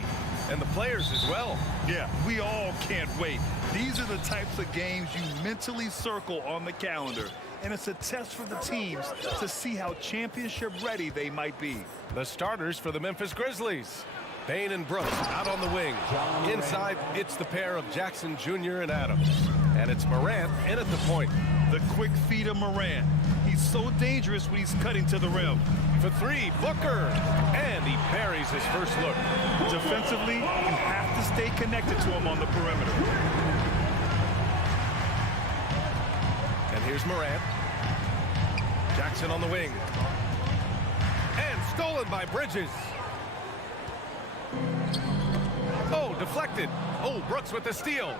be, and the players as well. Yeah, we all can't wait. These are the types of games you mentally circle on the calendar, and it's a test for the teams to see how championship ready they might be. The starters for the Memphis Grizzlies. Bain and Brooks out on the wing. Inside, it's the pair of Jackson Jr. and Adams. And it's Morant in at the point. The quick feed of Morant. He's so dangerous when he's cutting to the rim. For three, Booker. And he buries his first look. Defensively, you have to stay connected to him on the perimeter. And here's Morant. Jackson on the wing. And stolen by Bridges. Oh, deflected. Oh, Brooks with the steal.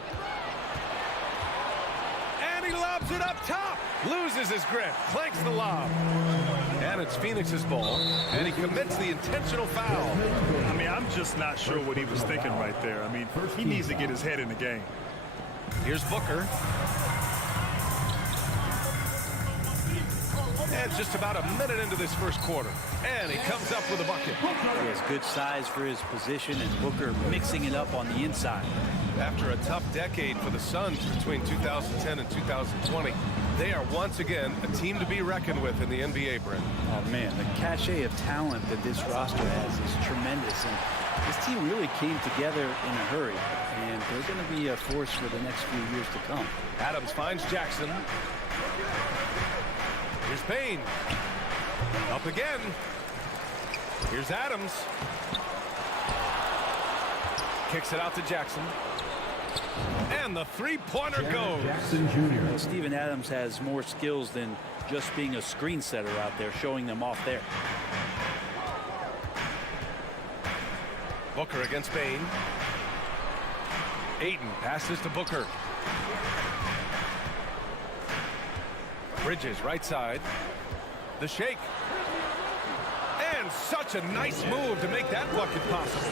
And he lobs it up top. Loses his grip. Clanks the lob. And it's Phoenix's ball. And he commits the intentional foul. I mean, I'm just not sure what he was thinking right there. I mean, he needs to get his head in the game. Here's Booker. And just about a minute into this first quarter. And he comes up with a bucket. He has good size for his position, and Booker mixing it up on the inside. After a tough decade for the Suns between 2010 and 2020, they are once again a team to be reckoned with in the NBA, Brent. Oh, man, the cachet of talent that this roster has is tremendous. And this team really came together in a hurry, and they're going to be a force for the next few years to come. Adams finds Jackson. Here's Bain. Up again. Here's Adams. Kicks it out to Jackson. And the three-pointer goes. Jackson Jr. Steven Adams has more skills than just being a screen setter out there, showing them off there. Booker against Bain. Ayton passes to Booker. Bridges right side. The shake. And such a nice move to make that bucket possible.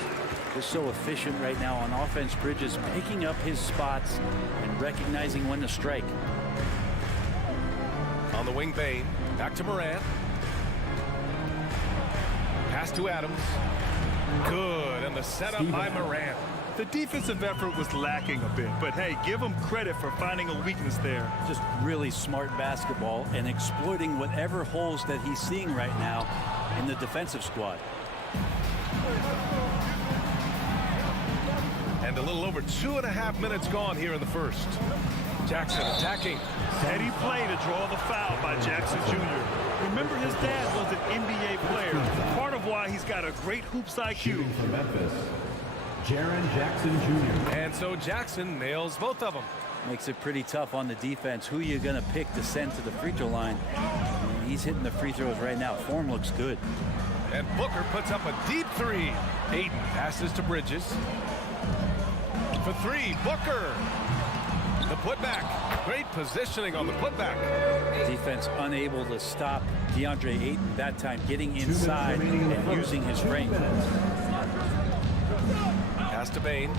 Just so efficient right now on offense. Bridges picking up his spots and recognizing when to strike. On the wing, Bain. Back to Morant. Pass to Adams. Good. And the setup by Morant. The defensive effort was lacking a bit, but hey, give him credit for finding a weakness there. Just really smart basketball and exploiting whatever holes that he's seeing right now in the defensive squad. And a little over 2.5 minutes gone here in the first. Jackson attacking. Heady play to draw the foul by Jackson Jr. Remember, his dad was an NBA player. Part of why he's got a great hoops IQ. Shooting for Memphis, Jaren Jackson Jr. And so Jackson nails both of them. Makes it pretty tough on the defense. Who are you going to pick to send to the free throw line? And he's hitting the free throws right now. Form looks good. And Booker puts up a deep three. Ayton passes to Bridges. For three, Booker. The putback. Great positioning on the putback. Defense unable to stop DeAndre Ayton that time, getting inside and using his frame. Pass to Bain.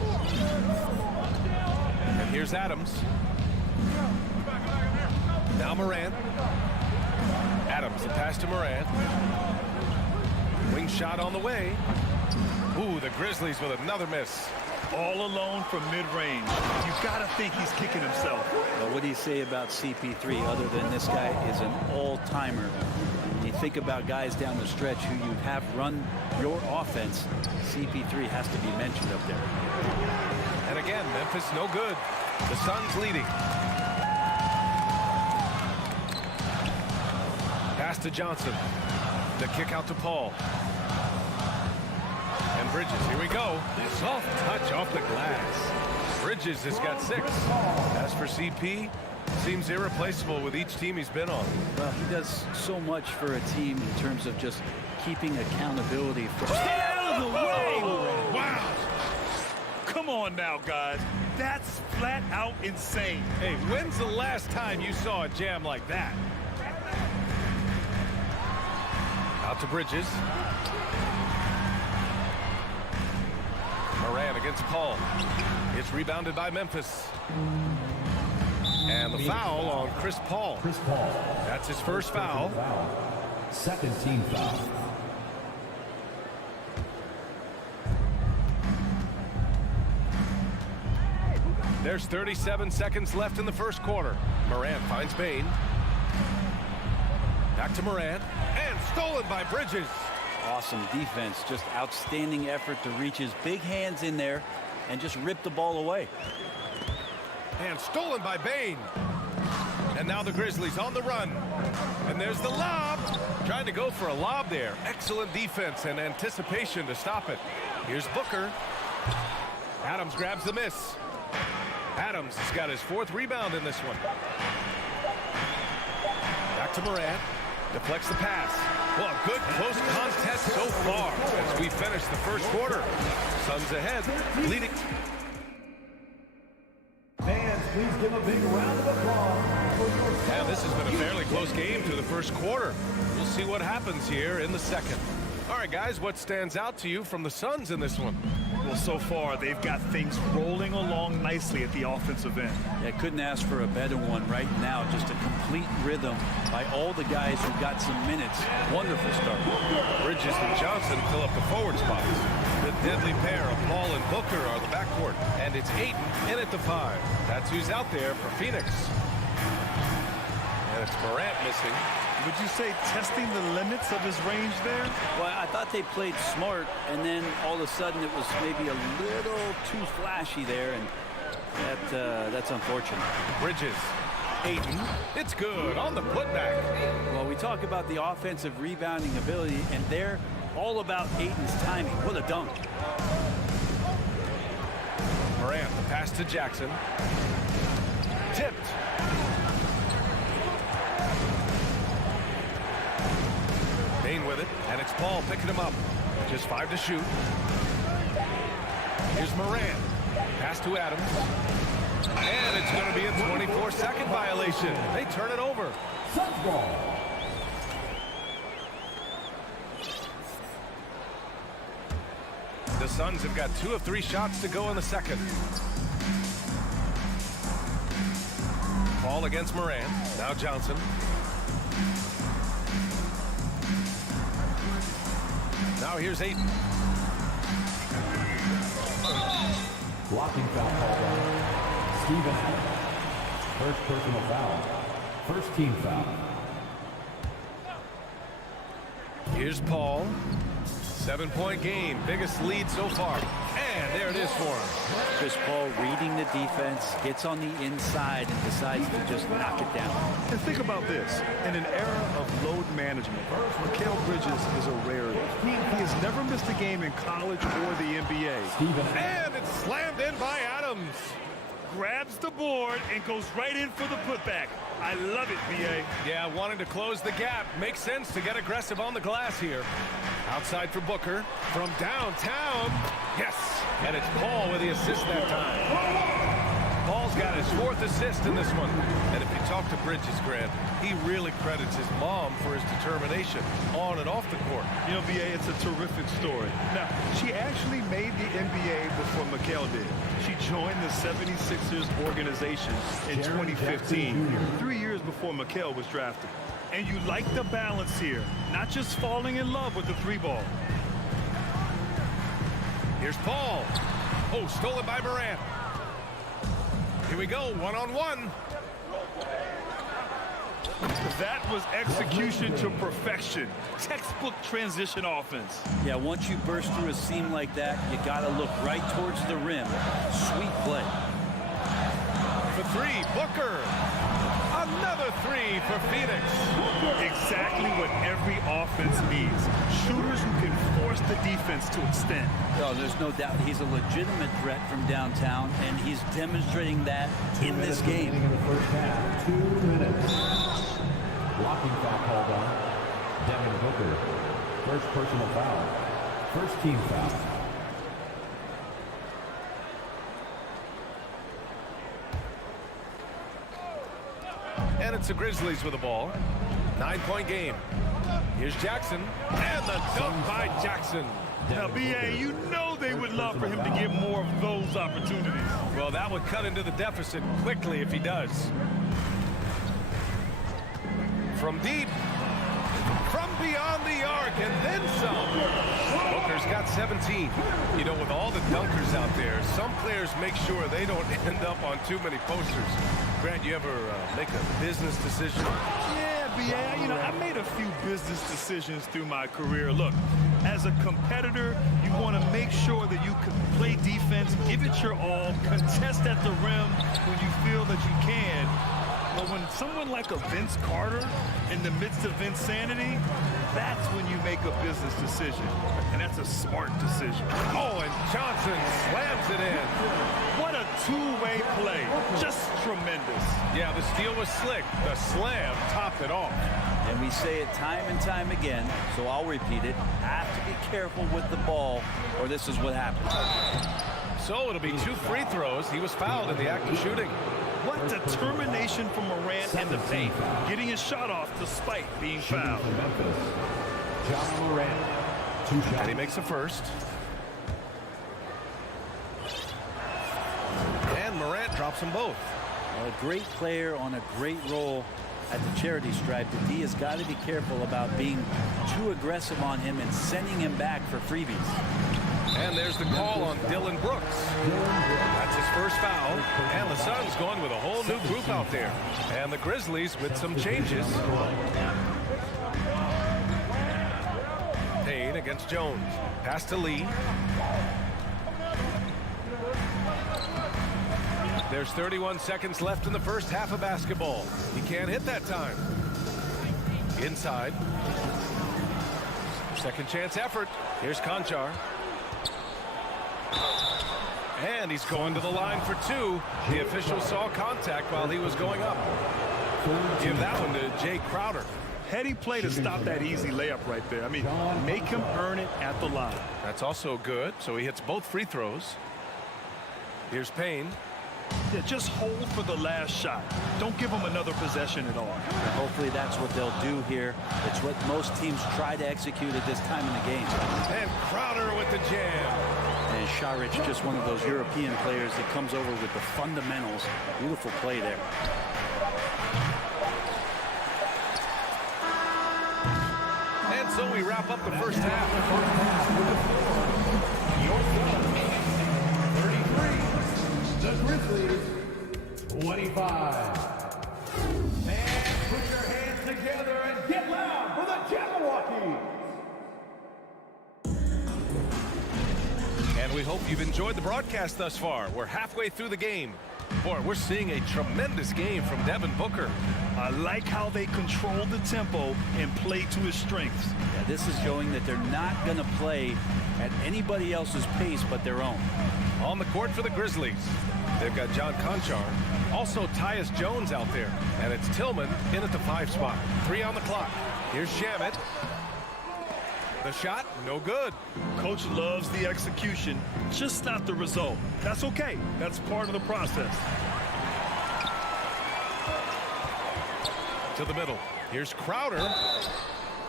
And here's Adams. Now Morant. Adams, the pass to Morant. Wing shot on the way. Ooh, the Grizzlies with another miss. All alone from mid-range. You've got to think he's kicking himself. Well, what do you say about CP3 other than this guy is an all-timer? When you think about guys down the stretch who you have run your offense, CP3 has to be mentioned up there. And again, Memphis no good. The Suns leading. Pass to Johnson. The kick out to Paul. And Bridges, here we go. Soft touch off the glass. Bridges has got 6. As for CP, seems irreplaceable with each team he's been on. Well, he does so much for a team in terms of just keeping accountability. Stay out of the way! Wow. Come on now, guys. That's flat out insane. Hey, when's the last time you saw a jam like that? Out to Bridges. Morant against Paul. It's rebounded by Memphis. And the foul on Chris Paul. Chris Paul. That's his first foul. Second team foul. There's 37 seconds left in the first quarter. Morant finds Bain. Back to Morant. And stolen by Bridges. Awesome defense. Just outstanding effort to reach his big hands in there and just rip the ball away. And stolen by Bain. And now the Grizzlies on the run. And there's the lob. Trying to go for a lob there. Excellent defense and anticipation to stop it. Here's Booker. Adams grabs the miss. Adams has got his 4th rebound in this one. Back to Morant. Deflects the pass. Well, good close contest so far as we finish the first quarter. Suns ahead, leading. Fans, please give a big round of applause for your... Yeah, this has been a fairly close game through the first quarter. We'll see what happens here in the second. All right, guys, what stands out to you from the Suns in this one? Well, so far, they've got things rolling along nicely at the offensive end. Yeah, couldn't ask for a better one right now. Just a complete rhythm by all the guys who got some minutes. Wonderful start. Bridges and Johnson fill up the forward spots. The deadly pair of Paul and Booker are the backcourt. And it's Ayton in at the 5. That's who's out there for Phoenix. And it's Morant missing. Would you say testing the limits of his range there? Well, I thought they played smart, and then all of a sudden it was maybe a little too flashy there, and that's unfortunate. Bridges. Ayton. It's good on the putback. Well, we talk about the offensive rebounding ability, and they're all about Ayton's timing. What a dunk. Morant, the pass to Jackson. Tipped. Bain with it, and it's Paul picking him up. Just 5 to shoot. Here's Morant. Pass to Adams. And it's going to be a 24-second violation. They turn it over. Suns ball. The Suns have got 2 of 3 shots to go in the second. Paul against Morant. Now Johnson. Now here's Ayton. Blocking foul called on Steven Adams. First personal foul. First team foul. Here's Paul. 7-point game. Biggest lead so far. And there it is for him. Chris Paul reading the defense, gets on the inside and decides to just knock it down. And think about this. In an era of load management, Mikal Bridges is a rarity. He has never missed a game in college or the NBA. And it's slammed in by Adams. Grabs the board and goes right in for the putback. I love it, B.A. Yeah, wanting to close the gap. Makes sense to get aggressive on the glass here. Outside for Booker. From downtown. Yes. And it's Paul with the assist that time. Paul's got his 4th assist in this one. And if you talk to Bridges, Grant, he really credits his mom for his determination on and off the court. You know, B.A., it's a terrific story. Now, she actually made the NBA before Mikal did. She joined the 76ers organization in 2015, 3 years before Mikal was drafted. And you like the balance here, not just falling in love with the 3-ball. Here's Paul. Oh, stolen by Morant. Here we go, one-on-one. That was execution to perfection. Textbook transition offense. Yeah, once you burst through a seam like that, you got to look right towards the rim. Sweet play. For 3, Booker. Another 3 for Phoenix. Exactly what every offense needs. Shooters who can force the defense to extend. Oh, there's no doubt he's a legitimate threat from downtown, and he's demonstrating that in this game. In the first half, 2 minutes. Blocking foul called on Devin Booker. First personal foul. First team foul. And it's the Grizzlies with the ball. 9-point game. Here's Jackson. And the dunk by Jackson. Now, B.A., you know they would love for him to get more of those opportunities. Well, that would cut into the deficit quickly if he does. From deep. From beyond the arc, and then some. Booker's got 17. You know, with all the dunkers out there, some players make sure they don't end up on too many posters. Grant, you ever make a business decision? Yeah, B.A., you know, I made a few business decisions through my career. Look, as a competitor, you want to make sure that you can play defense, give it your all, contest at the rim when you feel that you can. But when someone like a Vince Carter in the midst of insanity, that's when you make a business decision. And that's a smart decision. Oh, and Johnson slams it in. What a two-way play. Just tremendous. Yeah, the steal was slick. The slam topped it off. And we say it time and time again, so I'll repeat it. Have to be careful with the ball, or this is what happens. So it'll be 2 free throws. He was fouled in the act of shooting. What determination from Morant in the paint, getting his shot off despite being fouled. Memphis, John Morant. 2 shots. And he makes a first. And Morant drops them both. A great player on a great role at the charity stripe. The D has got to be careful about being too aggressive on him and sending him back for freebies. And there's the call on Dylan Brooks. That's his first foul. And the Suns going with a whole new group out there. And the Grizzlies with some changes. Payne against Jones. Pass to Lee. There's 31 seconds left in the first half of basketball. He can't hit that time. Inside. Second chance effort. Here's Conchar. And he's going to the line for 2. The official saw contact while he was going up. Give that one to Jay Crowder. Heady play to stop that easy layup right there. I mean, make him earn it at the line. That's also good. So he hits both free throws. Here's Payne. Yeah, just hold for the last shot. Don't give him another possession at all. Hopefully that's what they'll do here. It's what most teams try to execute at this time in the game. And Crowder with the jam. And Šarić, just one of those European players that comes over with the fundamentals. Beautiful play there. And so we wrap up the first half. The Grizzlies, 25. And put your hands together and get loud for the Jabberwockies. And we hope you've enjoyed the broadcast thus far. We're halfway through the game. Boy, we're seeing a tremendous game from Devin Booker. I like how they control the tempo and play to his strengths. Yeah, this is showing that they're not going to play at anybody else's pace but their own. On the court for the Grizzlies, they've got John Conchar. Also Tyus Jones out there. And it's Tillman in at the 5 spot. 3 on the clock. Here's Shamet. The shot, no good. Coach loves the execution, just not the result. That's okay. That's part of the process. To the middle. Here's Crowder.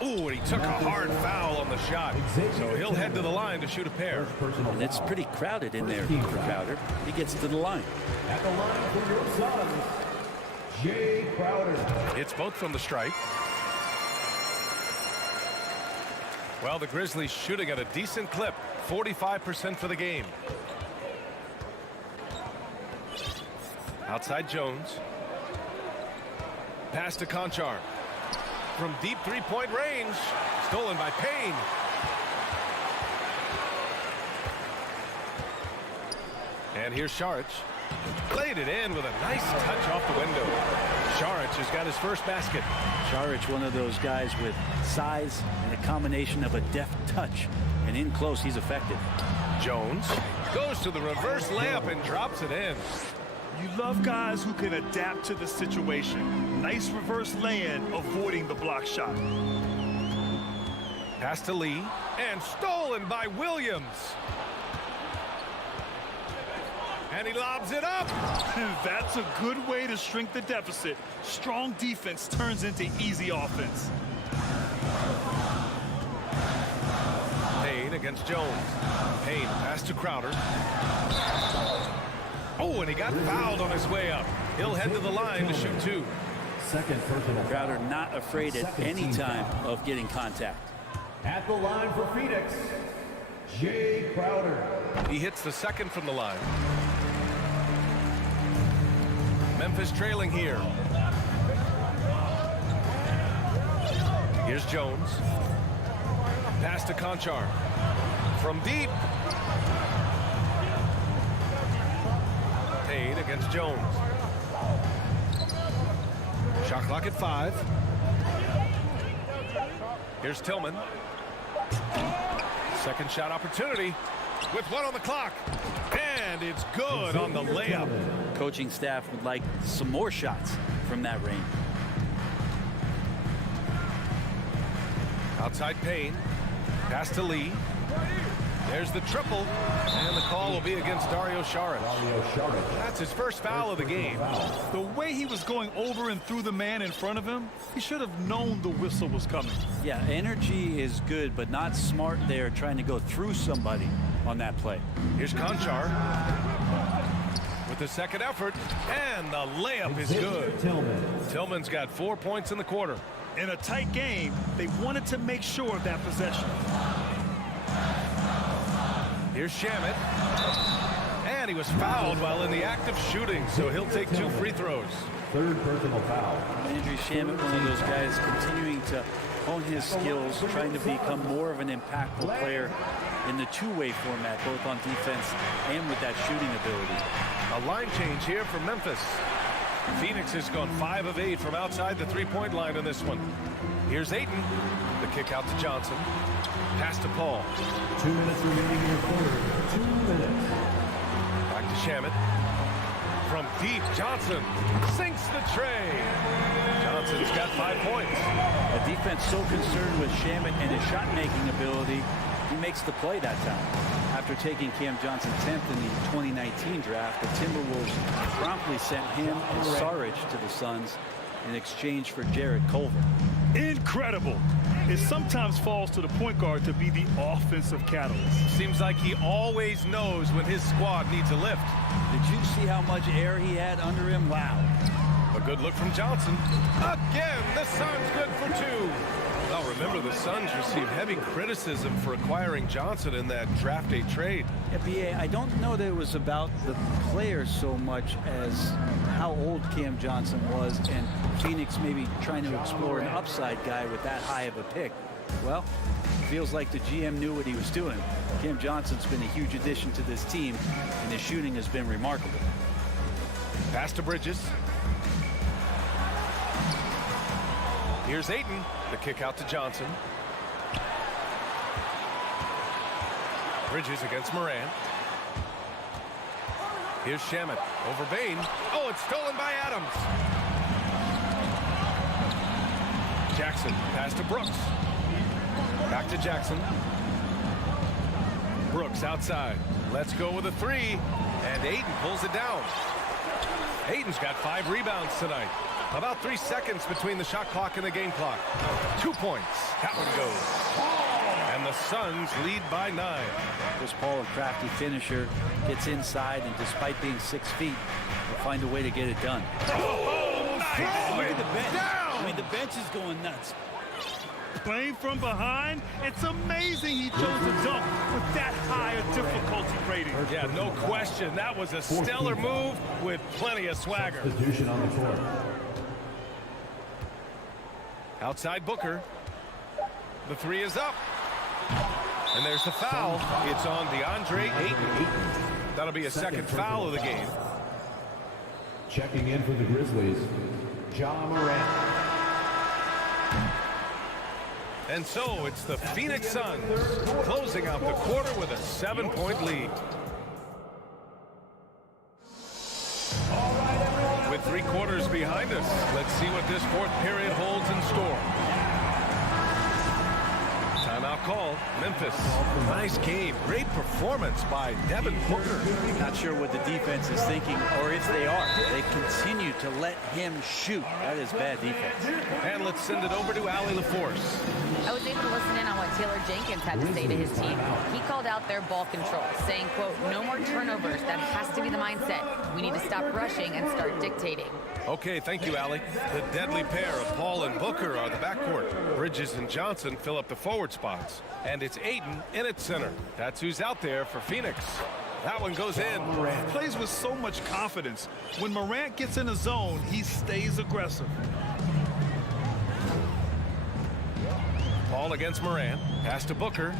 Ooh, and he took a hard foul on the shot. So he'll head to the line to shoot a pair. And it's pretty crowded in there for Crowder. He gets to the line. At the line for your Suns, Jay Crowder. It's both from the stripe. Well, the Grizzlies shooting at a decent clip. 45% for the game. Outside Jones. Pass to Conchar. From deep three-point range. Stolen by Payne. And here's Šarić. Played it in with a nice touch off the window. Šarić has got his first basket. Šarić, one of those guys with size and a combination of a deft touch. And in close, he's effective. Jones goes to the reverse layup and drops it in. You love guys who can adapt to the situation. Nice reverse lay-in, avoiding the block shot. Pass to Lee, and stolen by Williams. And he lobs it up. That's a good way to shrink the deficit. Strong defense turns into easy offense. Payne against Jones. Payne pass to Crowder. Oh, and he got fouled on his way up. He'll head to the line to shoot 2. Second personal. Crowder not afraid at any time of getting contact. At the line for Phoenix, Jay Crowder. He hits the second from the line. Memphis trailing here. Here's Jones. Pass to Conchar. From deep. Paid against Jones. Shot clock at 5. Here's Tillman. Second shot opportunity with 1 on the clock. And it's good on the layup. Coaching staff would like some more shots from that range. Outside Payne. Pass to Lee. There's the triple. And the call will be against Dario Saric. That's his first foul of the game. The way he was going over and through the man in front of him, he should have known the whistle was coming. Yeah, energy is good, but not smart there trying to go through somebody on that play. Here's Conchar with the second effort, and the layup is good. Tillman's got 4 points in the quarter. In a tight game, they wanted to make sure of that possession. Here's Shamet. And he was fouled while in the act of shooting, so he'll take 2 free throws. Third personal foul. Andrew Shamet, one of those guys continuing to hone his skills, trying to become more of an impactful player in the two-way format, both on defense and with that shooting ability. A line change here for Memphis. Phoenix has gone 5 of 8 from outside the three-point line in this one. Here's Ayton. The kick out to Johnson. Pass to Paul. 2 minutes remaining in the quarter. 2 minutes. Back to Shamet. From deep, Johnson sinks the tray. Johnson's got 5 points. A defense so concerned with Shamet and his shot-making ability, he makes the play that time. After taking Cam Johnson 10th in the 2019 draft, the Timberwolves promptly sent him and Saric to the Suns in exchange for Jarrett Culver. Incredible. It sometimes falls to the point guard to be the offensive catalyst. Seems like he always knows when his squad needs a lift. Did you see how much air he had under him? Wow. A good look from Johnson. Again, the Suns good for 2. Well, remember, the Suns received heavy criticism for acquiring Johnson in that draft day trade. Yeah, BA, I don't know that it was about the player so much as how old Cam Johnson was and Phoenix maybe trying to explore an upside guy with that high of a pick. Well, feels like the GM knew what he was doing. Cam Johnson's been a huge addition to this team, and his shooting has been remarkable. Pass to Bridges. Here's Ayton. The kick out to Johnson. Bridges against Moran. Here's Shamet over Bain. Oh, it's stolen by Adams. Jackson, pass to Brooks. Back to Jackson. Brooks outside. Let's go with a 3. And Ayton pulls it down. Ayton's got 5 rebounds tonight. About 3 seconds between the shot clock and the game clock. 2 points. That one goes. And the Suns lead by 9. Chris Paul, a crafty finisher, gets inside, and despite being 6 feet, will find a way to get it done. Oh, nice. Look at the bench. Down. I mean, the bench is going nuts. Playing from behind, it's amazing he chose to dunk with that high a difficulty rating. Yeah, no question. That was a stellar move with plenty of swagger. Substitution on the court. Outside Booker. The 3 is up. And there's the foul. It's on DeAndre Ayton. That'll be a second foul of the game. Checking in for the Grizzlies, Ja Morant. And so it's the Phoenix Suns closing out the quarter with a 7-point lead. With 3 quarters behind us, let's see what this 4th period holds in store. Timeout call, Memphis. Nice game, great performance by Devin Booker. Not sure what the defense is thinking, or if they are. They continue to let him shoot. That is bad defense. And let's send it over to Allie LaForce. I was able also to listen in on what Taylor Jenkins had to say to his team. He called out their ball control, saying, quote, no more turnovers. That has to be the mindset. We need to stop rushing and start dictating. Okay, thank you, Allie. The deadly pair of Paul and Booker are the backcourt. Bridges and Johnson fill up the forward spots. And it's Ayton in at center. That's who's out there for Phoenix. That one goes in. Morant plays with so much confidence. When Morant gets in a zone, he stays aggressive. Paul against Morant. Pass to Booker.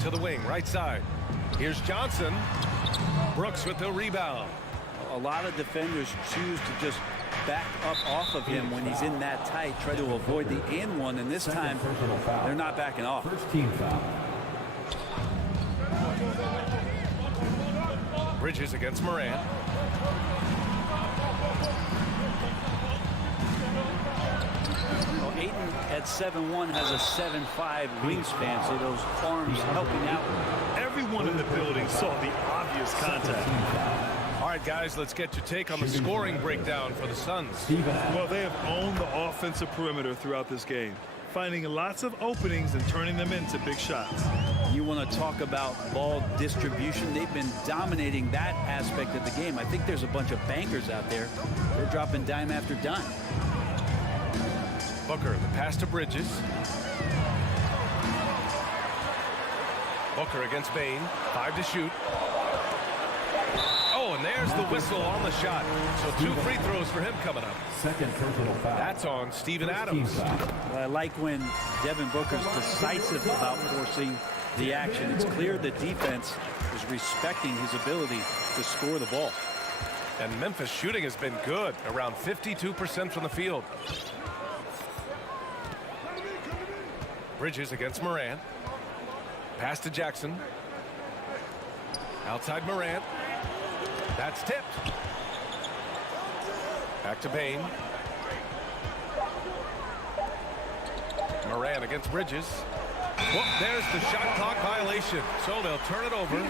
To the wing, right side. Here's Johnson. Brooks with the rebound. A lot of defenders choose to just back up off of him when he's in that tight, try to avoid the and one, and this time they're not backing off. First team foul. Bridges against Morant. Well, Ayton at 7'1" has a 7'5" wingspan, so those arms helping out. Everyone in the building saw the obvious contact. All right, guys, let's get your take on the scoring breakdown for the Suns. Well, they have owned the offensive perimeter throughout this game, finding lots of openings and turning them into big shots. You want to talk about ball distribution. They've been dominating that aspect of the game. I think there's a bunch of bankers out there. They're dropping dime after dime. Booker, the pass to Bridges. Booker against Bain. 5 to shoot. Oh, and there's the whistle on the shot. So 2 free throws for him coming up. Second personal foul. That's on Steven First Adams. team foul. I like when Devin Booker's decisive about forcing the action. It's clear the defense is respecting his ability to score the ball. And Memphis shooting has been good, around 52% from the field. Bridges against Morant. Pass to Jackson. Outside Morant. That's tipped. Back to Bain. Morant against Bridges. Whoop, there's the shot clock violation. So they'll turn it over.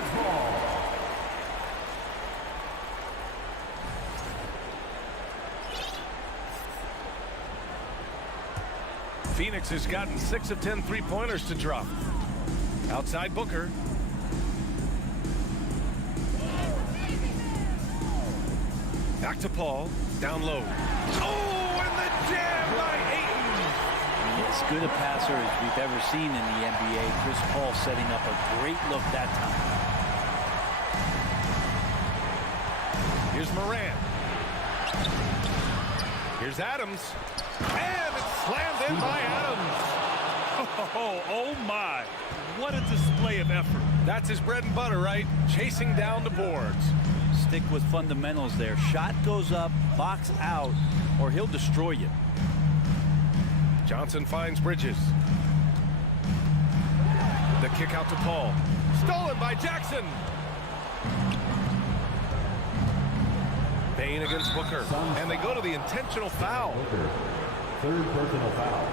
Phoenix has gotten 6 of 10 three-pointers to drop. Outside Booker. Back to Paul. Down low. Oh, and the jam by Ayton. As good a passer as we've ever seen in the NBA. Chris Paul setting up a great look that time. Here's Morant. Here's Adams. And it's slammed in by Adams. Oh my. What a display of effort. That's his bread and butter, right? Chasing down the boards. Stick with fundamentals there. Shot goes up, box out, or he'll destroy you. Johnson finds Bridges. The kick out to Paul. Stolen by Jackson. Bain against Booker. And they go to the intentional foul. Booker. Third personal foul.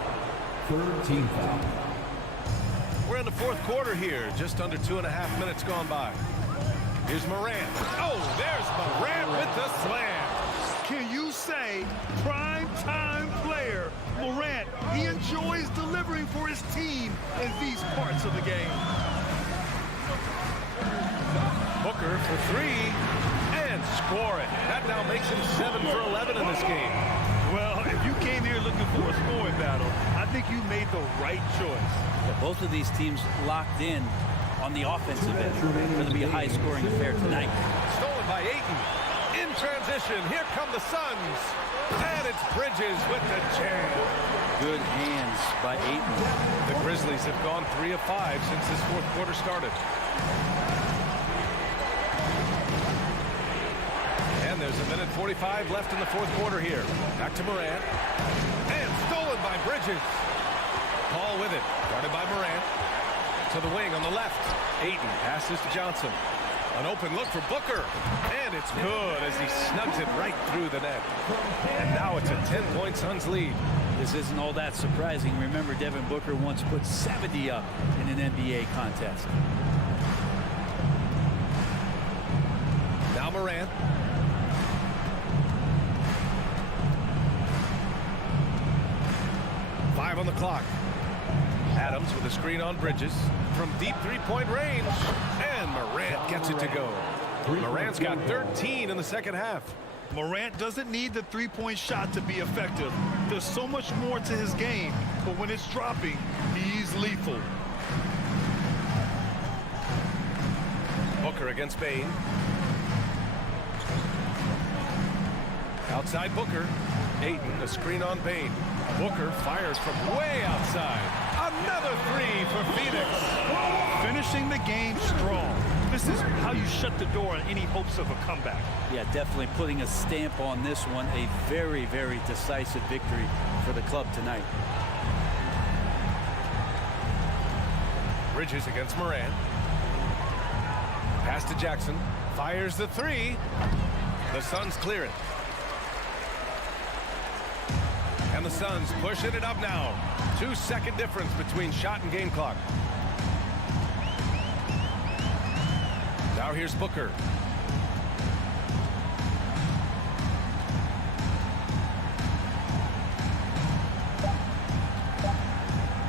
Third team foul. We're in the fourth quarter here. Just under 2.5 minutes gone by. Here's Morant. Oh, there's Morant with the slam. Can you say prime time player Morant? He enjoys delivering for his team in these parts of the game. Booker for 3 and score it. That now makes him 7 for 11 in this game. Well, if you came here looking for a scoring battle, I think you made the right choice. Yeah, both of these teams locked in on the offensive end. It's going to be a high-scoring affair tonight. Stolen by Ayton. In transition, here come the Suns. And it's Bridges with the jam. Good hands by Ayton. The Grizzlies have gone 3 of 5 since this fourth quarter started. And there's 1:45 left in the fourth quarter here. Back to Morant. And stolen by Bridges. Paul with it. Guarded by Morant. To the wing on the left. Ayton passes to Johnson. An open look for Booker. And it's good as he snugs it right through the net. And now it's a 10-point Suns lead. This isn't all that surprising. Remember, Devin Booker once put 70 up in an NBA contest. Now Morant. On the clock. Adams with a screen on Bridges from deep three-point range. And Morant gets it to go. Morant's got 13 in the second half. Morant doesn't need the three-point shot to be effective. There's so much more to his game, but when it's dropping, he's lethal. Booker against Bain. Outside Booker. Ayton, a screen on Bain. Booker fires from way outside. Another three for Phoenix. Finishing the game strong. This is how you shut the door on any hopes of a comeback. Yeah, definitely putting a stamp on this one. A very, very decisive victory for the club tonight. Bridges against Morant. Pass to Jackson. Fires the three. The Suns clear it. And the Suns pushing it up now. 2-second difference between shot and game clock. Now here's Booker.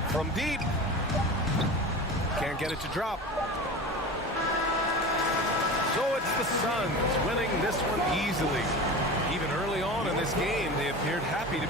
From deep. Can't get it to drop. So it's the Suns winning this one easily. Even early on in this game, they appeared happy to...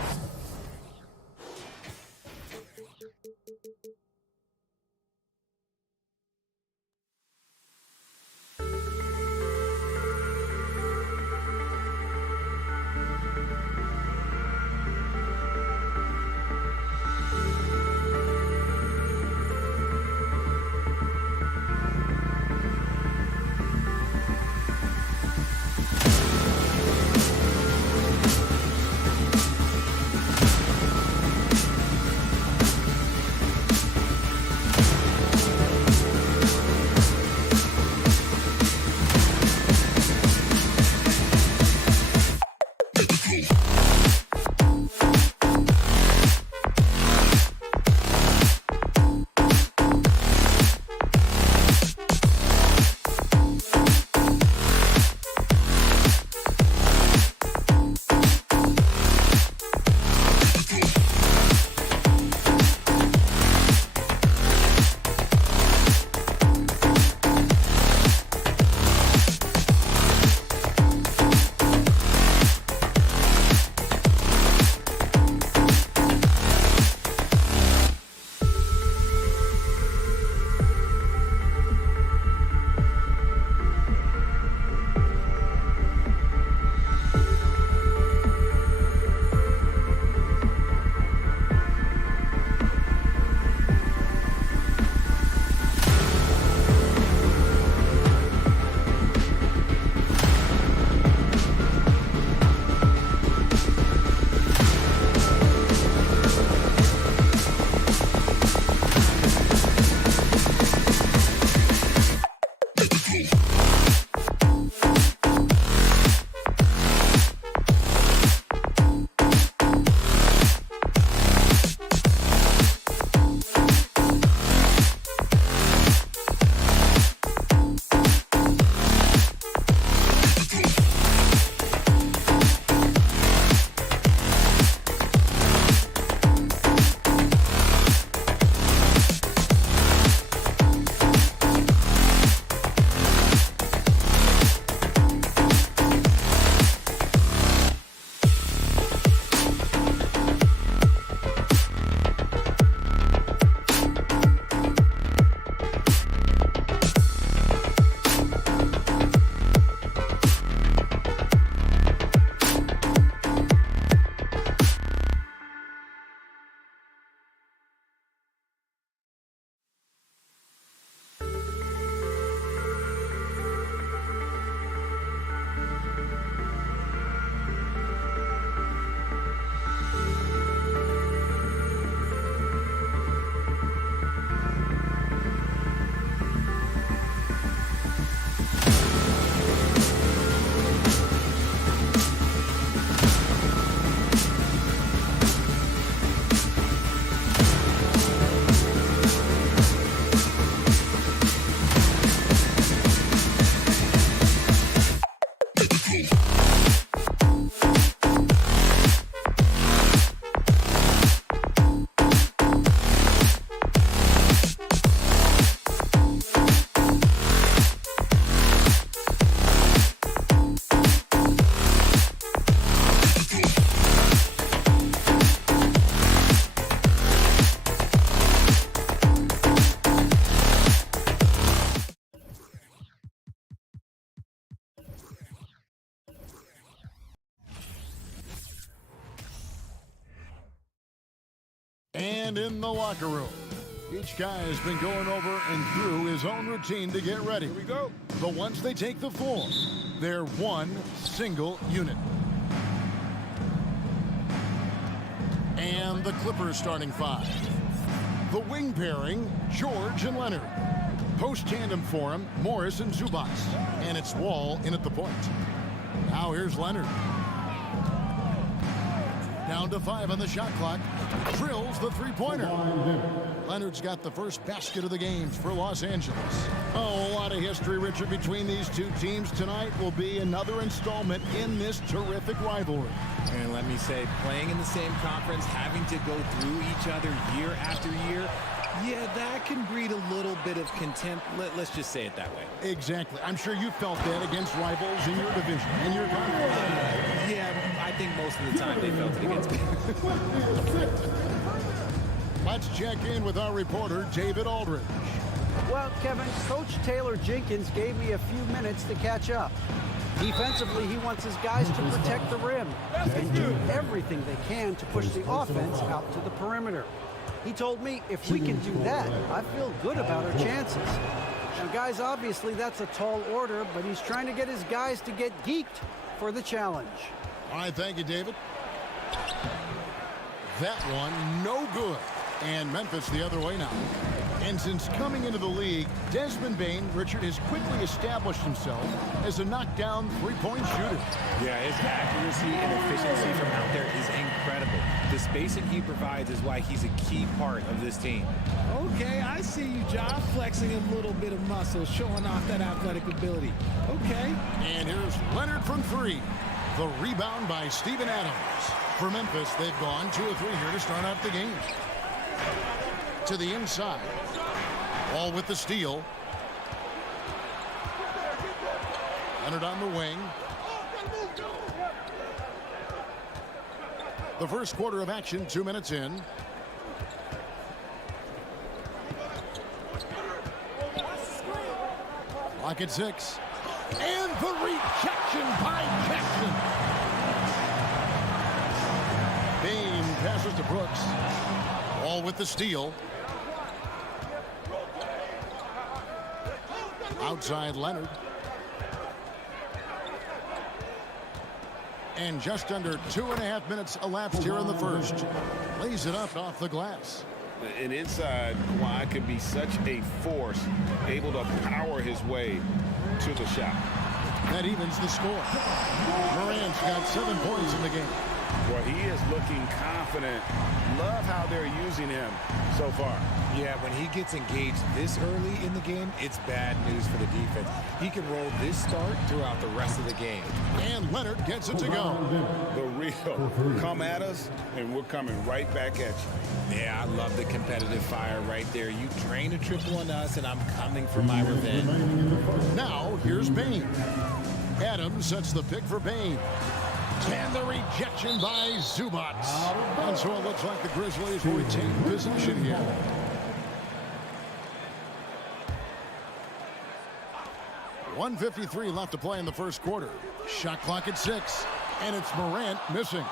And in the locker room, each guy has been going over and through his own routine to get ready. Here we go. But once they take the floor, they're one single unit. And the Clippers starting five. The wing pairing, George and Leonard. Post-tandem for him, Morris and Zubac. And it's Wall in at the point. Now here's Leonard. Down to 5 on the shot clock. Drills the three-pointer. Leonard's got the first basket of the games for Los Angeles. Oh, a lot of history, Richard, between these two teams. Tonight will be another installment in this terrific rivalry. And let me say, playing in the same conference, having to go through each other year after year, yeah, that can breed a little bit of contempt. Let's just say it that way. Exactly. I'm sure you felt that against rivals in your division, in your conference. Yeah, I think most of the time they felt it against me. Let's check in with our reporter, David Aldridge. Well, Kevin, Coach Taylor Jenkins gave me a few minutes to catch up. Defensively, he wants his guys to protect the rim and do everything they can to push the offense out to the perimeter. He told me if we can do that, I feel good about our chances. Now, guys, obviously that's a tall order, but he's trying to get his guys to get geeked for the challenge. All right, thank you, David. That one, no good. And Memphis the other way now. And since coming into the league, Desmond Bane, Richard, has quickly established himself as a knockdown three-point shooter. Yeah, his accuracy and efficiency from out there is incredible. The spacing he provides is why he's a key part of this team. Okay, I see you, John, flexing a little bit of muscle, showing off that athletic ability. Okay. And here's Leonard from three. The rebound by Steven Adams. For Memphis, they've gone 2 of 3 here to start out the game. To the inside. All with the steal. Leonard on the wing. The first quarter of action, 2 minutes in. Clock at 6. And the rejection by Jackson. Bane passes to Brooks. All with the steal. Outside Leonard. And just under 2.5 minutes elapsed here in the first. Lays it up off the glass. And inside, Kawhi could be such a force, able to power his way to the shot. That evens the score. Morant's got 7 points in the game. Well, he is looking confident. Love how they're using him so far. Yeah, when he gets engaged this early in the game, it's bad news for the defense. He can roll this start throughout the rest of the game. And Leonard gets it to go. The real come at us, and we're coming right back at you. Yeah, I love the competitive fire right there. You drain a triple on us, and I'm coming for my revenge. Now, here's Bane. Adams sets the pick for Bane. And the rejection by Zubac. And so it looks like the Grizzlies will retain possession here. .153 left to play in the first quarter. Shot clock at 6. And it's Morant missing.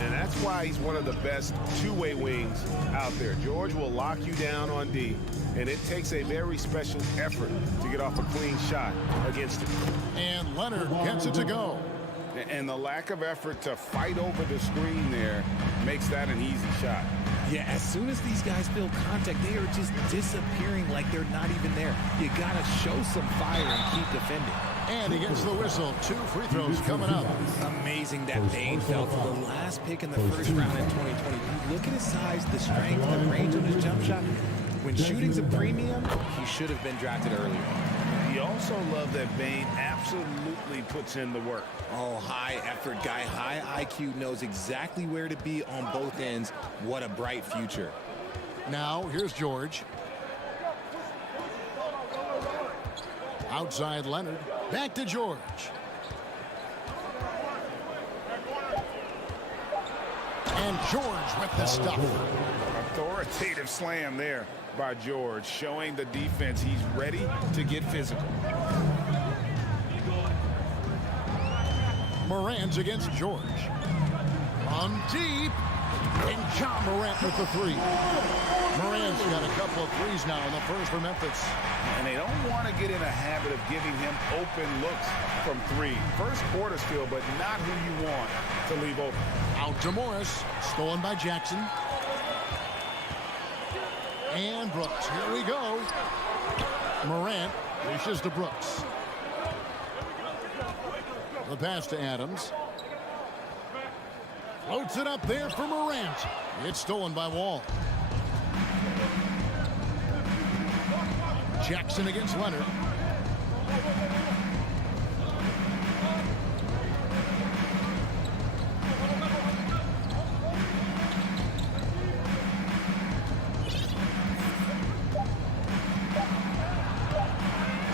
And that's why he's one of the best two-way wings out there. George will lock you down on D, and it takes a very special effort to get off a clean shot against him. And Leonard gets it to go. And the lack of effort to fight over the screen there makes that an easy shot. Yeah, as soon as these guys feel contact, they are just disappearing like they're not even there. You got to show some fire and keep defending. And he gets the whistle. 2 free throws coming up. Amazing that Bane fell for the last pick in the first round in 2020. You look at his size, the strength, the range on his jump shot. When shooting's a premium, he should have been drafted earlier. You also love that Bane absolutely puts in the work. Oh, high effort guy, high IQ, knows exactly where to be on both ends. What a bright future. Now, here's George. Outside Leonard. Back to George. And George with the stuff. Authoritative slam there by George, showing the defense he's ready to get physical. Morant against George. On deep. And John Morant with the three. Morant's got a couple of threes now in the first for Memphis. And they don't want to get in a habit of giving him open looks from three. First quarter still, but not who you want to leave open. Out to Morris. Stolen by Jackson. And Brooks. Here we go. Morant dishes to Brooks. The pass to Adams. Floats it up there for Morant. It's stolen by Wall. Jackson against Leonard.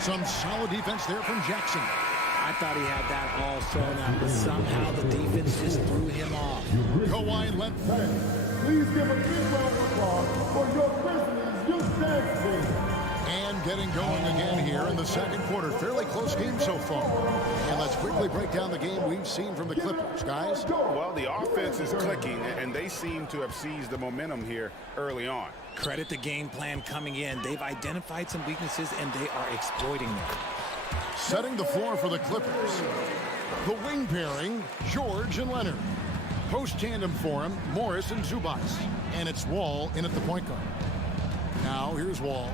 Some solid defense there from Jackson. I thought he had that all sewn out, but somehow the defense just threw him off. Kawhi left. Please give a big round of applause for your Grizzlies, your Shag. And getting going again here in the second quarter. Fairly close game so far. And let's quickly break down the game we've seen from the Clippers, guys. Well, the offense is clicking, and they seem to have seized the momentum here early on. Credit the game plan coming in. They've identified some weaknesses, and they are exploiting them. Setting the floor for the Clippers. The wing pairing, George and Leonard. Post tandem for him, Morris and Zubac. And it's Wall in at the point guard. Now here's Wall.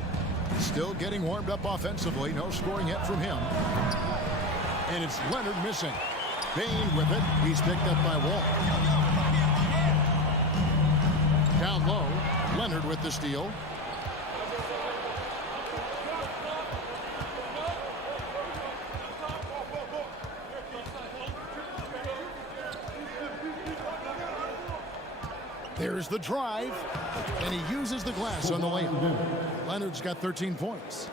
Still getting warmed up offensively. No scoring yet from him. And it's Leonard missing. Bain with it. He's picked up by Wall. Down low, Leonard with the steal. There's the drive, and he uses the glass on the layup. Leonard's got 13 points.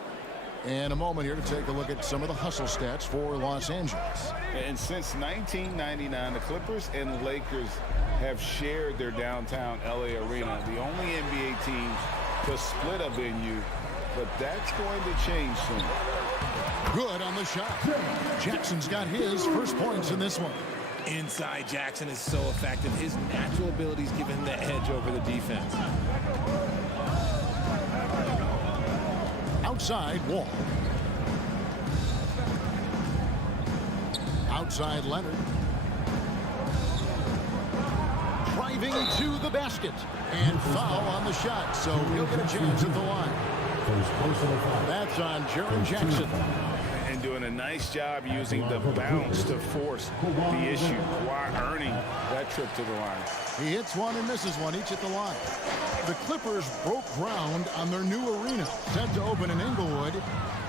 And a moment here to take a look at some of the hustle stats for Los Angeles. And since 1999, the Clippers and Lakers have shared their downtown LA arena, the only NBA team to split a venue, but that's going to change soon. Good on the shot. Jackson's got his first points in this one. Inside Jackson is so effective. His natural abilities give him the edge over the defense. Outside, Wall. Outside, Leonard. Driving to the basket. And foul on the shot, so he'll get a chance at the line. That's on Jaren Jackson. And doing a nice job using the bounce to force the issue while earning that trip to the line. He hits one and misses one, each at the line. The Clippers broke ground on their new arena, set to open in Inglewood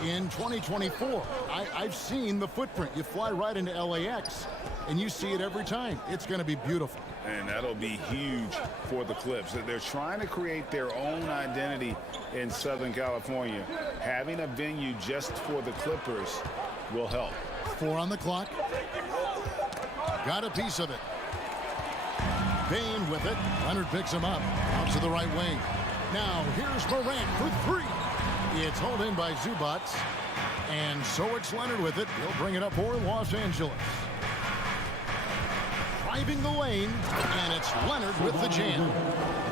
in 2024. I've seen the footprint. You fly right into LAX, and you see it every time. It's going to be beautiful. And that'll be huge for the Clips. They're trying to create their own identity in Southern California. Having a venue just for the Clippers will help. 4 on the clock. Got a piece of it. Bain with it. Leonard picks him up. Out to the right wing. Now here's Morant for 3. It's hauled in by Zubac. And so it's Leonard with it. He'll bring it up for Los Angeles. Driving the lane, and it's Leonard with the jam.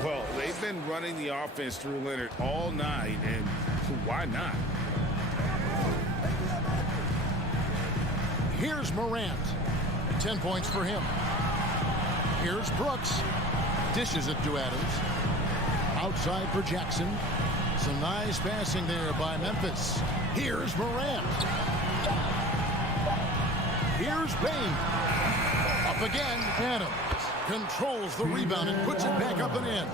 Well, they've been running the offense through Leonard all night, and why not? Here's Morant. 10 points for him. Here's Brooks. Dishes it to Adams. Outside for Jackson. Some nice passing there by Memphis. Here's Morant. Here's Bain. Up again, Adams controls the rebound and puts it back up and in.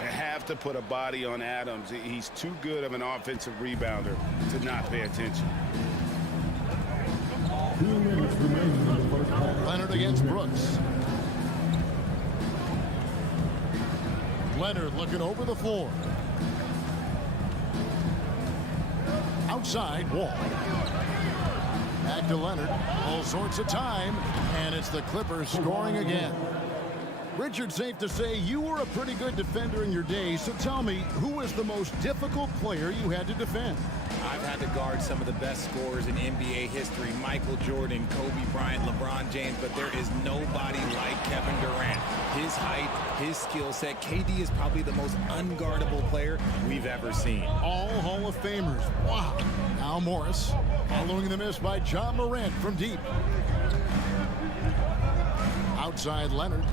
They have to put a body on Adams. He's too good of an offensive rebounder to not pay attention. 2 minutes remaining in the first half. Leonard against Brooks. Leonard looking over the floor. Outside, Wall. Back to Leonard. All sorts of time. And it's the Clippers scoring again. Richard, safe to say you were a pretty good defender in your day, so tell me, who was the most difficult player you had to defend? I've had to guard some of the best scorers in NBA history, Michael Jordan, Kobe Bryant, LeBron James, but there is nobody like Kevin Durant. His height, his skill set. KD is probably the most unguardable player we've ever seen. All Hall of Famers. Wow. Now Morris, following the miss by John Morant from deep. Outside Leonard.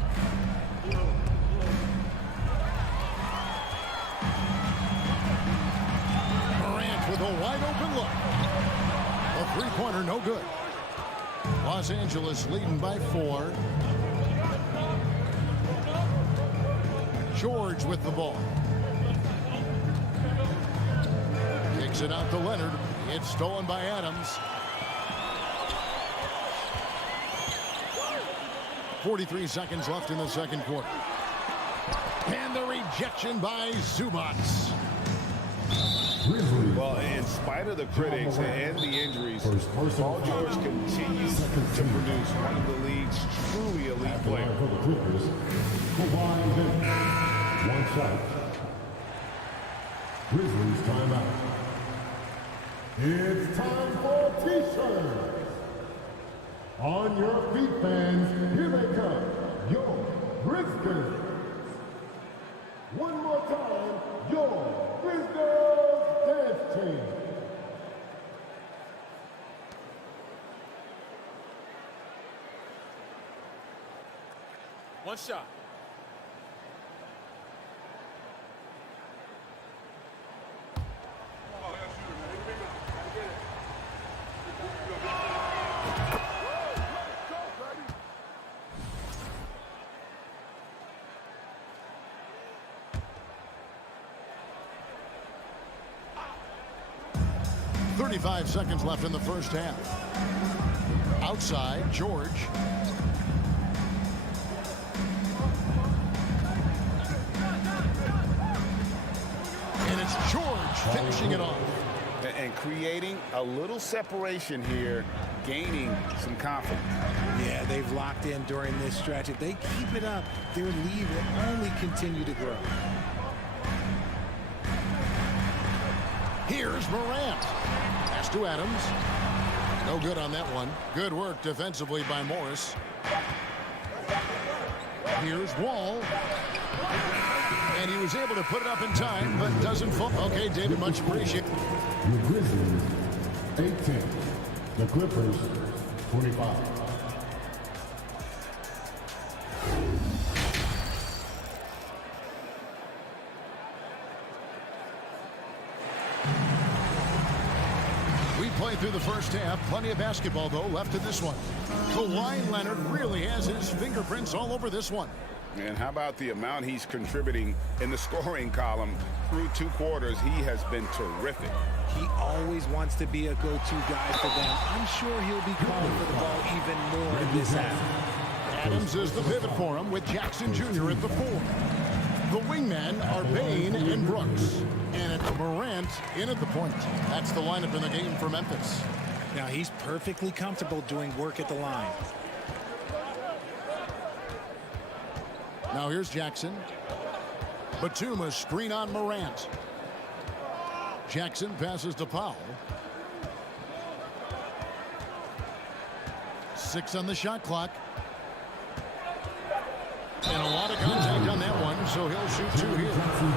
Morant with a wide open look. A three-pointer, no good. Los Angeles leading by 4. George with the ball. Kicks it out to Leonard. It's stolen by Adams. 43 seconds left in the second quarter. And the rejection by Zubac. Well, in spite of the critics and the injuries, Paul George continues to produce one of the league's truly elite players. One shot. Grizzlies timeout. It's time for T-shirts. On your feet, fans, here they come. Your Grizzlies. One more time, your Grizzlies dance team. One shot. .35 seconds left in the first half. Outside, George. And it's George finishing it off. And creating a little separation here, gaining some confidence. Yeah, they've locked in during this stretch. If they keep it up, their lead will only continue to grow. Here's Morant. Pass to Adams. No good on that one. Good work defensively by Morris. Here's Wall. And he was able to put it up in time, but doesn't fall. Okay, David, much appreciated. The Grizzlies, 18. The Clippers, 25. We played through the first half. Plenty of basketball, though, left in this one. Kawhi Leonard really has his fingerprints all over this one. And how about the amount he's contributing in the scoring column through 2 quarters? He has been terrific. He always wants to be a go-to guy for them. I'm sure he'll be calling for the ball even more in this half. Adams is the pivot for him with Jackson Jr. at the 4. The wingmen are Bain and Brooks. And it's Morant in at the point. That's the lineup in the game for Memphis. Now he's perfectly comfortable doing work at the line. Now here's Jackson. Batum, a screen on Morant. Jackson passes to Powell. 6 on the shot clock. And a lot of contact on that one, so he'll shoot 2 here.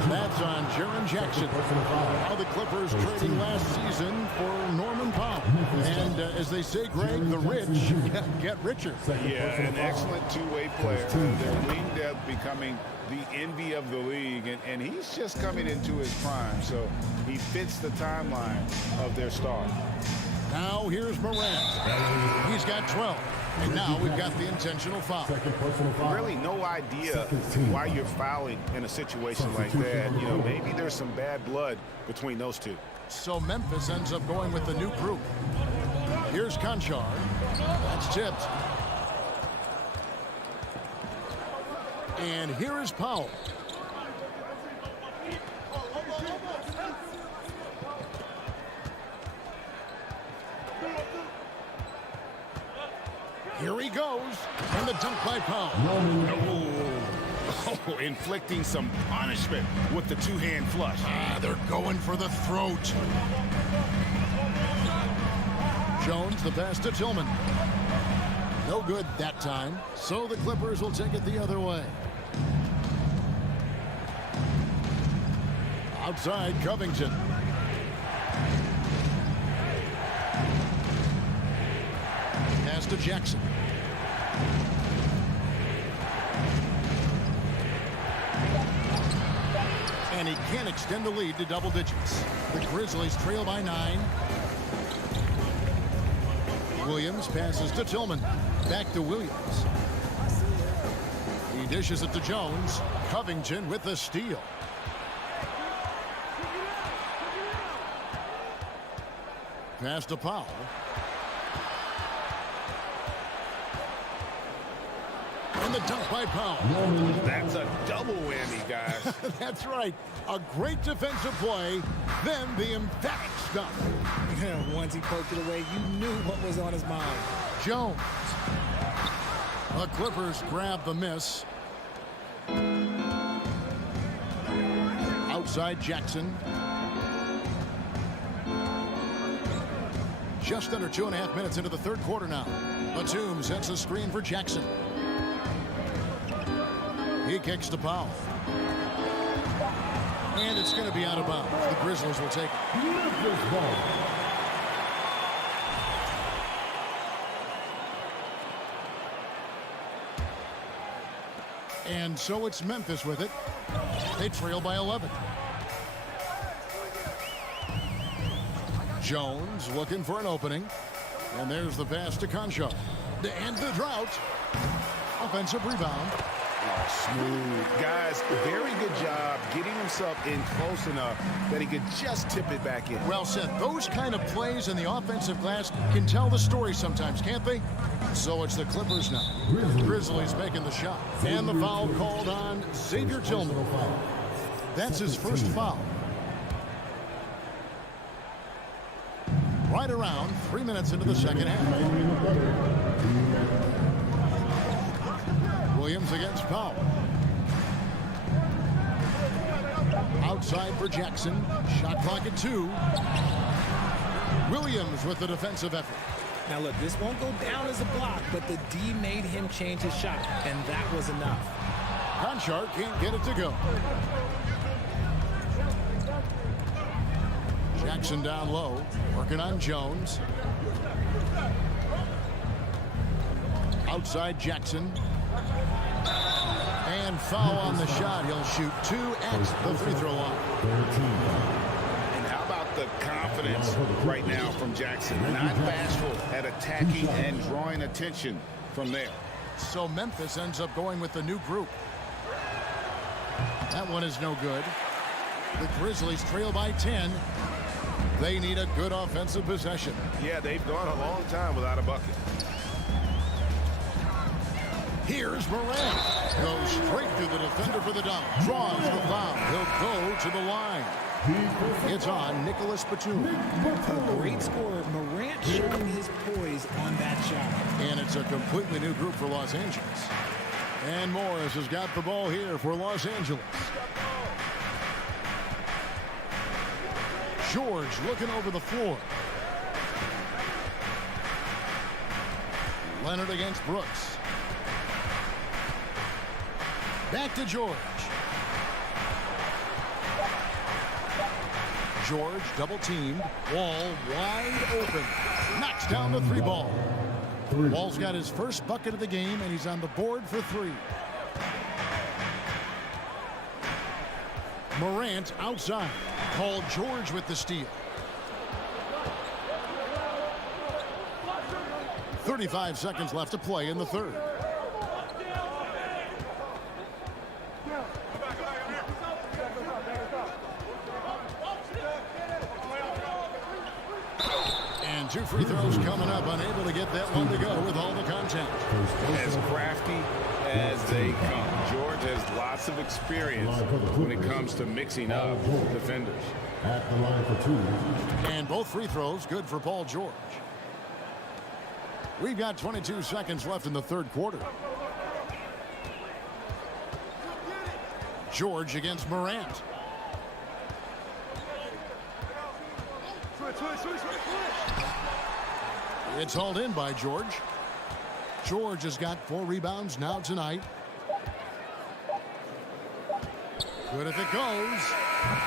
That's on Jaren Jackson. Now the Clippers trading last season for Norman Powell. And as they say, Greg, the rich get richer. Yeah, an excellent two-way player. Their wing depth becoming the envy of the league, and he's just coming into his prime, so he fits the timeline of their star. Now here's Morant. He's got 12. And now we've got the intentional foul. Really no idea why you're fouling in a situation like that. You know, maybe there's some bad blood between those two. So Memphis ends up going with the new group. Here's Conchar. That's tipped. And here is Powell. Here he goes. And the dunk by Powell. No. Oh, inflicting some punishment with the two-hand flush. They're going for the throat. Jones, the pass to Tillman. No good that time, so the Clippers will take it the other way. Outside, Covington. Pass to Jackson. And he can't extend the lead to double digits. The Grizzlies trail by 9. Williams passes to Tillman. Back to Williams. He dishes it to Jones. Covington with the steal. Pass to Powell. And the dunk by Powell. That's a double whammy, guys. That's right. A great defensive play, then the emphatic stuff. Once he poked it away, you knew what was on his mind. Jones. The Clippers grab the miss. Outside Jackson. Just under 2.5 minutes into the third quarter now. Batum sets a screen for Jackson. He kicks to Powell. And it's going to be out of bounds. The Grizzlies will take it. Memphis ball. And so it's Memphis with it. They trail by 11. Jones looking for an opening. And there's the pass to Concho. To end the drought. Offensive rebound. Smooth. Guys, very good job getting himself in close enough that he could just tip it back in. Well said. Those kind of plays in the offensive glass can tell the story sometimes, can't they? So it's the Clippers now. Grizzlies making the shot. And the foul called on Xavier Tillman. That's his first foul. Right around 3 minutes into the second half. Williams against Powell. Outside for Jackson. Shot clock at 2. Williams with the defensive effort. Now look, this won't go down as a block, but the D made him change his shot, and that was enough. Conchar can't get it to go. Jackson down low, working on Jones. Outside Jackson. And foul on the shot. He'll shoot 2 at the free throw line. And how about the confidence right now from Jackson? Not bashful at attacking and drawing attention from there. So Memphis ends up going with the new group. That one is no good. The Grizzlies trail by 10. They need a good offensive possession. Yeah, they've gone a long time without a bucket. Here's Morant. Goes straight through the defender for the dunk. Draws the foul. He'll go to the line. It's on Nicholas Batum. A great scorer. Morant showing his poise on that shot. And it's a completely new group for Los Angeles. And Morris has got the ball here for Los Angeles. George looking over the floor. Leonard against Brooks. Back to George. George double teamed. Wall wide open. Knocks down the 3 ball. Wall's got his first bucket of the game, and he's on the board for 3. Morant outside. Paul George with the steal. 35 seconds left to play in the third. And 2 free throws coming up. Unable to get that one to go with all the contact. As crafty as they come. George has lots of experience when it comes to mixing up defenders. At the line for 2. And both free throws good for Paul George. We've got 22 seconds left in the third quarter. George against Morant. It's hauled in by George. George has got 4 rebounds now tonight. Good if it goes.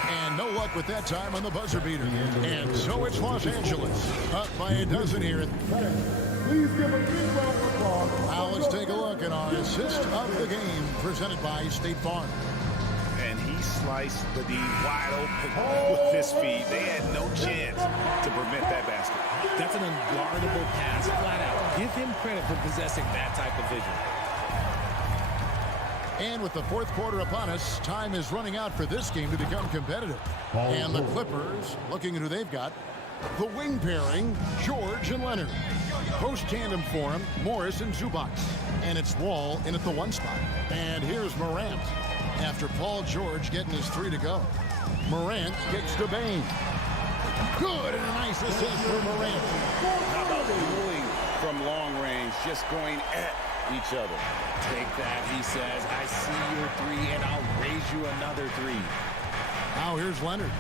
And no luck with that time on the buzzer beater. And so it's Los Angeles up by a dozen here. Please give a big round of applause. Now let's take a look at our assist of the game presented by State Farm. And he sliced the D wide open with his feet. They had no chance to prevent that basket. That's an unguardable pass, flat out. Give him credit for possessing that type of vision. And with the fourth quarter upon us, time is running out for this game to become competitive. And the Clippers, looking at who they've got, the wing pairing, George and Leonard. Post tandem for him, Morris and Zubac. And it's Wall in at the 1 spot. And here's Morant. After Paul George getting his 3 to go. Morant gets to Bain. Good, and a nice assist for Morant. How about dueling from long range, just going at each other. Take that, he says. I see your 3, and I'll raise you another 3. Now here's Leonard.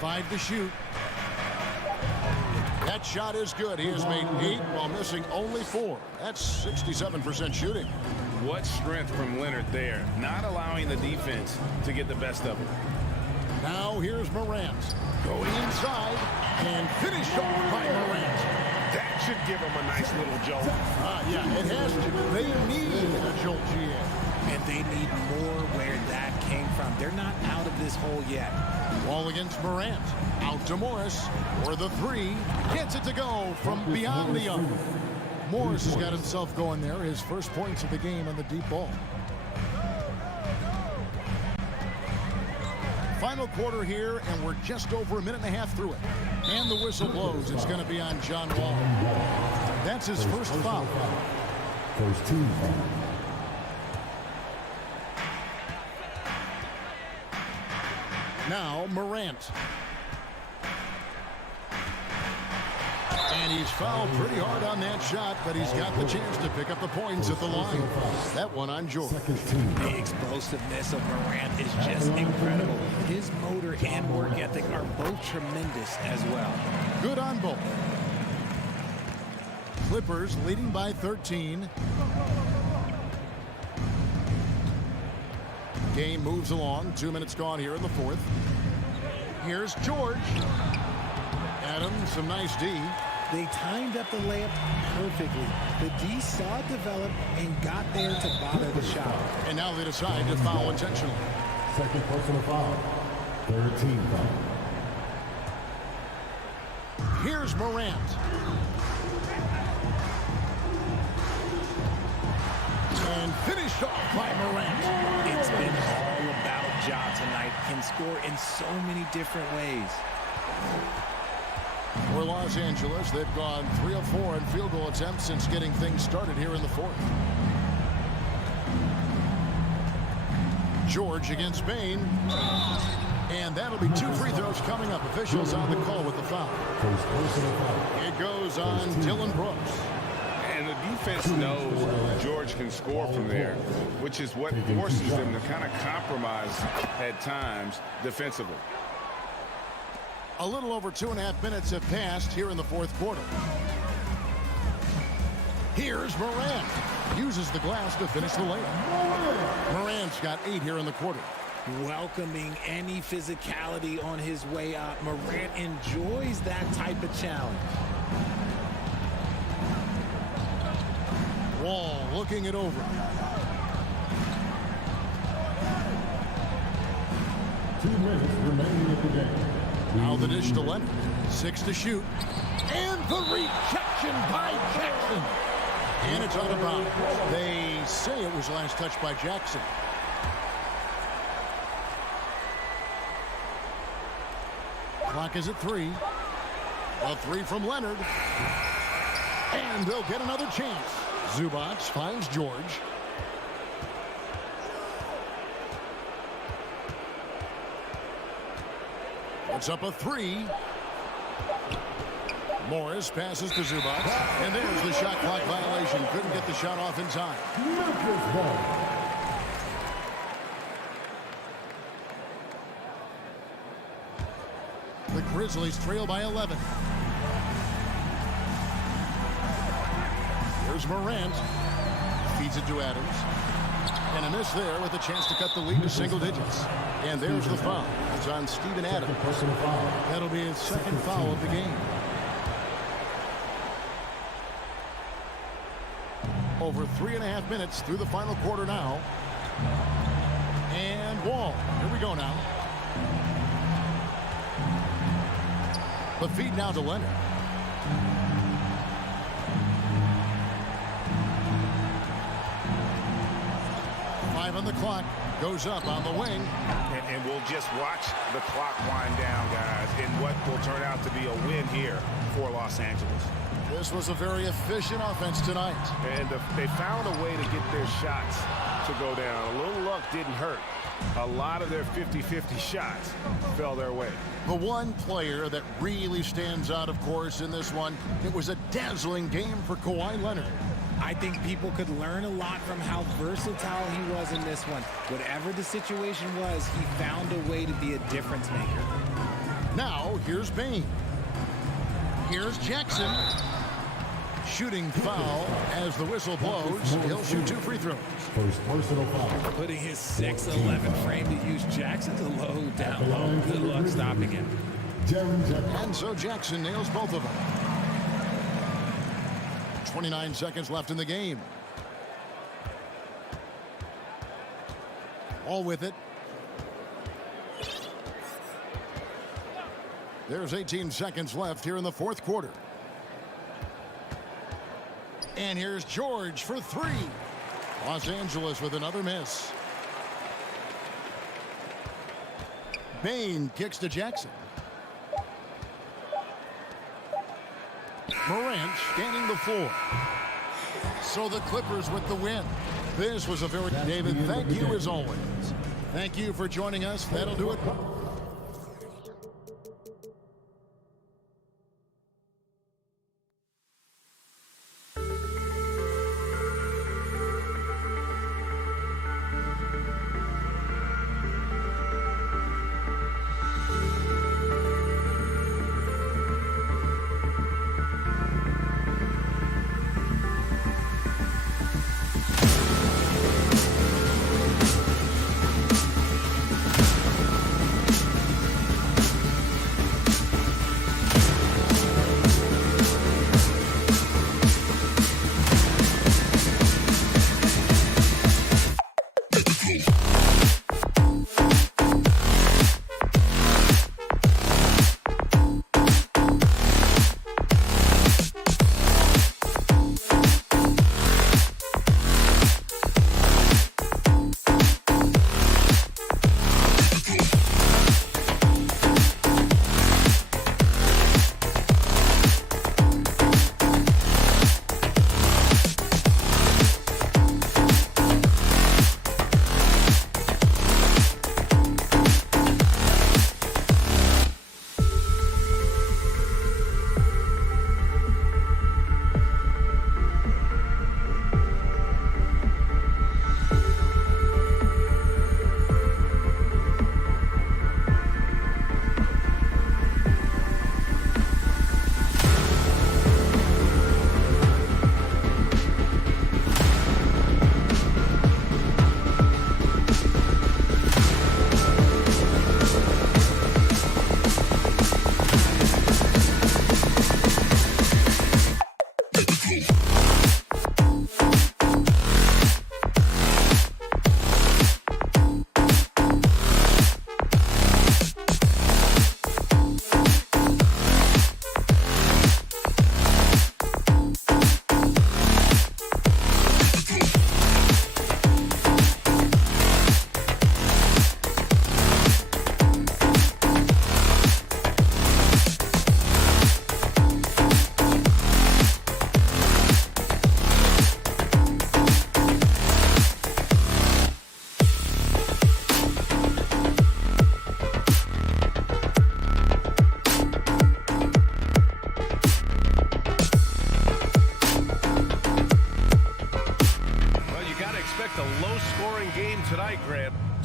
Five to shoot. That shot is good. He has made 8 while missing only 4. That's 67% shooting. What strength from Leonard there, not allowing the defense to get the best of him. Now here's Morant. Going inside and finished off by Morant. That should give him a nice little jolt. Yeah, it has to. They need a jolt, GM. And they need more where that came from. They're not out of this hole yet. Wall against Morant. Out to Morris for the 3. Gets it to go from beyond the arc. Morris has got himself going there. His first points of the game on the deep ball. Final quarter here, and we're just over a minute and a half through it. And the whistle blows. It's going to be on John Wall. That's his first foul. First team foul. Now Morant. And he's fouled pretty hard on that shot, but he's got the chance to pick up the points at the line. That one on George. The explosiveness of Morant is just incredible. His motor and work ethic are both tremendous as well. Good on both. Clippers leading by 13. Game moves along. 2 minutes gone here in the fourth. Here's George. Adams, some nice D. They timed up the layup perfectly. The D saw it develop and got there to bother the shot. And now they decide to foul intentionally. Second personal foul. Third team foul. Here's Morant. And finished off by Morant. It's been all about Ja tonight. Can score in so many different ways. For Los Angeles, they've gone 3 of 4 in field goal attempts since getting things started here in the fourth. George against Bain. And that'll be 2 free throws coming up. Officials on the call with the foul. It goes on Dillon Brooks. And the defense knows George can score from there, which is what forces them to kind of compromise at times defensively. A little over 2.5 minutes have passed here in the fourth quarter. Here's Morant. Uses the glass to finish the layup. Morant's got 8 here in the quarter. Welcoming any physicality on his way up. Morant enjoys that type of challenge. Wall looking it over. 2 minutes remaining of the game. Now the dish to Leonard. 6 to shoot. And the rejection by Jackson. And it's out of bounds. They say it was last touched by Jackson. Clock is at 3. A 3 from Leonard. And they'll get another chance. Zubac finds George. Puts up a three. Morris passes to Zubac. And there's the shot clock violation. Couldn't get the shot off in time. Memphis ball. The Grizzlies trail by 11. Here's Morant. Feeds it to Adams. And a miss there with a chance to cut the lead to single digits. And there's the foul. It's on Steven Adams. That'll be his second foul of the game. Over 3.5 minutes through the final quarter now. And Wall. Here we go now. The feed now to Leonard. Five on the clock. Goes up on the wing. And we'll just watch the clock wind down, guys, in what will turn out to be a win here for Los Angeles. This was a very efficient offense tonight. And they found a way to get their shots to go down. A little luck didn't hurt. A lot of their 50-50 shots fell their way. The one player that really stands out, of course, in this one, it was a dazzling game for Kawhi Leonard. I think people could learn a lot from how versatile he was in this one. Whatever the situation was, he found a way to be a difference maker. Now, here's Bain. Here's Jackson. Shooting foul as the whistle blows. He'll shoot 2 free throws. First personal foul. Putting his 6'11" frame to use. Jackson's a low, down low. Good luck stopping him. And so Jackson nails both of them. 29 seconds left in the game. All with it. There's 18 seconds left here in the fourth quarter. And here's George for 3. Los Angeles with another miss. Bain kicks to Jackson. Morant scanning the floor. So the Clippers with the win. This was a very... David, thank you as always. Thank you for joining us. That'll do it.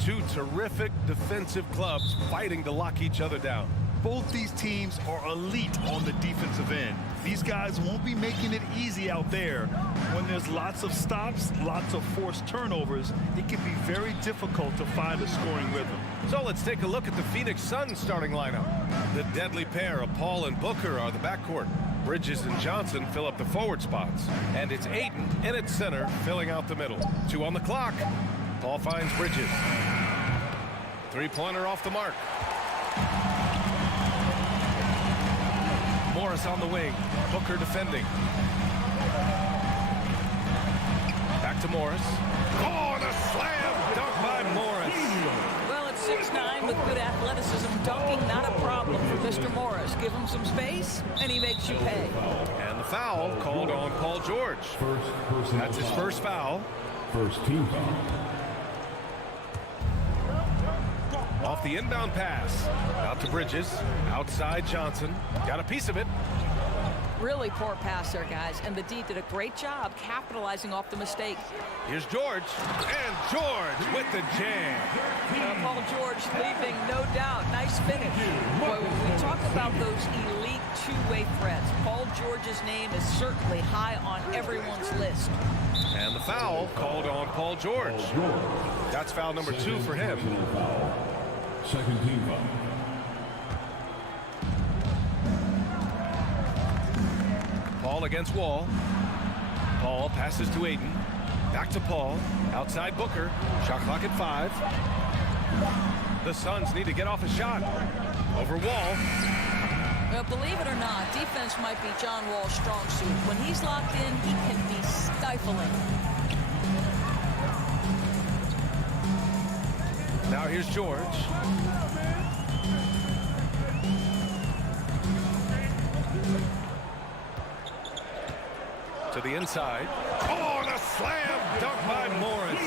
Two terrific defensive clubs fighting to lock each other down. Both these teams are elite on the defensive end. These guys won't be making it easy out there. When there's lots of stops, lots of forced turnovers, it can be very difficult to find a scoring rhythm. So let's take a look at the Phoenix Suns starting lineup. The deadly pair of Paul and Booker are the backcourt. Bridges and Johnson fill up the forward spots. And it's Ayton in its center, filling out the middle. 2 on the clock. Paul finds Bridges. Three-pointer off the mark. Morris on the wing. Booker defending. Back to Morris. Oh, the slam dunk by Morris. Well, at 6'9" with good athleticism, dunking not a problem for Mr. Morris. Give him some space, and he makes you pay. And the foul called on Paul George. That's his first foul. First team foul. Off the inbound pass. Out to Bridges. Outside Johnson. Got a piece of it. Really poor pass there, guys, and the D did a great job capitalizing off the mistake. Here's George, and George with the jam. Paul George leaving, no doubt. Nice finish. Boy, when we talk about those elite two-way threats, Paul George's name is certainly high on everyone's list. And the foul called on Paul George. That's foul number 2 for him. Second team foul. Paul against Wall. Paul passes to Ayton. Back to Paul. Outside Booker. Shot clock at 5. The Suns need to get off a shot. Over Wall. Well, believe it or not, defense might be John Wall's strong suit. When he's locked in, he can be stifling. Now here's George. To the inside. Oh, and a slam dunk by Morris.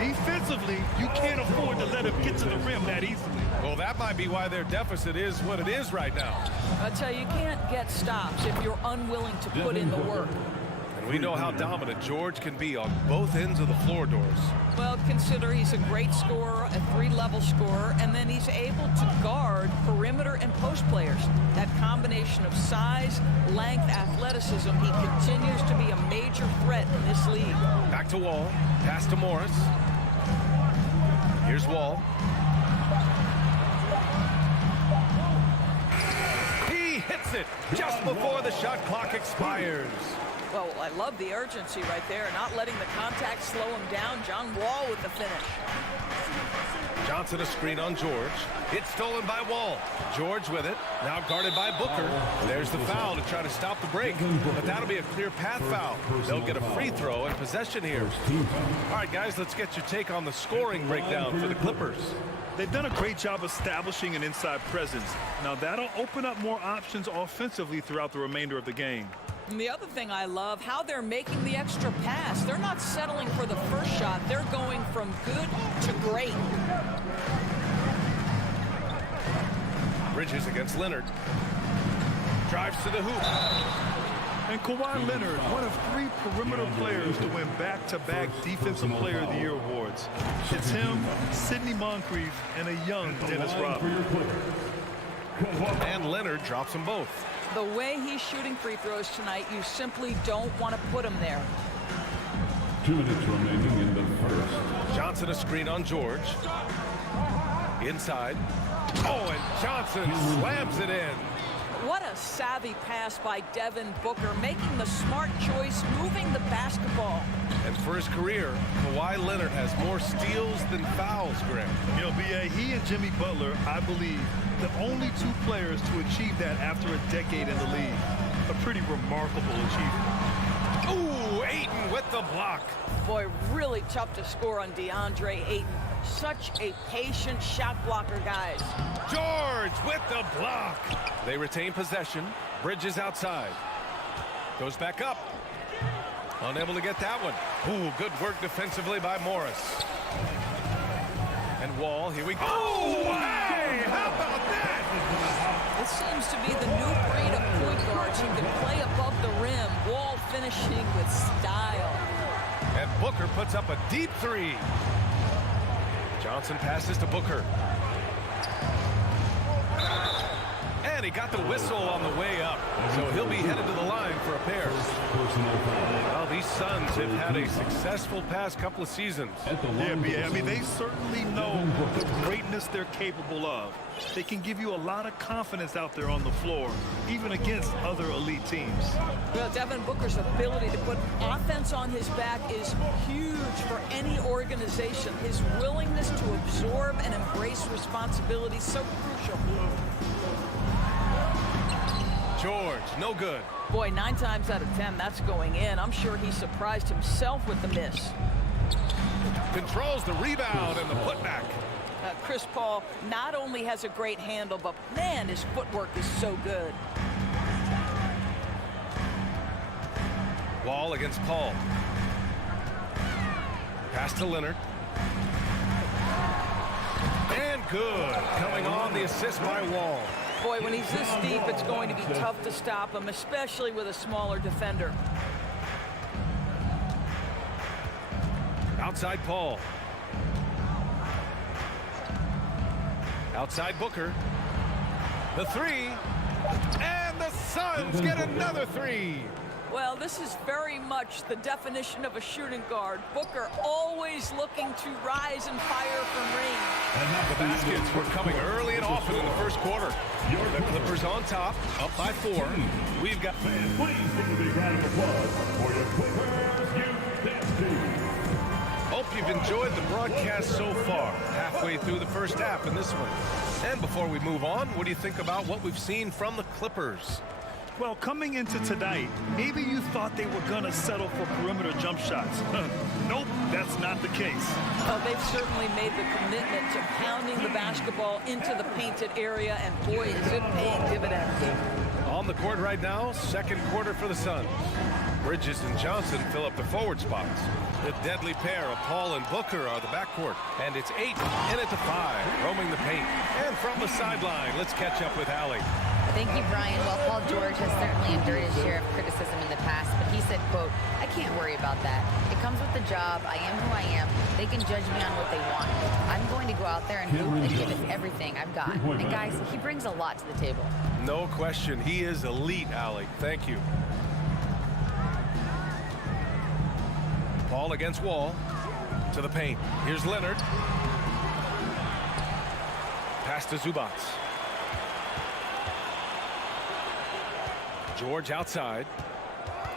Defensively, you can't afford to let him get to the rim that easily. Well, that might be why their deficit is what it is right now. I tell you, you can't get stops if you're unwilling to put in the work. And we know how dominant George can be on both ends of the floor doors. Well, consider he's a great scorer, a 3-level scorer, and then he's able to guard perimeter and post players. That combination of size, length, athleticism, he continues to be a major threat in this league. Back to Wall. Pass to Morris. Here's Wall. He hits it just before the shot clock expires. Well, I love the urgency right there, not letting the contact slow him down. John Wall with the finish. Johnson a screen on George. It's stolen by Wall. George with it. Now guarded by Booker. There's the foul to try to stop the break. But that'll be a clear path foul. They'll get a free throw and possession here. All right, guys, let's get your take on the scoring breakdown for the Clippers. They've done a great job establishing an inside presence. Now that'll open up more options offensively throughout the remainder of the game. And the other thing I love, how they're making the extra pass. They're not settling for the first shot. They're going from good to great. Bridges against Leonard. Drives to the hoop. And Kawhi Leonard, one of 3 perimeter players to win back-to-back Defensive Player of the Year awards. It's him, Sidney Moncrief, and a young Dennis Rodman. And Leonard drops them both. The way he's shooting free throws tonight, you simply don't want to put him there. 2 minutes remaining in the first. Johnson a screen on George. Inside. Oh, and Johnson slams it in. What a savvy pass by Devin Booker, making the smart choice, moving the basketball. And for his career, Kawhi Leonard has more steals than fouls, Greg. You know, B.A., he and Jimmy Butler, I believe, the only 2 players to achieve that after a decade in the league. A pretty remarkable achievement. Ooh, Ayton with the block. Boy, really tough to score on DeAndre Ayton. Such a patient shot blocker, guys. George with the block. They retain possession. Bridges outside. Goes back up. Unable to get that one. Ooh, good work defensively by Morris. And Wall, here we go. Oh, hey, how about that? This seems to be the new breed of point guards who can play above the rim. Wall finishing with style. And Booker puts up a deep 3. Johnson passes to Booker. And he got the whistle on the way up. So he'll be headed to the line for a pair. Well, these Suns have had a successful past couple of seasons. Yeah, I mean, they certainly know the greatness they're capable of. They can give you a lot of confidence out there on the floor, even against other elite teams. Well, Devin Booker's ability to put offense on his back is huge for any organization. His willingness to absorb and embrace responsibility, so crucial. George, no good. Boy, 9 times out of 10, that's going in. I'm sure he surprised himself with the miss. Controls the rebound and the putback. Chris Paul not only has a great handle, but man, his footwork is so good. Wall against Paul. Pass to Leonard. And good. Coming on the assist by Wall. Boy, when he's this deep, it's going to be tough to stop him, especially with a smaller defender. Outside Paul. Outside Booker. The three. And the Suns get another three. Well, this is very much the definition of a shooting guard. Booker always looking to rise and fire from range. The baskets were coming early and often in the first quarter. The Clippers on top, up by 4. We've got... Please give a big round of applause for your Clippers Youth Dance Team. Hope you've enjoyed the broadcast so far. Halfway through the first half in this one. And before we move on, what do you think about what we've seen from the Clippers? Well, coming into tonight, maybe you thought they were going to settle for perimeter jump shots. Nope, that's not the case. Well, they've certainly made the commitment to pounding the basketball into the painted area, and boy, is it paying dividends. On the court right now, second quarter for the Suns. Bridges and Johnson fill up the forward spots. The deadly pair of Paul and Booker are the backcourt. And it's 8 in it to 5, roaming the paint. And from the sideline, let's catch up with Allie. Thank you, Brian. Well, Paul George has certainly endured his share of criticism in the past, but he said, quote, "I can't worry about that. It comes with the job. I am who I am. They can judge me on what they want. I'm going to go out there and hoop and give it everything I've got." And guys, he brings a lot to the table. No question. He is elite, Allie. Thank you. Paul against Wall. To the paint. Here's Leonard. Pass to Zubac. George outside.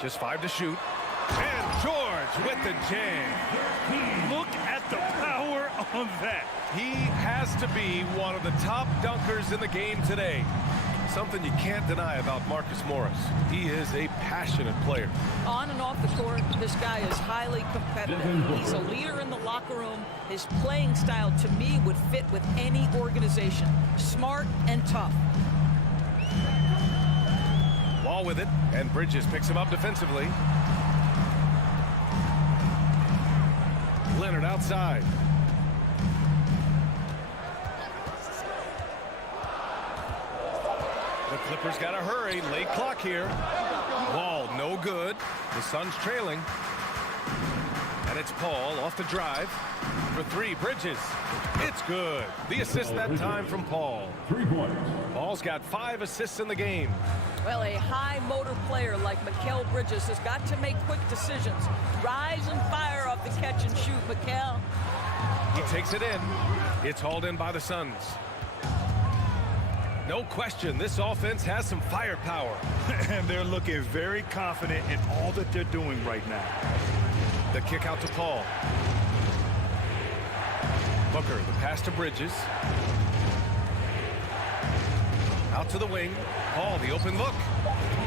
Just 5 to shoot. And George with the jam. Look at the power on that. He has to be one of the top dunkers in the game today. Something you can't deny about Marcus Morris. He is a passionate player. On and off the court, this guy is highly competitive. He's a leader in the locker room. His playing style, to me, would fit with any organization. Smart and tough. Wall with it, and Bridges picks him up defensively. Leonard outside. The Clippers got to hurry. Late clock here. Wall no good. The Suns trailing. And it's Paul off the drive. For 3, Bridges. It's good. The assist that time from Paul. 3 points. Paul's got 5 assists in the game. Well, a high motor player like Mikal Bridges has got to make quick decisions. Rise and fire off the catch and shoot, Mikal. He takes it in. It's hauled in by the Suns. No question, this offense has some firepower. And they're looking very confident in all that they're doing right now. The kick out to Paul. Booker, the pass to Bridges. Out to the wing. Paul, the open look.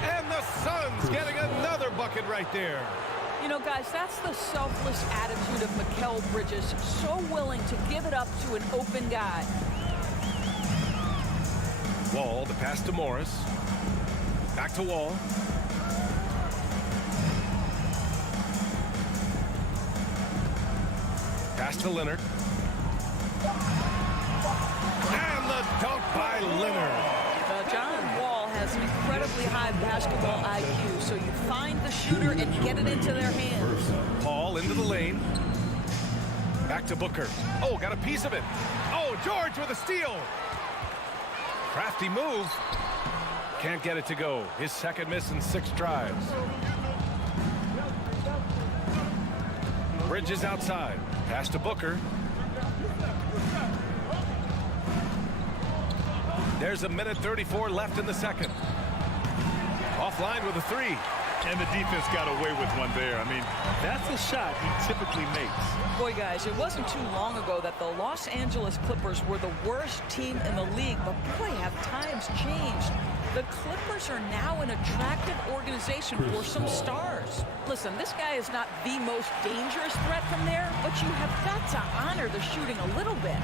And the Suns getting another bucket right there. You know, guys, that's the selfless attitude of Mikal Bridges. So willing to give it up to an open guy. Wall, the pass to Morris. Back to Wall. Pass to Leonard. And the dunk by Leonard. John Wall has an incredibly high basketball IQ, so you find the shooter and get it into their hands. Paul into the lane. Back to Booker. Oh, got a piece of it. Oh, George with a steal. Crafty move. Can't get it to go. His second miss in 6 tries. Bridges outside. Pass to Booker. There's a minute 34 left in the second. Offline with a 3. And the defense got away with one there. I mean, that's a shot he typically makes. Boy, guys, it wasn't too long ago that the Los Angeles Clippers were the worst team in the league, but boy, have times changed. The Clippers are now an attractive organization for some stars. Listen, this guy is not the most dangerous threat from there, but you have got to honor the shooting a little bit.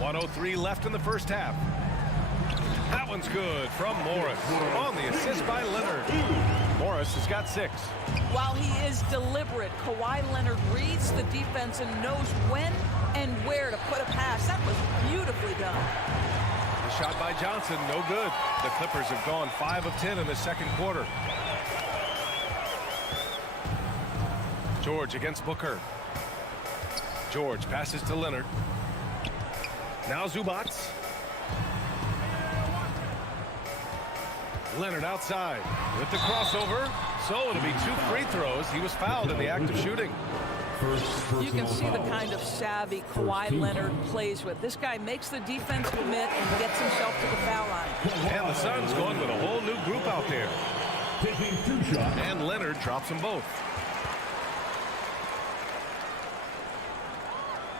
1:03 left in the first half. That one's good from Morris. On the assist by Leonard. Morris has got 6. While he is deliberate, Kawhi Leonard reads the defense and knows when and where to put a pass. That was beautifully done. The shot by Johnson, no good. The Clippers have gone 5 of 10 in the second quarter. George against Booker. George passes to Leonard. Now Zubac. Leonard outside with the crossover. So it'll be 2 free throws. He was fouled in the act of shooting. You can see the kind of savvy Kawhi Leonard plays with. This guy makes the defense commit and gets himself to the foul line. And the Suns going with a whole new group out there. Taking 2 shots. And Leonard drops them both.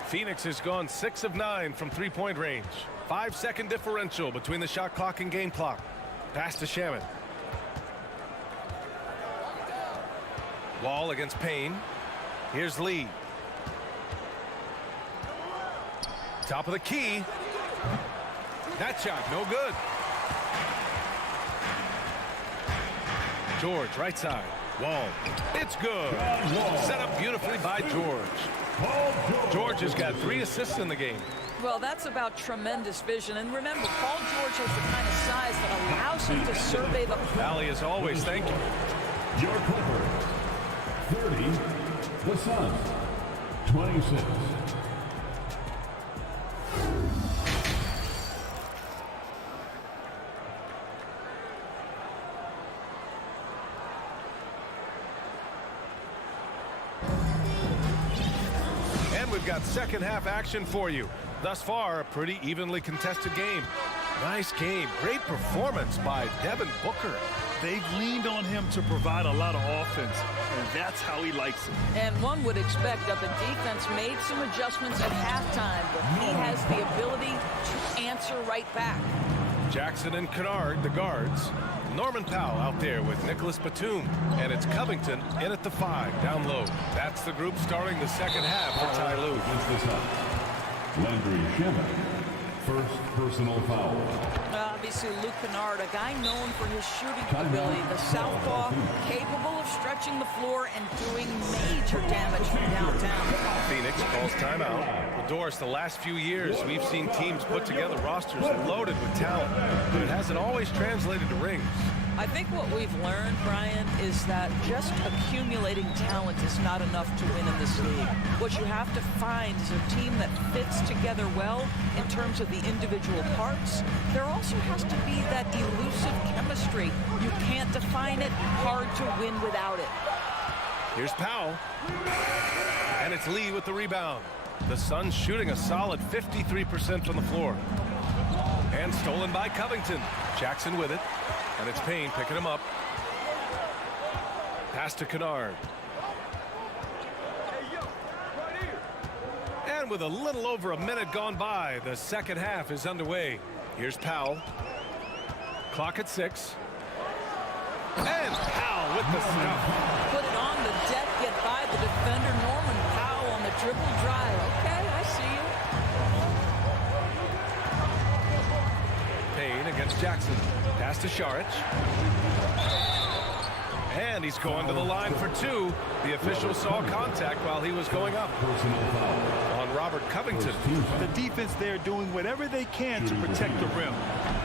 Phoenix has gone 6 of 9 from 3-point range. 5-second differential between the shot clock and game clock. Pass to Shaman. Wall against Payne. Here's Lee. Top of the key. That shot, no good. George, right side. Wall. It's good. Set up beautifully by George. George has got 3 assists in the game. Well, that's about tremendous vision. And remember, Paul George has the kind of size that allows him to survey the... Valley, as always, thank you. Your Clippers, 30. The Suns, 26. And we've got second half action for you. Thus far, a pretty evenly contested game. Nice game. Great performance by Devin Booker. They've leaned on him to provide a lot of offense, and that's how he likes it. And one would expect that the defense made some adjustments at halftime, but he has the ability to answer right back. Jackson and Kennard, the guards. Norman Powell out there with Nicholas Batum. And it's Covington in at the 5, down low. That's the group starting the second half for Ty Lue. Landry Shaman, first personal foul. Obviously, Luke Kennard, a guy known for his shooting ability, the southpaw, capable of stretching the floor and doing major damage from downtown. Phoenix calls timeout. Doris, the last few years, we've seen teams put together rosters loaded with talent, but it hasn't always translated to rings. I think what we've learned, Brian, is that just accumulating talent is not enough to win in this league. What you have to find is a team that fits together well in terms of the individual parts. There also has to be that elusive chemistry. You can't define it, hard to win without it. Here's Powell. And it's Lee with the rebound. The Suns shooting a solid 53% from the floor. And stolen by Covington. Jackson with it. And it's Payne picking him up. Pass to Kennard. And with a little over a minute gone by, the second half is underway. Here's Powell. Clock at 6. And Powell with the stuff. Put it on the deck, get by the defender. Norman Powell on the dribble drive. Okay, I see you. Payne against Jackson. Pass to Šarić. And he's going to the line for 2. The official saw contact while he was going up on Robert Covington. The defense there doing whatever they can to protect the rim.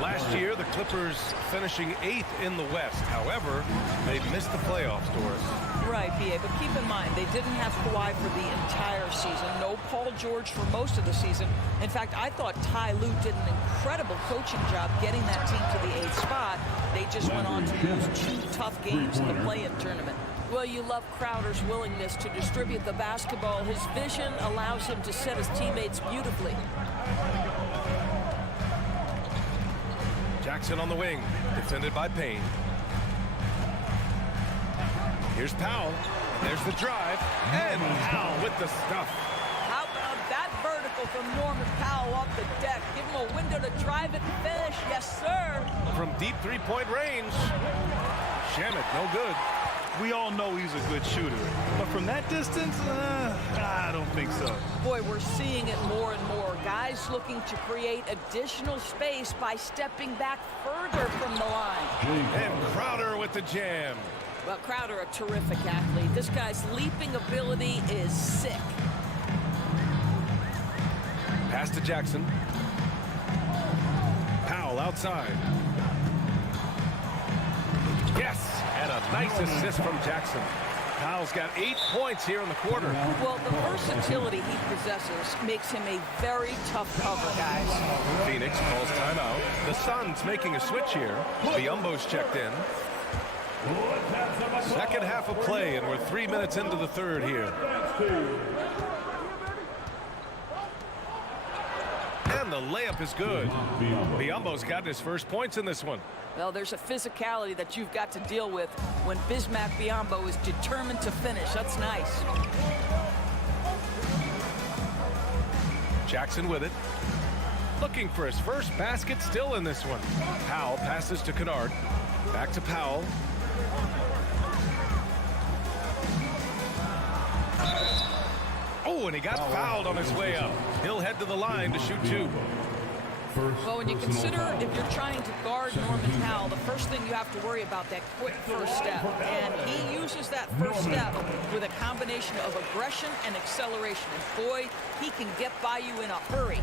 Last year, the Clippers finishing 8th in the West. However, they missed the playoffs, Doris. Right, B.A., but keep in mind, they didn't have Kawhi for the entire season. No Paul George for most of the season. In fact, I thought Ty Lue did an incredible coaching job getting that team to the 8th spot. They just went on to lose 2 tough games in the play-in tournament. Well, you love Crowder's willingness to distribute the basketball. His vision allows him to set his teammates beautifully. Jackson on the wing, defended by Payne. Here's Powell. There's the drive. And Powell with the stuff. How about that vertical from Norman Powell off the deck? Give him a window to drive it and finish. Yes, sir. From deep three-point range. Shamet, no good. We all know he's a good shooter, but from that distance, I don't think so. Boy, we're seeing it more and more. Guys looking to create additional space by stepping back further from the line. And Crowder with the jam. Well, Crowder, a terrific athlete. This guy's leaping ability is sick. Pass to Jackson. Powell outside. Yes, and a nice assist from Jackson. Powell's got 8 points here in the quarter. Well, the versatility he possesses makes him a very tough cover, guys. Phoenix calls timeout. The Suns making a switch here. Biyombo's checked in. Second half of play, and we're 3 minutes into the third here. And the layup is good. Biyombo's gotten his first points in this one. Well, there's a physicality that you've got to deal with when Bismack Biyombo is determined to finish. That's nice. Jackson with it. Looking for his first basket still in this one. Powell passes to Kennard. Back to Powell. Oh, and he got fouled on his way up. He'll head to the line to shoot 2. Well, when you consider if you're trying to guard Norman Powell, the first thing you have to worry about that quick first step. And he uses that first step with a combination of aggression and acceleration. And boy, he can get by you in a hurry.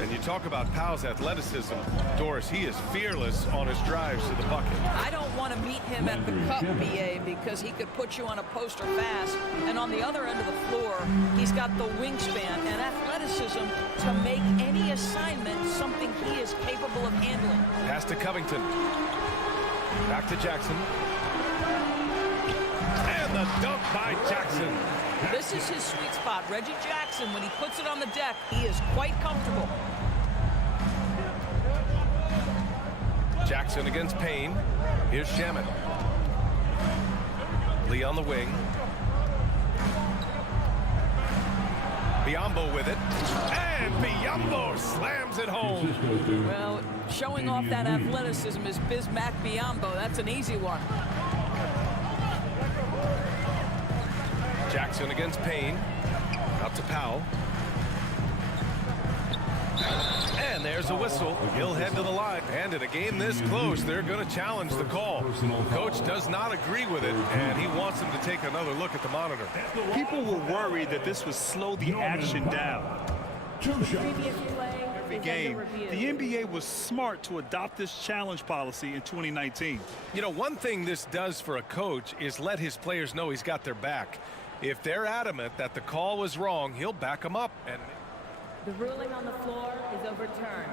And you talk about Powell's athleticism. Doris, he is fearless on his drives to the bucket. I don't want to meet him at the cup, BA, because he could put you on a poster fast. And on the other end of the floor, he's got the wingspan and athleticism to make any assignment something he is capable of handling. Pass to Covington. Back to Jackson. And the dunk by Jackson. This is his sweet spot. Reggie Jackson, when he puts it on the deck, he is quite comfortable. Jackson against Payne. Here's Shamet. Lee on the wing. Biyombo with it. And Biyombo slams it home. Well, showing off that athleticism is Bismack Biyombo. That's an easy one. Jackson against Payne. Out to Powell. And there's a whistle. He'll head to the line. And in a game this close, they're going to challenge the call. Coach does not agree with it, and he wants him to take another look at the monitor. People were worried that this would slow the action down. Every game, the NBA was smart to adopt this challenge policy in 2019. You know, one thing this does for a coach is let his players know he's got their back. If they're adamant that the call was wrong, he'll back them up. And the ruling on the floor is overturned.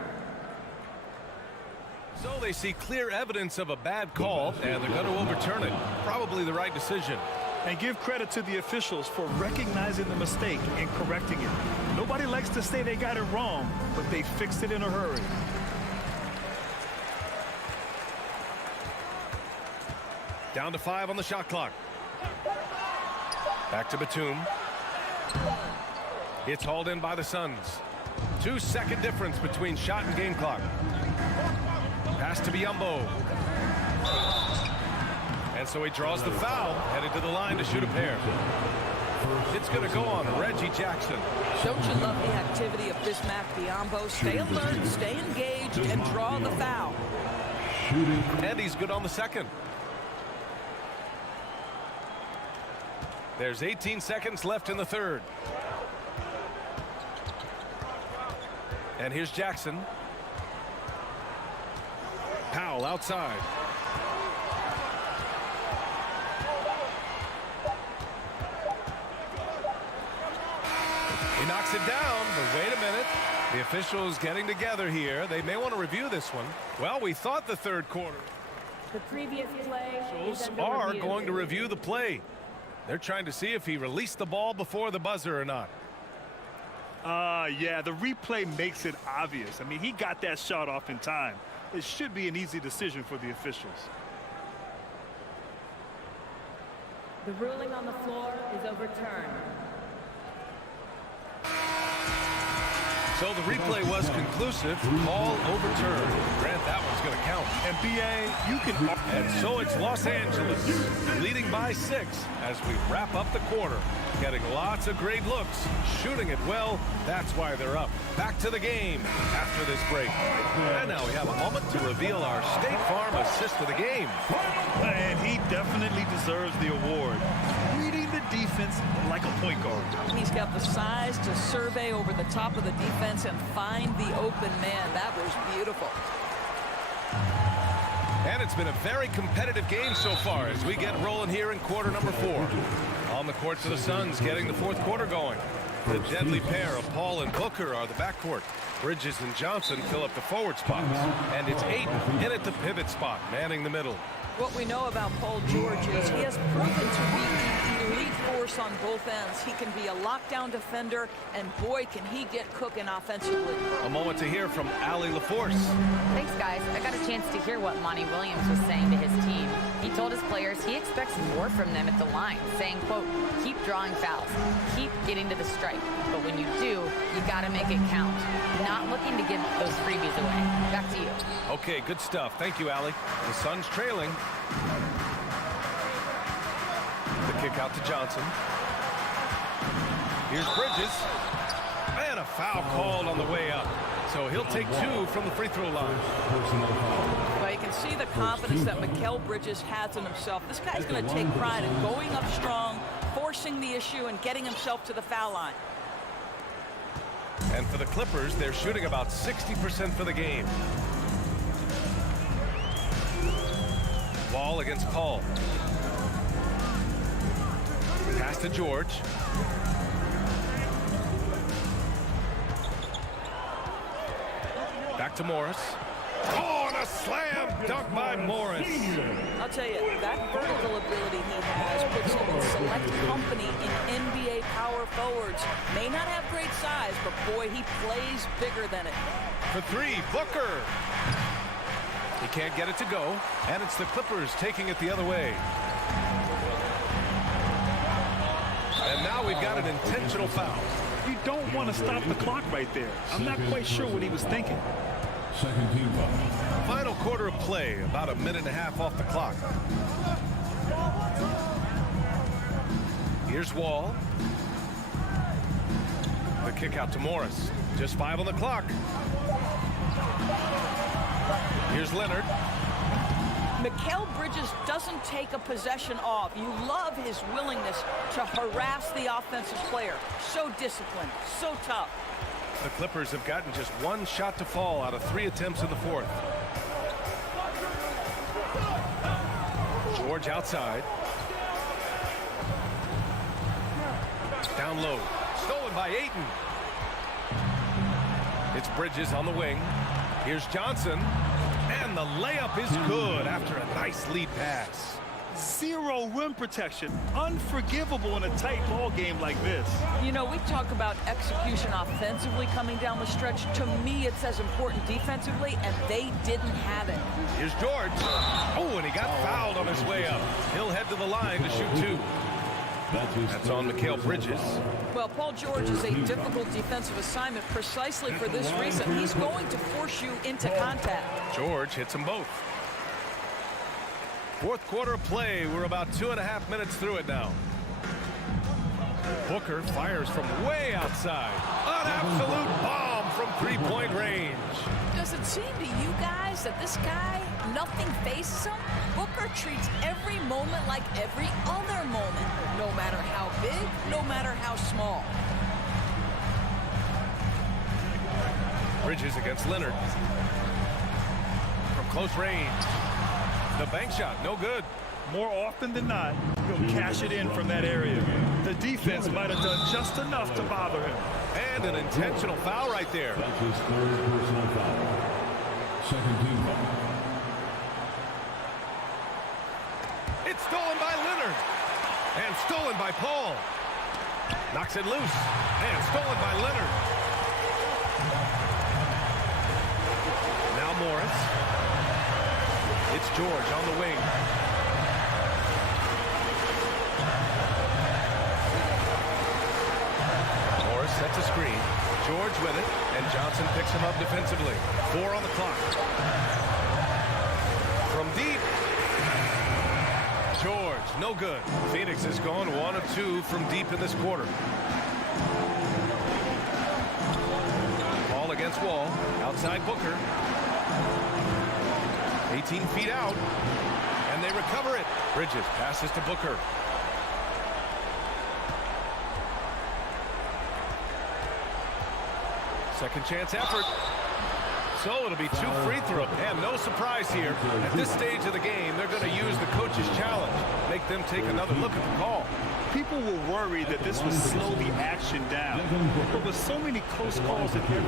So they see clear evidence of a bad call, and they're going to overturn it. Probably the right decision. And give credit to the officials for recognizing the mistake and correcting it. Nobody likes to say they got it wrong, but they fixed it in a hurry. Down to 5 on the shot clock. Back to Batum. It's hauled in by the Suns. 2-second difference between shot and game clock. Pass to Biyombo. And so he draws the foul, headed to the line to shoot a pair. It's going to go on Reggie Jackson. Don't you love the activity of Bismack Biyombo? Stay alert, stay engaged, and draw the foul. And he's good on the second. There's 18 seconds left in the third. And here's Jackson. Powell outside. He knocks it down, but wait a minute. The officials getting together here. They may want to review this one. Well, we thought the third quarter. The previous play is under Are review. going to review the play. They're trying to see if he released the ball before the buzzer or not. Yeah, the replay makes it obvious. I mean, he got that shot off in time. It should be an easy decision for the officials. The ruling on the floor is overturned. So the replay was conclusive. Call overturned. Grant, that one's going to count. And BA, you can... And so it's Los Angeles leading by 6 as we wrap up the quarter. Getting lots of great looks, shooting it well. That's why they're up. Back to the game after this break. And now we have a moment to reveal our State Farm assist of the game. And he definitely deserves the award. Reading the defense like a point guard. He's got the size to survey over the top of the defense and find the open man. That was beautiful. And it's been a very competitive game so far as we get rolling here in quarter number 4. On the court for the Suns, getting the fourth quarter going. The deadly pair of Paul and Booker are the backcourt. Bridges and Johnson fill up the forward spots. And it's Ayton in at the pivot spot, manning the middle. What we know about Paul George is he has proven to be the elite force on both ends. He can be a lockdown defender, and boy, can he get cooking offensively. A moment to hear from Allie LaForce. Thanks, guys. I got a chance to hear what Monty Williams was saying to his team. He told his players he expects more from them at the line, saying, quote, keep drawing fouls, keep getting to the stripe. But when you do, you got to make it count. Not looking to give those freebies away. Back to you. Okay, good stuff. Thank you, Allie. The Suns trailing. The kick out to Johnson. Here's Bridges. And a foul called on the way up. So he'll take 2 from the free throw line. Well, you can see the confidence that Mikal Bridges has in himself. This guy's going to take pride in going up strong, forcing the issue, and getting himself to the foul line. And for the Clippers, they're shooting about 60% for the game. Ball against Paul. Pass to George. Back to Morris. Oh, and a slam dunk by Morris. I'll tell you, that vertical ability he has puts him in select company in NBA power forwards. May not have great size, but boy, he plays bigger than it. For 3, Booker. He can't get it to go, and it's the Clippers taking it the other way. And now we've got an intentional foul. You don't want to stop the clock right there. I'm not quite sure what he was thinking. Second team foul. Final quarter of play, about a minute and a half off the clock. Here's Wall. The kick out to Morris. Just 5 on the clock. Here's Leonard. Mikal Bridges doesn't take a possession off. You love his willingness to harass the offensive player. So disciplined, so tough. The Clippers have gotten just 1 shot to fall out of 3 attempts in the fourth. George outside. Down low. Stolen by Ayton. It's Bridges on the wing. Here's Johnson. And the layup is good after a nice lead pass. Zero rim protection. Unforgivable in a tight ball game like this. You know, we talk about execution offensively coming down the stretch. To me, it's as important defensively, and they didn't have it. Here's George. Oh, and he got fouled on his way up. He'll head to the line to shoot 2. That's on Mikal Bridges. Well, Paul George is a difficult defensive assignment precisely for this reason. He's going to force you into contact. George hits them both. Fourth quarter of play. We're about 2.5 minutes through it now. Booker fires from way outside. An absolute bomb from 3-point range. Does it seem to you guys that this guy, nothing faces him? Booker treats every moment like every other moment, no matter how big, no matter how small. Bridges against Leonard. From close range. The bank shot, no good. More often than not, he'll cash it in from that area. The defense might have done just enough to bother him. And an intentional foul right there. That's his third personal foul. Second team foul. It's stolen by Leonard. And stolen by Paul. Knocks it loose. And stolen by Leonard. Now Morris. It's George on the wing. Morris sets a screen. George with it. And Johnson picks him up defensively. 4 on the clock. From deep. George, no good. Phoenix has gone 1 of 2 from deep in this quarter. Ball against Wall. Outside Booker. 18 feet out. And they recover it. Bridges passes to Booker. Second chance effort. So it'll be 2 free throws. And no surprise here. At this stage of the game, they're going to use the coach's challenge. Make them take another look at the call. People were worried that this would slow the action down. But with so many close calls in here,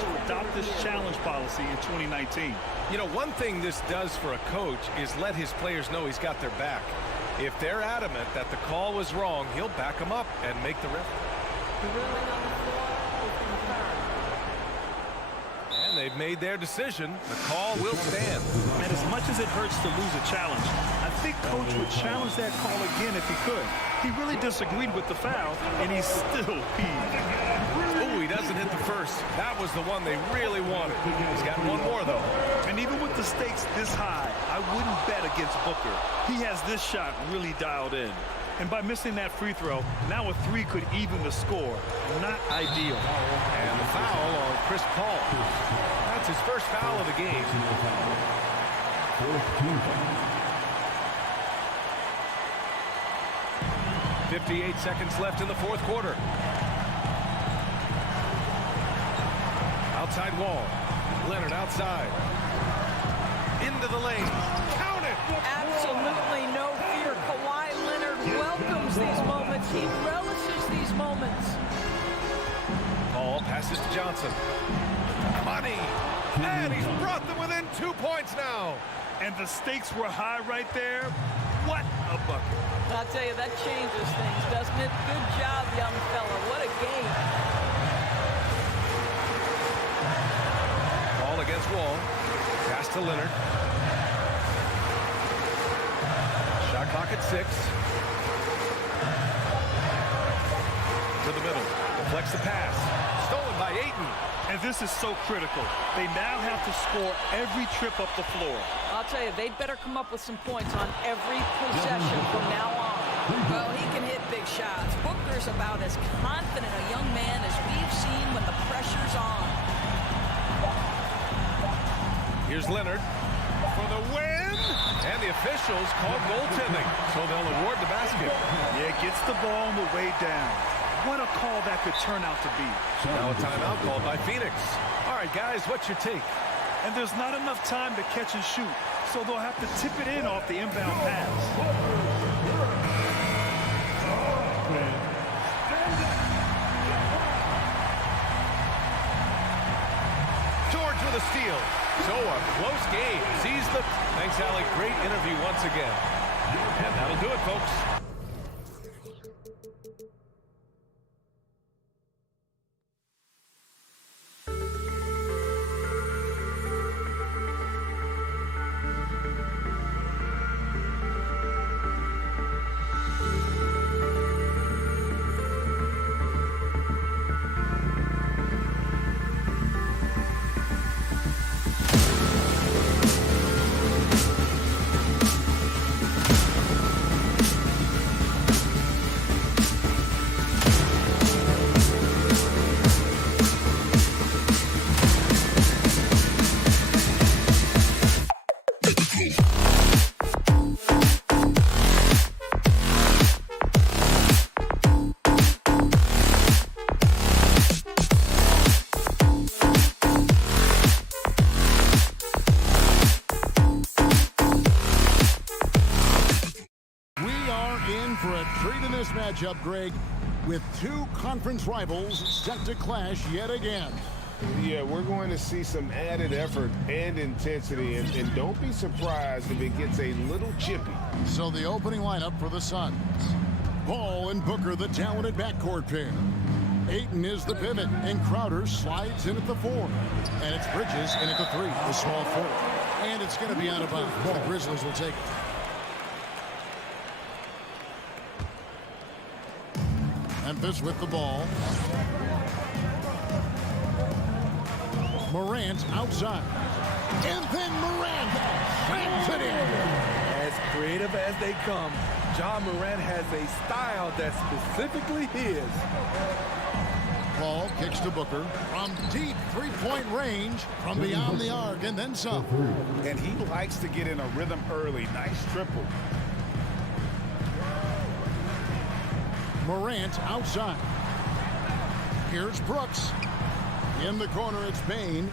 to adopt this challenge policy in 2019. You know, one thing this does for a coach is let his players know he's got their back. If they're adamant that the call was wrong, he'll back them up and make the ref. The ruling on the floor is confirmed. And they've made their decision. The call will stand. And as much as it hurts to lose a challenge, I think Coach would challenge that call again if he could. He really disagreed with the foul, and he's still peeved. Ooh, he doesn't hit the first. That was the one they really wanted. He's got one more, though. And even with the stakes this high, I wouldn't bet against Booker. He has this shot really dialed in. And by missing that free throw, now a 3 could even the score. Not ideal. And the foul on Chris Paul. That's his first foul of the game. 58 seconds left in the fourth quarter. Outside Wall. Leonard outside. Into the lane. Count it! Absolutely no fear. Kawhi Leonard welcomes these moments. He relishes these moments. Paul passes to Johnson. Money! And he's brought them within 2 points now. And the stakes were high right there. What a bucket. I'll tell you, that changes things, doesn't it? Good job, young fella. What a game. Ball against Wall. Pass to Leonard. Shot clock at 6. To the middle. Deflects the pass. Stolen by Ayton. And this is so critical. They now have to score every trip up the floor. I'll tell you, they'd better come up with some points on every possession from now on. Well, he can hit big shots. Booker's about as confident a young man as we've seen when the pressure's on. Here's Leonard for the win. And the officials call goaltending, so they'll award the basket. Yeah, gets the ball on the way down. What a call that could turn out to be. Now a timeout called by Phoenix. All right, guys, what's your take? And there's not enough time to catch and shoot, so they'll have to tip it in off the inbound pass. George with a steal. So a close game. Sees the... Thanks, Alec. Great interview once again. And that'll do it, folks. matchup, Greg, with two conference rivals set to clash yet again. Yeah, we're going to see some added effort and intensity, and don't be surprised if it gets a little chippy. So the opening lineup for the Suns. Ball and Booker, the talented backcourt pair. Ayton is the pivot, and Crowder slides in at the 4. And it's Bridges in at the 3, the small forward. And it's going to be out of bounds. The Grizzlies will take it. Memphis with the ball. Morant outside. And then Morant slams it in. As creative as they come, Ja Morant has a style that's specifically his. Ball kicks to Booker from deep three-point range, from beyond the arc, and then some. And he likes to get in a rhythm early. Nice triple. Morant outside. Here's Brooks. In the corner, it's Bain.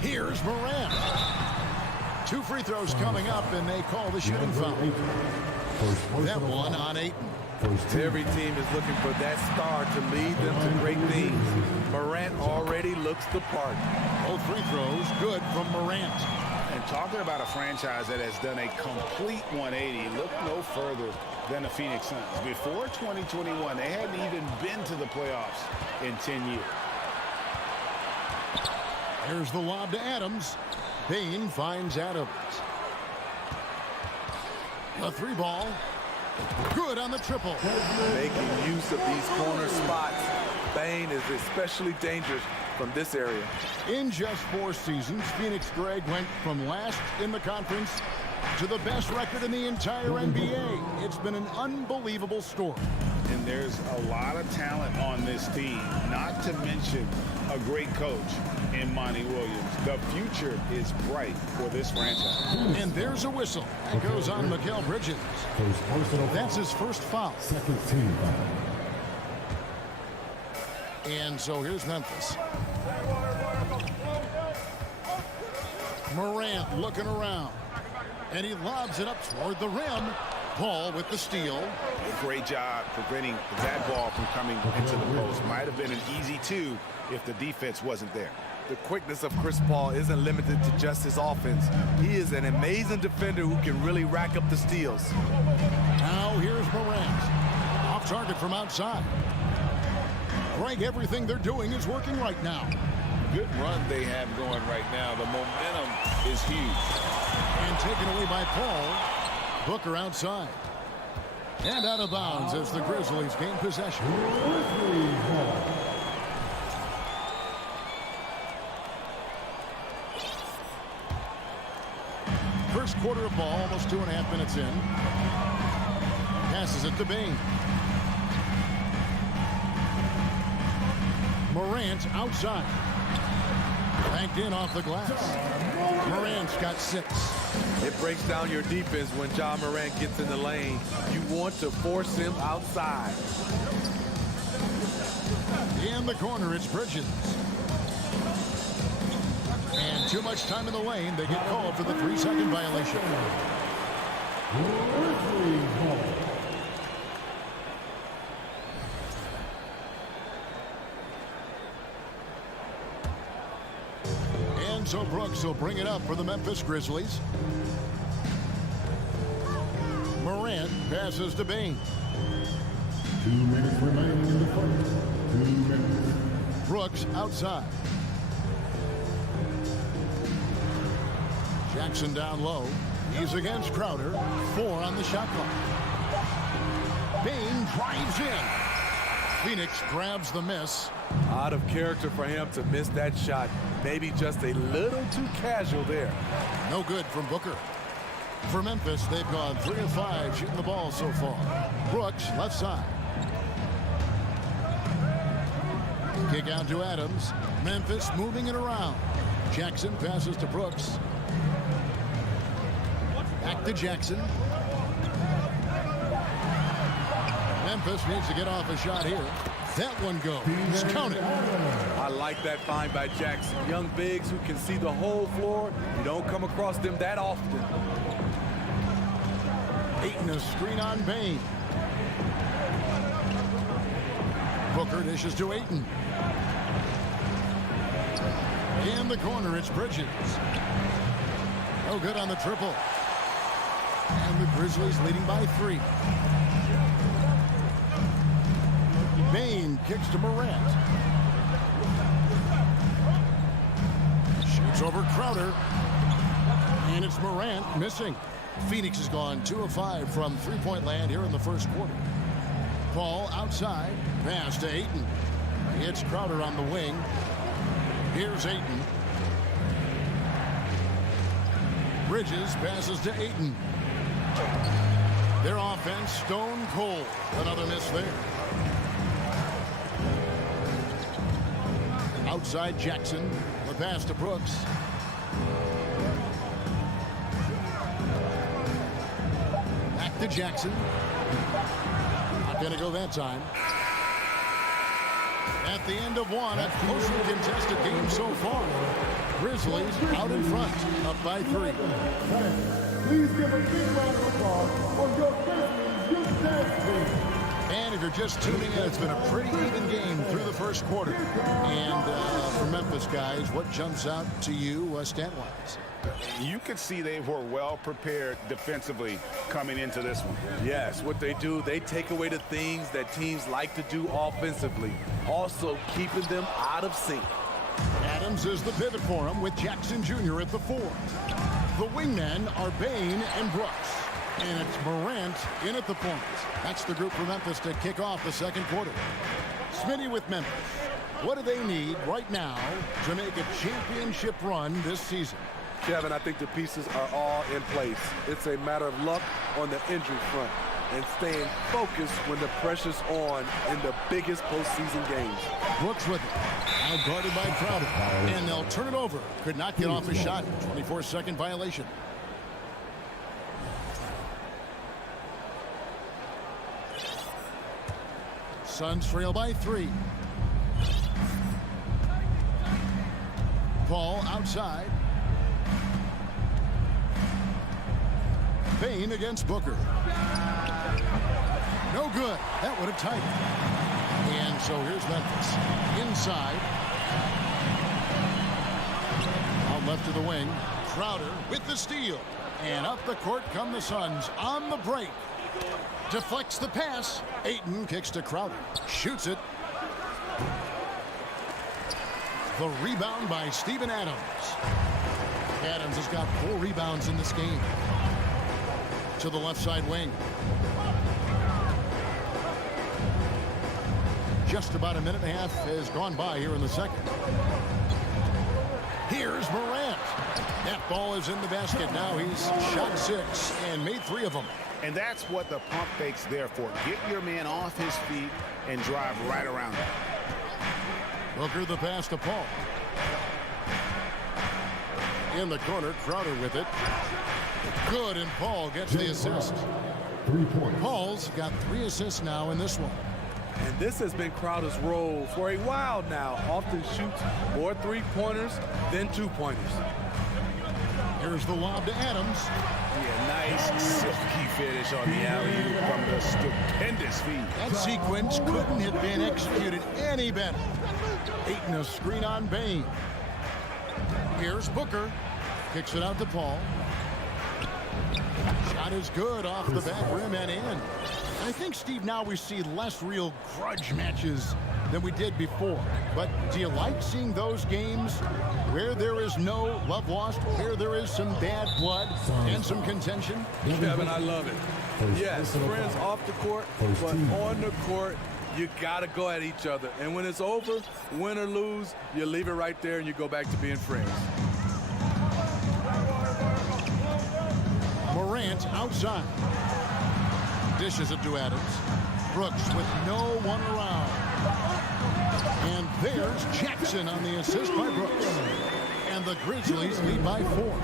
Here's Morant. 2 free throws coming up, and they call the shooting foul. That one on Ayton. Every team is looking for that star to lead them to great things. Morant already looks the part. Both free throws good from Morant. And talking about a franchise that has done a complete 180, look no further than the Phoenix Suns. Before 2021, they hadn't even been to the playoffs in 10 years. Here's the lob to Adams. Bain finds Adams. A 3-ball. Good on the triple. Making use of these corner spots. Bain is especially dangerous from this area. In just 4 seasons, Phoenix, Greg, went from last in the conference to the best record in the entire NBA. It's been an unbelievable story. And there's a lot of talent on this team, not to mention a great coach in Monty Williams. The future is bright for this franchise. And there's a whistle. That goes on Mikal Bridges. That's his first foul. Second team foul. And so here's Memphis. Morant looking around. And he lobs it up toward the rim. Paul with the steal. Great job preventing that ball from coming into the post. Might have been an easy 2 if the defense wasn't there. The quickness of Chris Paul isn't limited to just his offense. He is an amazing defender who can really rack up the steals. Now here's Morant. Off target from outside. Greg, everything they're doing is working right now. Good run they have going right now. The momentum is huge. And taken away by Paul. Booker outside. And out of bounds as the Grizzlies gain possession. First quarter of ball, almost 2.5 minutes in. Passes it to Bain. Morant outside. Banked in off the glass. Morant's got 6. It breaks down your defense when Ja Morant gets in the lane. You want to force him outside. In the corner, it's Bridges. And too much time in the lane. They get called for the 3-second violation. And so Brooks will bring it up for the Memphis Grizzlies. Morant passes to Bain. 2 minutes remaining in the first. 2 minutes. Brooks outside. Jackson down low. He's against Crowder. 4 on the shot clock. Bain drives in. Phoenix grabs the miss. Out of character for him to miss that shot. Maybe just a little too casual there. No good from Booker. For Memphis, they've gone 3 of 5 shooting the ball so far. Brooks left side. Kick out to Adams. Memphis moving it around. Jackson passes to Brooks. Back to Jackson. Memphis needs to get off a shot here. That one goes. Count it. I like that find by Jackson. Young bigs who can see the whole floor. You don't come across them that often. Ayton a screen on Bain. Booker dishes to Ayton. In the corner, it's Bridges. No good on the triple. And the Grizzlies leading by 3. Bain kicks to Morant. Shoots over Crowder. And it's Morant missing. Phoenix has gone 2 of 5 from three-point land here in the first quarter. Paul outside. Pass to Ayton. It's Crowder on the wing. Here's Ayton. Bridges passes to Ayton. Their offense stone cold. Another miss there. Outside Jackson. The pass to Brooks. Back to Jackson. Not going to go that time. At the end of one, a closely contested game so far. Grizzlies out in front, up by 3. Please give a big round of applause for your Grizzlies youth dance team. And if you're just tuning in, it's been a pretty even game through the first quarter. And for Memphis guys, what jumps out to you stat-wise? You could see they were well prepared defensively coming into this one. Yes, what they do, they take away the things that teams like to do offensively, also keeping them out of sync. Adams is the pivot for him with Jackson Jr. at the 4. The wingmen are Bain and Brooks. And it's Morant in at the point. That's the group for Memphis to kick off the second quarter. Smitty with Memphis. What do they need right now to make a championship run this season? Kevin, I think the pieces are all in place. It's a matter of luck on the injury front and staying focused when the pressure's on in the biggest postseason games. Brooks with it. Now guarded by Crowder. And they'll turn it over. Could not get off a shot. 24-second violation. Suns trail by 3. Paul outside. Bain against Booker. No good. That would have tied it. And so here's Memphis. Inside. Out left to the wing. Crowder with the steal. And up the court come the Suns on the break. Deflects the pass. Ayton kicks to Crowder. Shoots it. The rebound by Steven Adams. Adams has got 4 rebounds in this game. To the left side wing. Just about a minute and a half has gone by here in the second. Here's Morant. That ball is in the basket. Now he's shot 6 and made 3 of them. And that's what the pump fake's there for. Get your man off his feet and drive right around him. Booker the pass to Paul. In the corner, Crowder with it. Good, and Paul gets the assist. 3 points. Paul's got 3 assists now in this one. And this has been Crowder's role for a while now. Often shoots more 3-pointers than 2-pointers. Here's the lob to Adams. Yeah, nice silky finish on the alley-oop from the stupendous feed. That sequence couldn't have been executed any better. Ayton a screen on Bain. Here's Booker. Kicks it out to Paul. Shot is good off the back rim and in. I think, Steve, now we see less real grudge matches than we did before. But do you like seeing those games where there is no love lost, where there is some bad blood and some contention? Kevin, I love it. Yes, friends off the court, but on the court, you got to go at each other. And when it's over, win or lose, you leave it right there and you go back to being friends. Morant outside. Dishes it to Adams. Brooks with no one around. And there's Jackson on the assist by Brooks. And the Grizzlies lead by 4.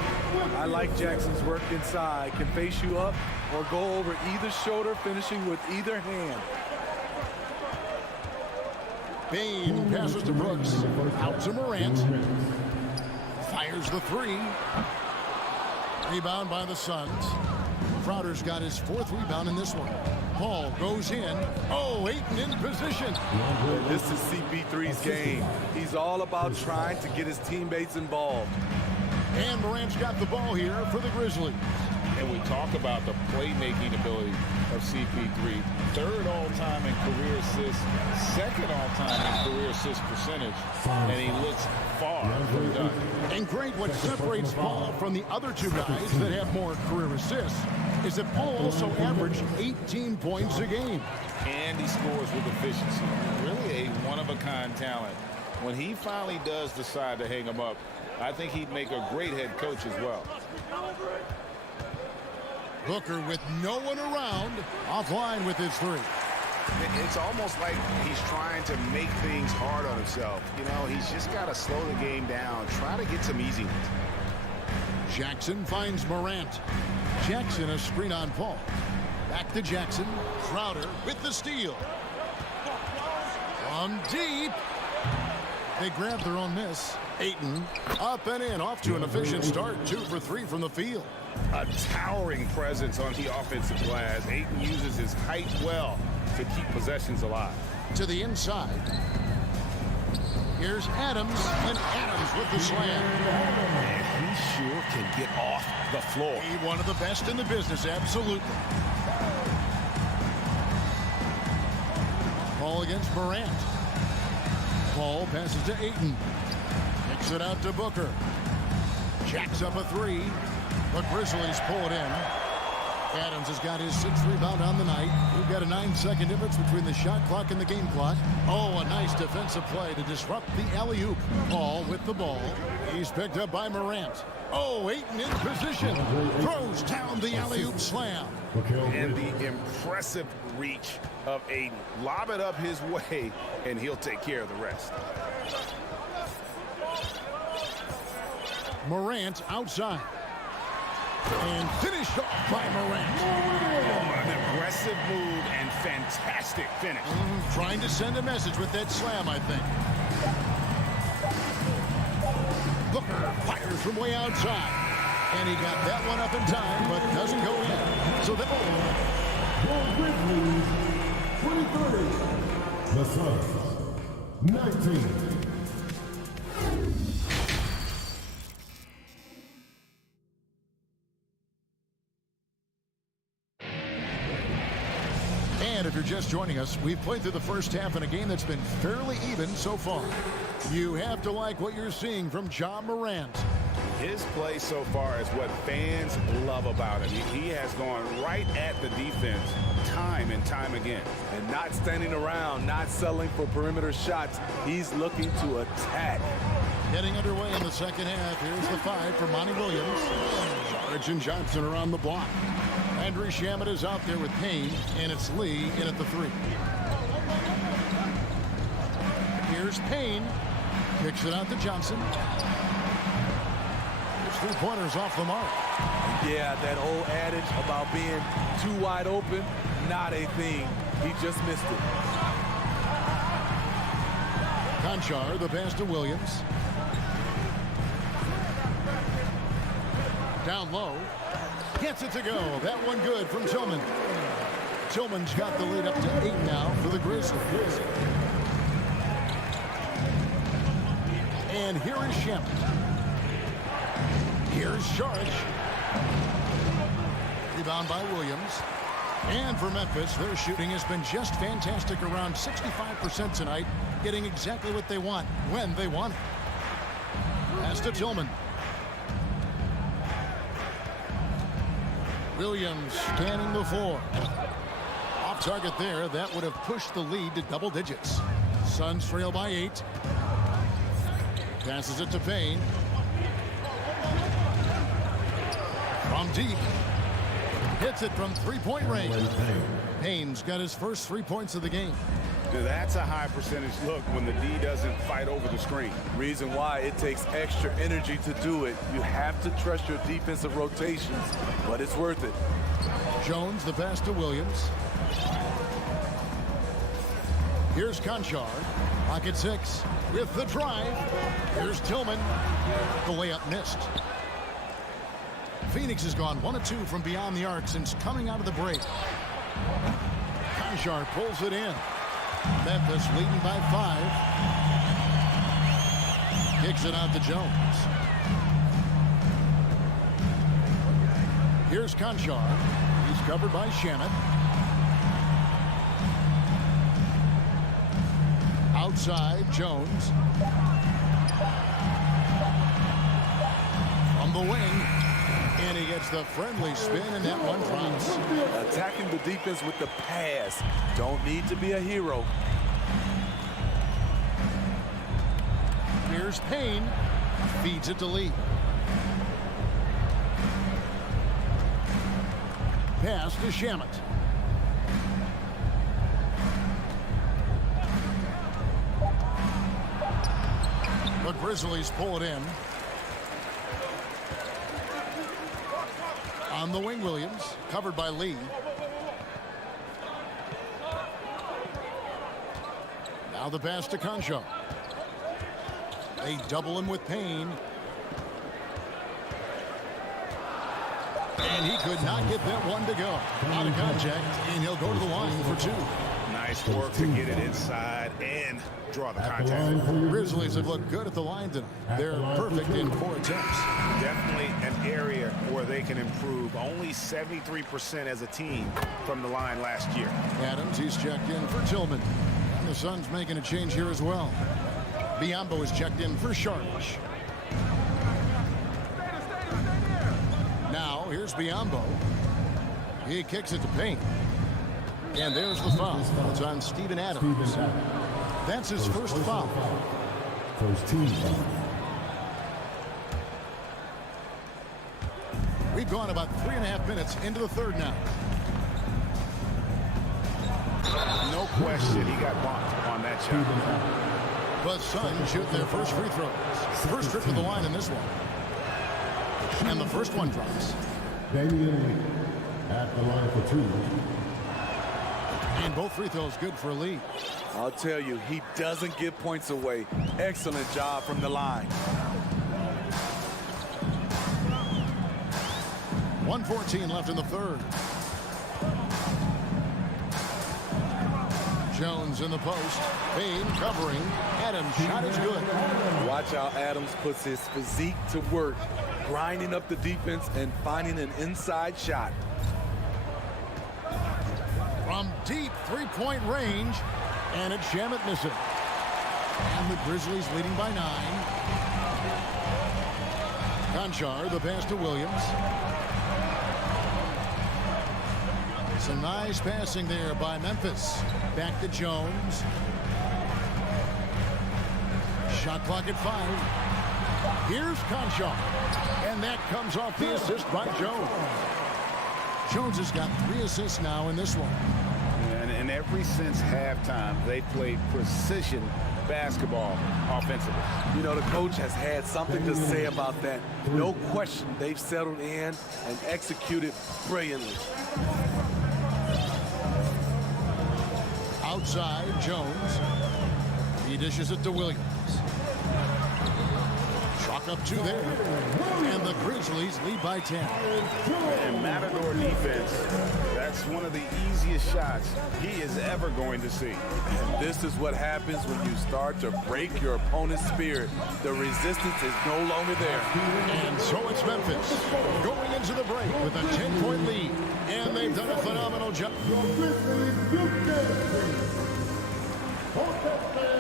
I like Jackson's work inside. Can face you up or go over either shoulder, finishing with either hand. Bain passes to Brooks. Out to Morant. Fires the 3. Rebound by the Suns. Crowder's got his 4th rebound in this one. Paul goes in. Oh, Ayton in position. This is CP3's game. He's all about trying to get his teammates involved. And Morant's got the ball here for the Grizzlies. And we talk about the playmaking ability of CP3. 3rd all-time in career assists, 2nd all-time in career assist percentage, and he looks far from done. And great, what separates Paul from the other 2 guys that have more career assists is that Paul also averaged 18 points a game. And he scores with efficiency. Really a one-of-a-kind talent. When he finally does decide to hang him up, I think he'd make a great head coach as well. Booker with no one around, offline with his 3. It's almost like he's trying to make things hard on himself. You know, he's just got to slow the game down, try to get some easy ones. Jackson finds Morant. Jackson a screen on Paul. Back to Jackson. Crowder with the steal. From deep. They grab their own miss. Ayton up and in, off to an efficient start. 2 for 3 from the field. A towering presence on the offensive glass. Ayton uses his height well to keep possessions alive. To the inside. Here's Adams, and Adams with the slam. And he sure can get off the floor. He one of the best in the business, absolutely. Paul against Morant. Paul passes to Ayton. Kicks it out to Booker. Jacks up a 3. The Grizzlies pull it in. Adams has got his 6th rebound on the night. We've got a 9-second difference between the shot clock and the game clock. Oh, a nice defensive play to disrupt the alley-oop. Paul with the ball. He's picked up by Morant. Oh, Ayton in position. Throws down the alley-oop slam. And the impressive reach of Ayton. Lob it up his way, and he'll take care of the rest. Morant outside. And finished off by Morant. Oh, an aggressive move and fantastic finish. Trying to send a message with that slam, I think. Booker fires from way outside. And he got that one up in time, but doesn't go in. So that... The Suns, 19. And if you're just joining us, we've played through the first half in a game that's been fairly even so far. You have to like what you're seeing from Ja Morant. His play so far is what fans love about him. He has gone right at the defense time and time again. And not standing around, not settling for perimeter shots. He's looking to attack. Getting underway in the second half. Here's the 5 for Monty Williams. Saric and Johnson are on the block. Andrew Shamet is out there with Payne, and it's Lee in at the 3. Here's Payne. Kicks it out to Johnson. His 3-pointers off the mark. Yeah, that old adage about being too wide open, not a thing. He just missed it. Conchar, the pass to Williams. Down low. Gets it to go. That one good from Tillman. Tillman's got the lead up to 8 now for the Grizzlies. And here is Shemp. Here's Sharge. Rebound by Williams. And for Memphis, their shooting has been just fantastic, around 65% tonight, getting exactly what they want when they want it. Pass to Tillman. Williams scanning the floor. Off target there. That would have pushed the lead to double digits. Suns trail by 8. Passes it to Payne. From deep. Hits it from 3-point range. Payne's got his first 3 points of the game. That's a high percentage look when the D doesn't fight over the screen. Reason why it takes extra energy to do it. You have to trust your defensive rotations, but it's worth it. Jones, the pass to Williams. Here's Conchar. Pocket 6 with the drive. Here's Tillman. The layup missed. Phoenix has gone 1 of 2 from beyond the arc since coming out of the break. Conchar pulls it in. Memphis leading by 5. Kicks it out to Jones. Here's Conchar. He's covered by Shannon. Outside, Jones. From the wing. And he gets the friendly spin, and that one drops. Attacking the defense with the pass. Don't need to be a hero. Here's Payne. Feeds it to Lee. Pass to Shamet. The Grizzlies pull it in. On the wing, Williams, covered by Lee. Now the pass to Conchar. They double him with Payne. And he could not get that one to go. Out of contact, and he'll go to the line for 2. Nice work to get it inside and draw the contact. Grizzlies have looked good at the line tonight. They're perfect in 4 attempts. Definitely an area where they can improve. Only 73% as a team from the line last year. Adams, he's checked in for Tillman. And the Suns making a change here as well. Biombo is checked in for Sharge. Now, here's Biombo. He kicks it to Payne. And there's the foul. It's on Steven Adams. That's his first foul. First team foul. We've gone about 3.5 minutes into the third now. No question, he got bumped on that shot. The Suns shoot their first free throws. First trip to the line in this one. And the first one drops. Damian Lee at the line for 2. And both free throws good for Lee. I'll tell you, he doesn't give points away. Excellent job from the line. 1:14 left in the third. Jones in the post. Payne covering. Adams' shot is good. Watch how Adams puts his physique to work, grinding up the defense and finding an inside shot. From deep three-point range, and it's Shamet missing. And the Grizzlies leading by 9. Conchar, the pass to Williams. Some nice passing there by Memphis. Back to Jones. Shot clock at 5. Here's Conchar. And that comes off the assist by Jones. Jones has got 3 assists now in this one. And ever since halftime, they played precision basketball offensively. You know, the coach has had something to say about that. No question, they've settled in and executed brilliantly. Outside, Jones. He dishes it to Williams. Chalk up 2 there. And the Grizzlies lead by 10. And Matador defense, that's one of the easiest shots he is ever going to see. And this is what happens when you start to break your opponent's spirit. The resistance is no longer there. And so it's Memphis going into the break with a 10-point lead. And they've done a phenomenal job.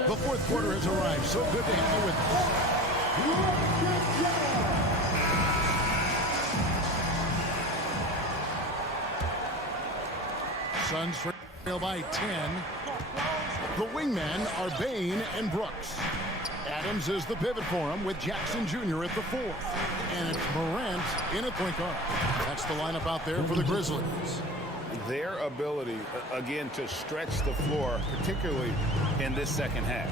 The fourth quarter has arrived. So good to have you with us. Suns trail by 10. The wingmen are Bain and Brooks. Adams is the pivot for him with Jackson Jr. at the 4th. And it's Morant in at point guard. That's the lineup out there for the Grizzlies. Their ability, again, to stretch the floor, particularly in this second half.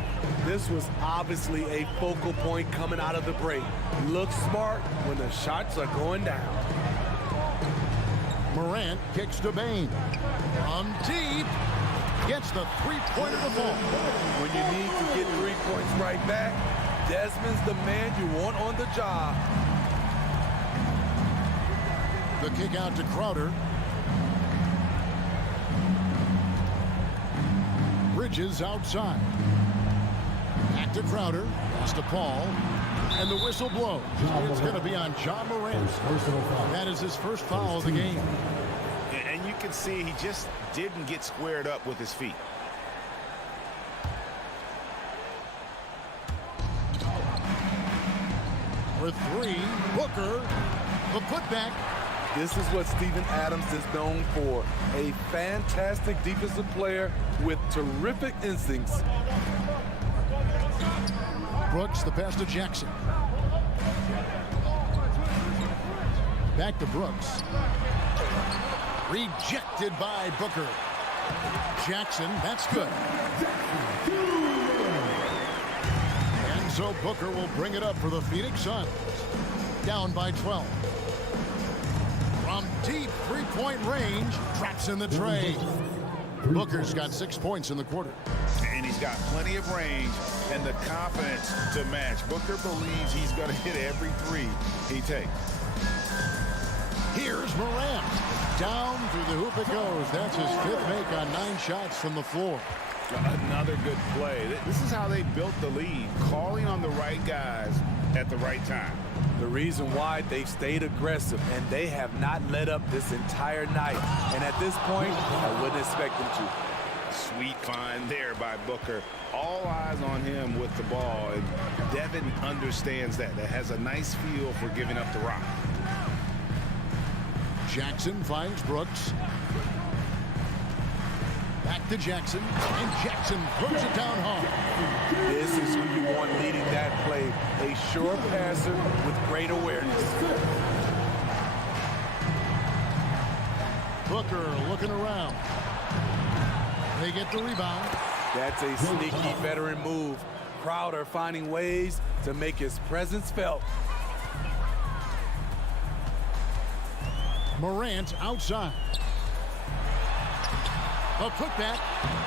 This was obviously a focal point coming out of the break. Look smart when the shots are going down. Morant kicks to Bain. From deep, gets the three-pointer to fall. When you need to get 3 points right back, Desmond's the man you want on the job. The kick out to Crowder. Bridges outside. Back to Crowder. Pass to Paul. And the whistle blows. It's going to be on John Morant. That is his first foul of the game. And you can see he just didn't get squared up with his feet. For three, Booker, the putback. This is what Steven Adams is known for. A fantastic defensive player with terrific instincts. Brooks, the pass to Jackson. Back to Brooks. Rejected by Booker. Jackson, that's good. And so Booker will bring it up for the Phoenix Suns. Down by 12. From deep three-point range, traps in the tray. Booker's got 6 points in the quarter. And he's got plenty of range and the confidence to match. Booker believes he's going to hit every three he takes. Here's Morant. Down through the hoop it goes. That's his 5th make on 9 shots from the floor. Another good play. This is how they built the lead, calling on the right guys at the right time. The reason why they've stayed aggressive, and they have not let up this entire night. And at this point, I wouldn't expect them to. Sweet find there by Booker. All eyes on him with the ball, and Devin understands that. That has a nice feel for giving up the rock. Jackson finds Brooks. Back to Jackson, and Jackson throws it down hard. This is who you want leading that play. A sure passer with great awareness. Booker looking around. They get the rebound. That's a sneaky veteran move. Crowder finding ways to make his presence felt. Morant outside. A putback,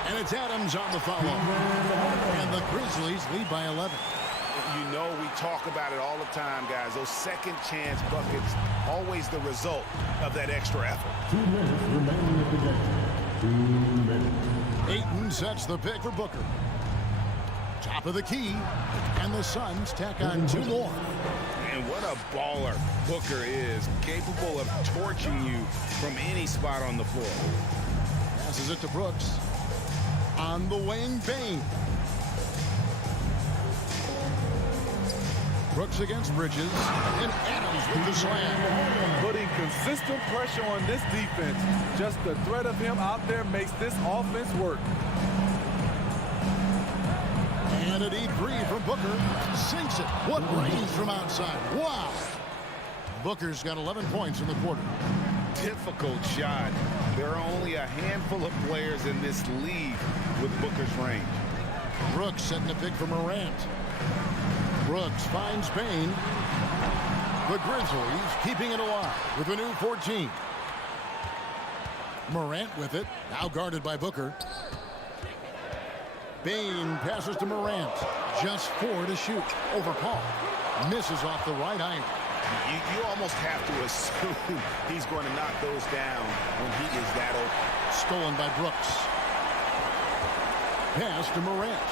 and it's Adams on the follow. And the Grizzlies lead by 11. You know, we talk about it all the time, guys. Those second chance buckets, always the result of that extra effort. 2 minutes remaining of the game. 2 minutes. Ayton sets the pick for Booker. Top of the key, and the Suns tack on 2 more. And what a baller Booker is, capable of torching you from any spot on the floor. Passes it to Brooks. On the wing, Bain. Brooks against Bridges, and Adams with the slam. Putting consistent pressure on this defense. Just the threat of him out there makes this offense work. And a deep three from Booker. Sinks it. What range from outside. Wow. Booker's got 11 points in the quarter. Difficult shot. There are only a handful of players in this league with Booker's range. Brooks setting the pick for Morant. Brooks finds Bain. The Grizzlies keeping it alive with a new 14. Morant with it. Now guarded by Booker. Bain passes to Morant. Just 4 to shoot. Over Paul. Misses off the right iron. You almost have to assume he's going to knock those down when he is that open. Stolen by Brooks. Pass to Morant.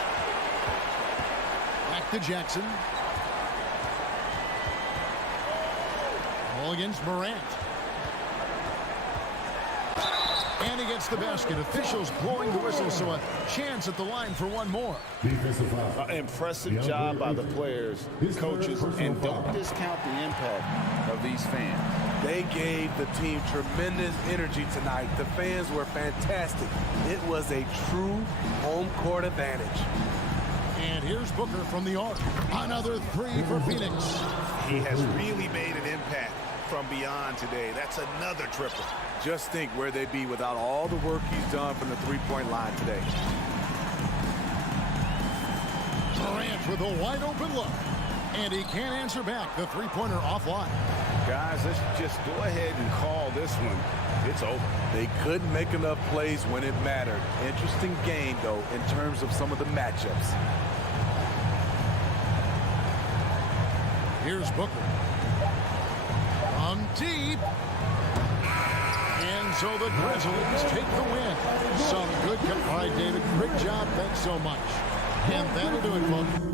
Back to Jackson. Ball against Morant. And he gets the basket. Officials blowing the whistle, so a chance at the line for one more. Impressive job by the players, coaches, and don't discount the impact of these fans. They gave the team tremendous energy tonight. The fans were fantastic. It was a true home court advantage. And here's Booker from the arc. Another 3 for Phoenix. He has really made an impact from beyond today. That's another triple. Just think where they'd be without all the work he's done from the three-point line today. Morant with a wide open look. And he can't answer back. The three-pointer offline. Guys, let's just go ahead and call this one. It's over. They couldn't make enough plays when it mattered. Interesting game, though, in terms of some of the matchups. Here's Booker. From deep. And so the Grizzlies take the win. Some good. All right, David, great job. Thanks so much. And that'll do it, folks.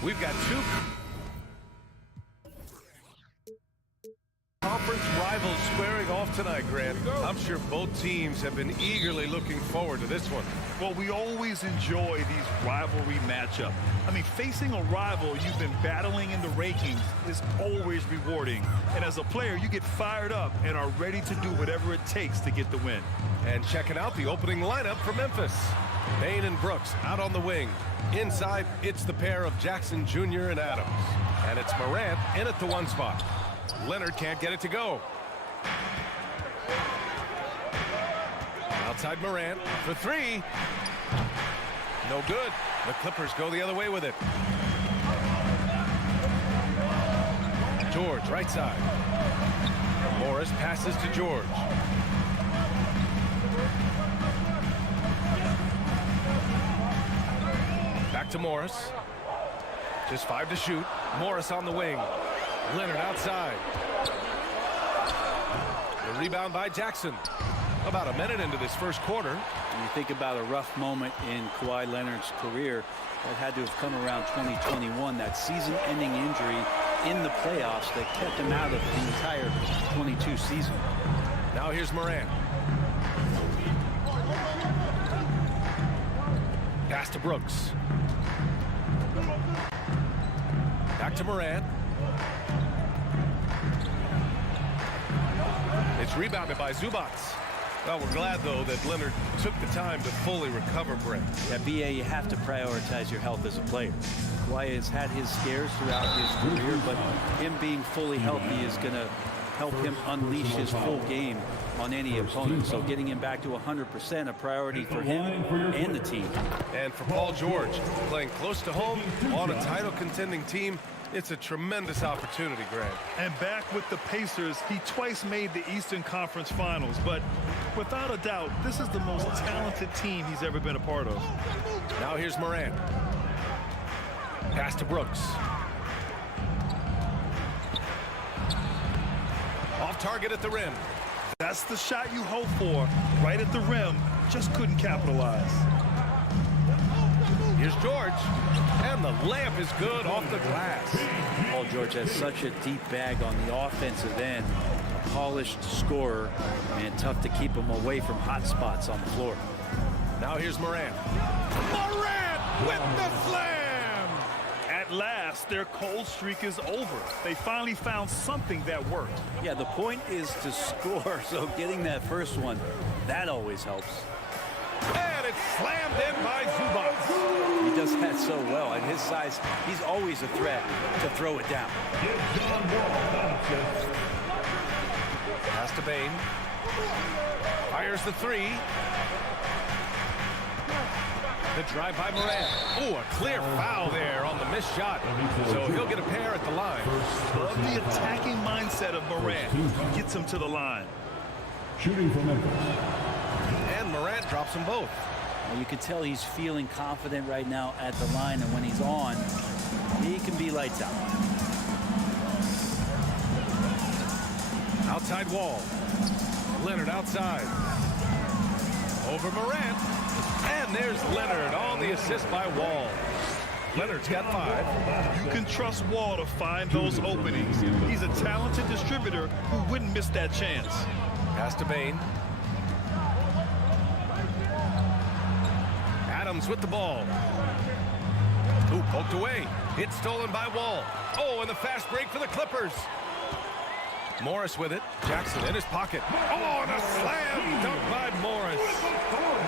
We've got two conference rivals squaring off tonight, Grant. I'm sure both teams have been eagerly looking forward to this one. Well, we always enjoy these rivalry matchups. I mean, facing a rival you've been battling in the rankings is always rewarding. And as a player, you get fired up and are ready to do whatever it takes to get the win. And checking out the opening lineup for Memphis. Bain and Brooks out on the wing. Inside, it's the pair of Jackson Jr. and Adams. And it's Morant in at the one spot. Leonard can't get it to go. Outside Morant for three. No good. The Clippers go the other way with it. George, right side. Morris passes to George. Back to Morris. Just 5 to shoot. Morris on the wing. Leonard outside. The rebound by Jackson. About a minute into this first quarter. When you think about a rough moment in Kawhi Leonard's career, that had to have come around 2021, that season-ending injury in the playoffs that kept him out of the entire 22 season. Now here's Morant. Pass to Brooks. Back to Morant. It's rebounded by Zubac. Well, we're glad, though, that Leonard took the time to fully recover, Brett. Yeah, BA, you have to prioritize your health as a player. Kawhi has had his scares throughout his career, but him being fully healthy is going to help him unleash his full game on any opponent. So getting him back to 100% a priority for him and the team. And for Paul George, playing close to home on a title contending team, it's a tremendous opportunity, Grant. And back with the Pacers, he twice made the Eastern Conference Finals. But without a doubt, this is the most talented team he's ever been a part of. Now here's Morant. Pass to Brooks. Off target at the rim. That's the shot you hope for. Right at the rim. Just couldn't capitalize. Here's George. And the layup is good off the glass. Paul George has such a deep bag on the offensive end. A polished scorer, and tough to keep him away from hot spots on the floor. Now here's Morant. Morant with the slam! At last, their cold streak is over. They finally found something that worked. Yeah, the point is to score, so getting that first one, that always helps. And it's slammed in by Zubac. He does that so well. At his size, he's always a threat to throw it down. Pass to Bain. Fires the three. The drive by Morant. Oh, a clear foul there on the missed shot. So he'll get a pair at the line. Love the attacking mindset of Morant. Gets him to the line. Shooting from Memphis. And Morant drops them both. Well, you can tell he's feeling confident right now at the line, and when he's on, he can be lights out. Outside Wall. Leonard outside. Over Morant. And there's Leonard on the assist by Wall. Leonard's got 5. You can trust Wall to find those openings. He's a talented distributor who wouldn't miss that chance. Pass to Bain. Adams with the ball. Ooh, poked away. It's stolen by Wall. Oh, and the fast break for the Clippers. Morris with it. Jackson in his pocket. Oh, and a slam dunk by Morris.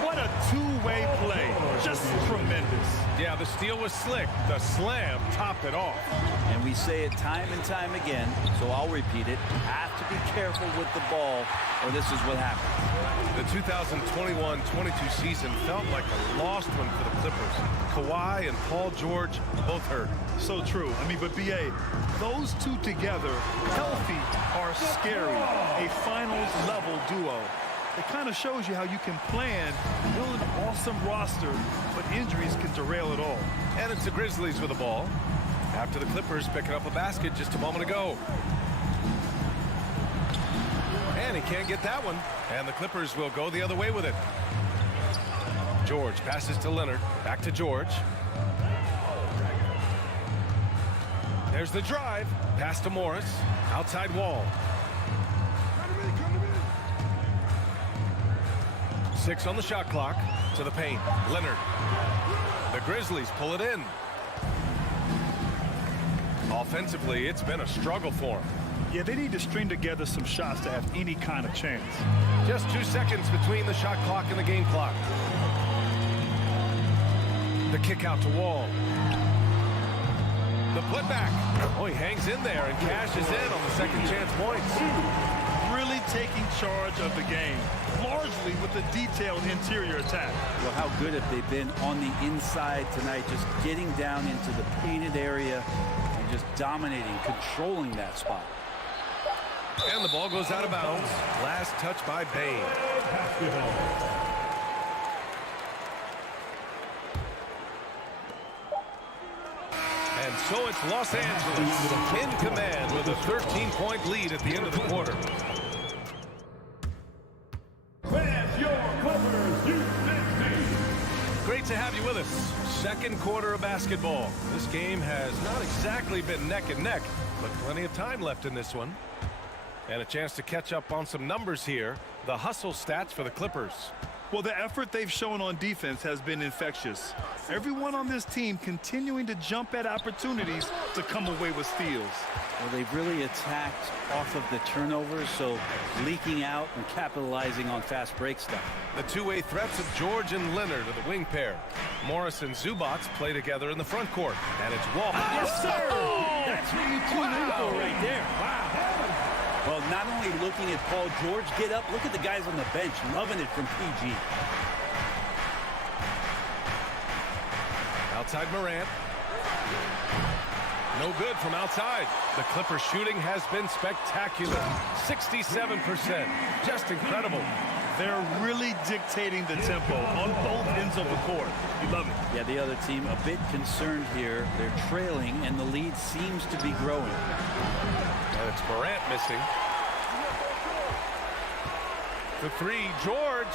What a two-way play. Just tremendous. Yeah, the steal was slick. The slam topped it off. And we say it time and time again, so I'll repeat it. Have to be careful with the ball, or this is what happens. The 2021-22 season felt like a lost one for the Clippers. Kawhi and Paul George both hurt. So true. I mean, but BA, those two together, healthy, are scary. A finals-level duo. It kind of shows you how you can plan, build an awesome roster, but injuries can derail it all. And it's the Grizzlies with the ball. After the Clippers picking up a basket just a moment ago. And he can't get that one. And the Clippers will go the other way with it. George passes to Leonard. Back to George. There's the drive. Pass to Morris. Outside Wall. 6 on the shot clock. To the paint. Leonard. The Grizzlies pull it in. Offensively, it's been a struggle for them. Yeah, they need to string together some shots to have any kind of chance. Just 2 seconds between the shot clock and the game clock. The kick out to Wall. The putback. Oh, he hangs in there and cashes in on the second chance points. Really taking charge of the game, largely with a detailed interior attack. Well, how good have they been on the inside tonight, just getting down into the painted area and just dominating, controlling that spot. And the ball goes out of bounds. Last touch by Bain. And so it's Los Angeles in command with a 13-point lead at the end of the quarter. Great to have you with us. Second quarter of basketball. This game has not exactly been neck and neck, but plenty of time left in this one. And a chance to catch up on some numbers here. The hustle stats for the Clippers. Well, the effort they've shown on defense has been infectious. Everyone on this team continuing to jump at opportunities to come away with steals. Well, they've really attacked off of the turnovers, so leaking out and capitalizing on fast break stuff. The two-way threats of George and Leonard are the wing pair. Morris and Zubats play together in the front court. And it's Wall. Yes, sir! That's what you tune in for right there. Wow. Well, not only looking at Paul George get up, look at the guys on the bench loving it from PG. Outside Morant. No good from outside. The Clippers shooting has been spectacular. 67%. Just incredible. They're really dictating the tempo on both ends of the court. You love it. Yeah, the other team a bit concerned here. They're trailing, and the lead seems to be growing. And it's Morant missing. The three, George,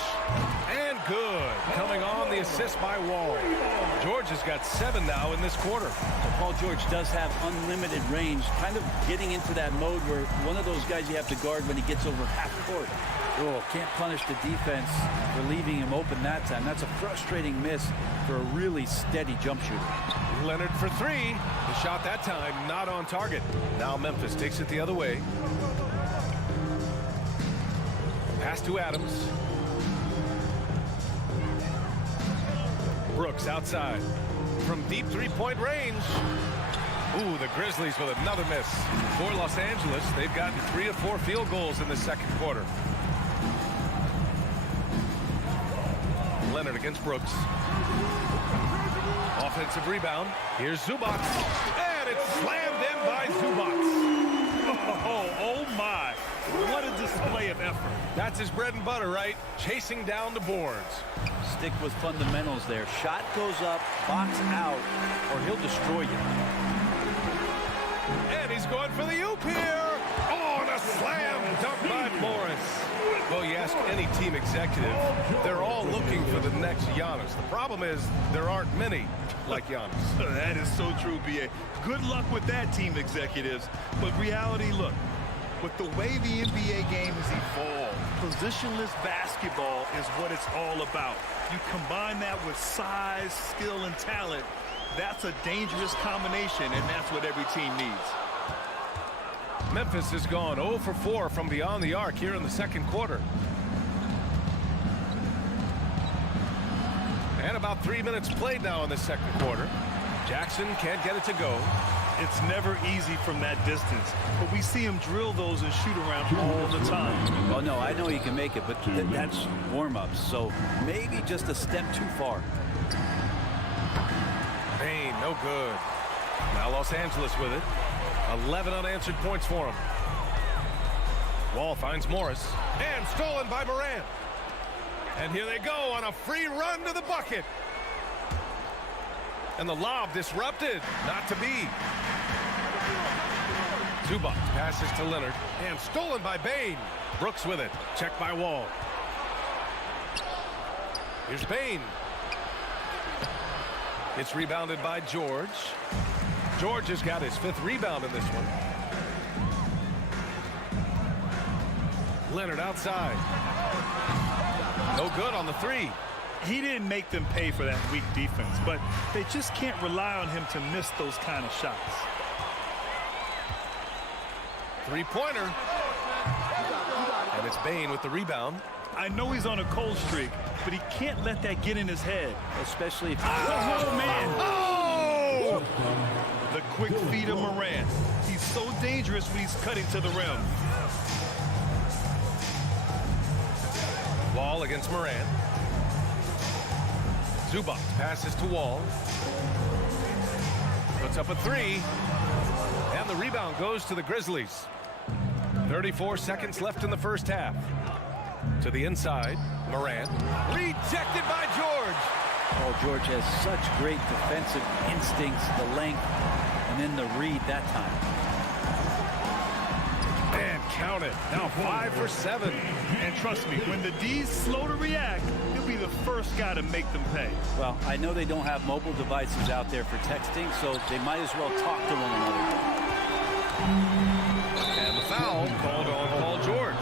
and good. Coming on the assist by Wall. George has got 7 now in this quarter. Paul George does have unlimited range, kind of getting into that mode where one of those guys you have to guard when he gets over half court. Oh, can't punish the defense for leaving him open that time. That's a frustrating miss for a really steady jump shooter. Leonard for 3. The shot that time not on target. Now Memphis takes it the other way. Pass to Adams. Brooks outside. From deep three-point range. Ooh, the Grizzlies with another miss. For Los Angeles, they've gotten 3 of 4 field goals in the second quarter. Leonard against Brooks. Offensive rebound. Here's Zubats. And it's slammed in by Zubats. Oh my. What a display of effort. That's his bread and butter, right? Chasing down the boards. Stick with fundamentals there. Shot goes up, box out, or he'll destroy you. And he's going for the oop here. Oh, and a slam dunk by Morris. Well, you ask any team executive, they're all looking for the next Giannis. The problem is there aren't many like Giannis. That is so true, B.A. Good luck with that, team executives. But reality, look, with the way the NBA game has evolved, positionless basketball is what it's all about. You combine that with size, skill, and talent, that's a dangerous combination, and that's what every team needs. Memphis has gone 0 for 4 from beyond the arc here in the second quarter. And about 3 minutes played now in the second quarter. Jackson can't get it to go. It's never easy from that distance, but we see him drill those and shoot around all the time. Oh, no, I know he can make it, but that's warm-ups, so maybe just a step too far. Bain, no good. Now Los Angeles with it. 11 unanswered points for him. Wall finds Morris, and stolen by Morant. And here they go on a free run to the bucket. And the lob disrupted. Not to be. Zubats passes to Leonard. And stolen by Bain. Brooks with it. Checked by Wall. Here's Bain. It's rebounded by George. George has got his 5th rebound in this one. Leonard outside. No good on the 3. He didn't make them pay for that weak defense, but they just can't rely on him to miss those kind of shots. 3-pointer. And it's Bane with the rebound. I know he's on a cold streak, but he can't let that get in his head. Especially if... Oh, man! Oh! The quick feed of Morant. He's so dangerous when he's cutting to the rim. Wall against Morant. Zubac passes to Wall. Puts up a 3. And the rebound goes to the Grizzlies. 34 seconds left in the first half. To the inside, Morant. Rejected by George. Oh, George has such great defensive instincts, the length, and then the read that time. And count it. Now 5 for 7. And trust me, when the D's slow to react, he'll be the first guy to make them pay. Well, I know they don't have mobile devices out there for texting, so they might as well talk to one another. And the foul called on Paul George.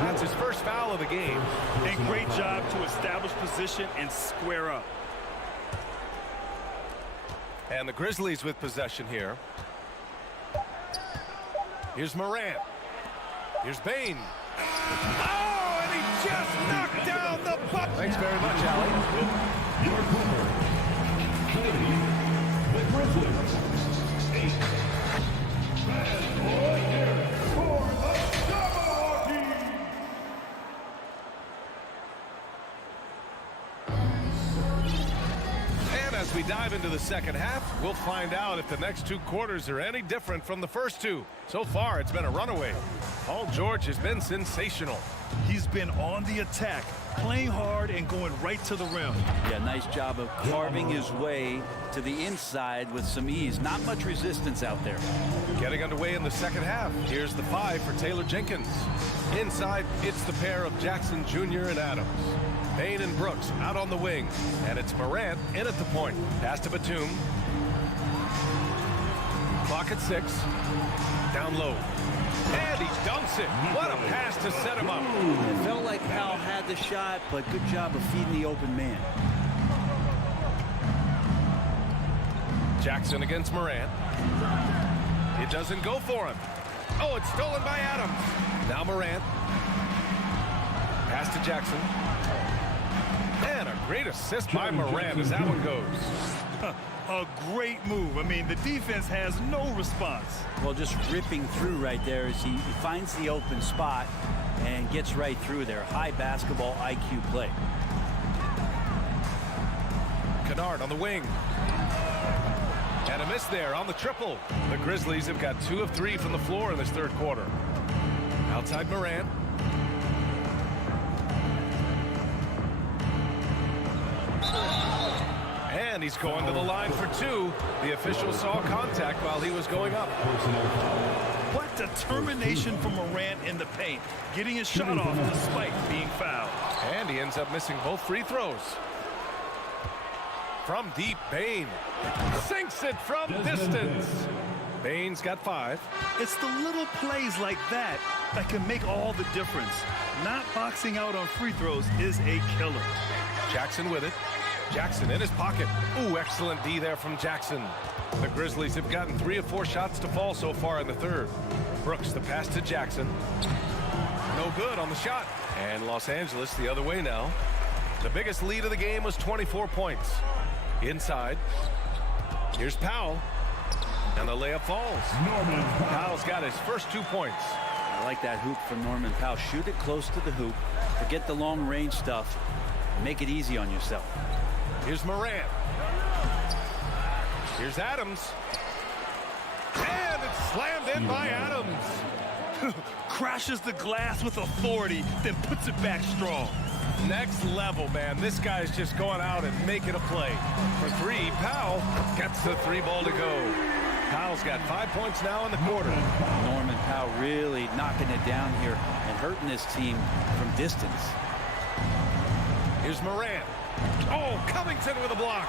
That's his first foul of the game. And great job to establish position and square up. And the Grizzlies with possession here. Here's Morant. Here's Bane. Oh, and he just knocked down the bucket. Thanks very much, Allie. Your corner, the Grizzlies, 8. Bad boy here for the Milwaukee. And as we dive into the second half, we'll find out if the next 2 quarters are any different from the first 2. So far, it's been a runaway. Paul George has been sensational. He's been on the attack, playing hard and going right to the rim. Yeah, nice job of carving his way to the inside with some ease. Not much resistance out there. Getting underway in the second half. Here's the 5 for Taylor Jenkins. Inside, it's the pair of Jackson Jr. and Adams. Bane and Brooks out on the wing. And it's Morant in at the point. Pass to Batum. Clock at 6. Down low. And he dunks it. What a pass to set him up. It felt like Powell had the shot, but good job of feeding the open man. Jackson against Morant. It doesn't go for him. Oh, it's stolen by Adams. Now Morant. Pass to Jackson. And a great assist by Morant as that one goes. A great move. I mean, the defense has no response. Well, just ripping through right there as he finds the open spot and gets right through there. High basketball IQ play. Kennard on the wing. And a miss there on the triple. The Grizzlies have got 2 of 3 from the floor in this third quarter. Outside Morant. And he's going to the line for 2. The official saw contact while he was going up. What determination from Morant in the paint, getting his shot off despite being fouled. And he ends up missing both free throws. From deep, Bane sinks it from distance. Bane's got 5. It's the little plays like that that can make all the difference. Not boxing out on free throws is a killer. Jackson with it. Jackson in his pocket. Ooh, excellent D there from Jackson. The Grizzlies have gotten 3 of 4 shots to fall so far in the third. Brooks, the pass to Jackson. No good on the shot. And Los Angeles the other way now. The biggest lead of the game was 24 points. Inside. Here's Powell. And the layup falls. Powell's got his first 2 points. I like that hoop from Norman Powell. Shoot it close to the hoop. Forget the long range stuff. Make it easy on yourself. Here's Morant. Here's Adams. And it's slammed in by Adams. Crashes the glass with authority, then puts it back strong. Next level, man. This guy's just going out and making a play. For 3, Powell gets the 3 ball to go. Powell's got 5 points now in the quarter. Norman Powell really knocking it down here and hurting his team from distance. Here's Morant. Oh, Covington with a block.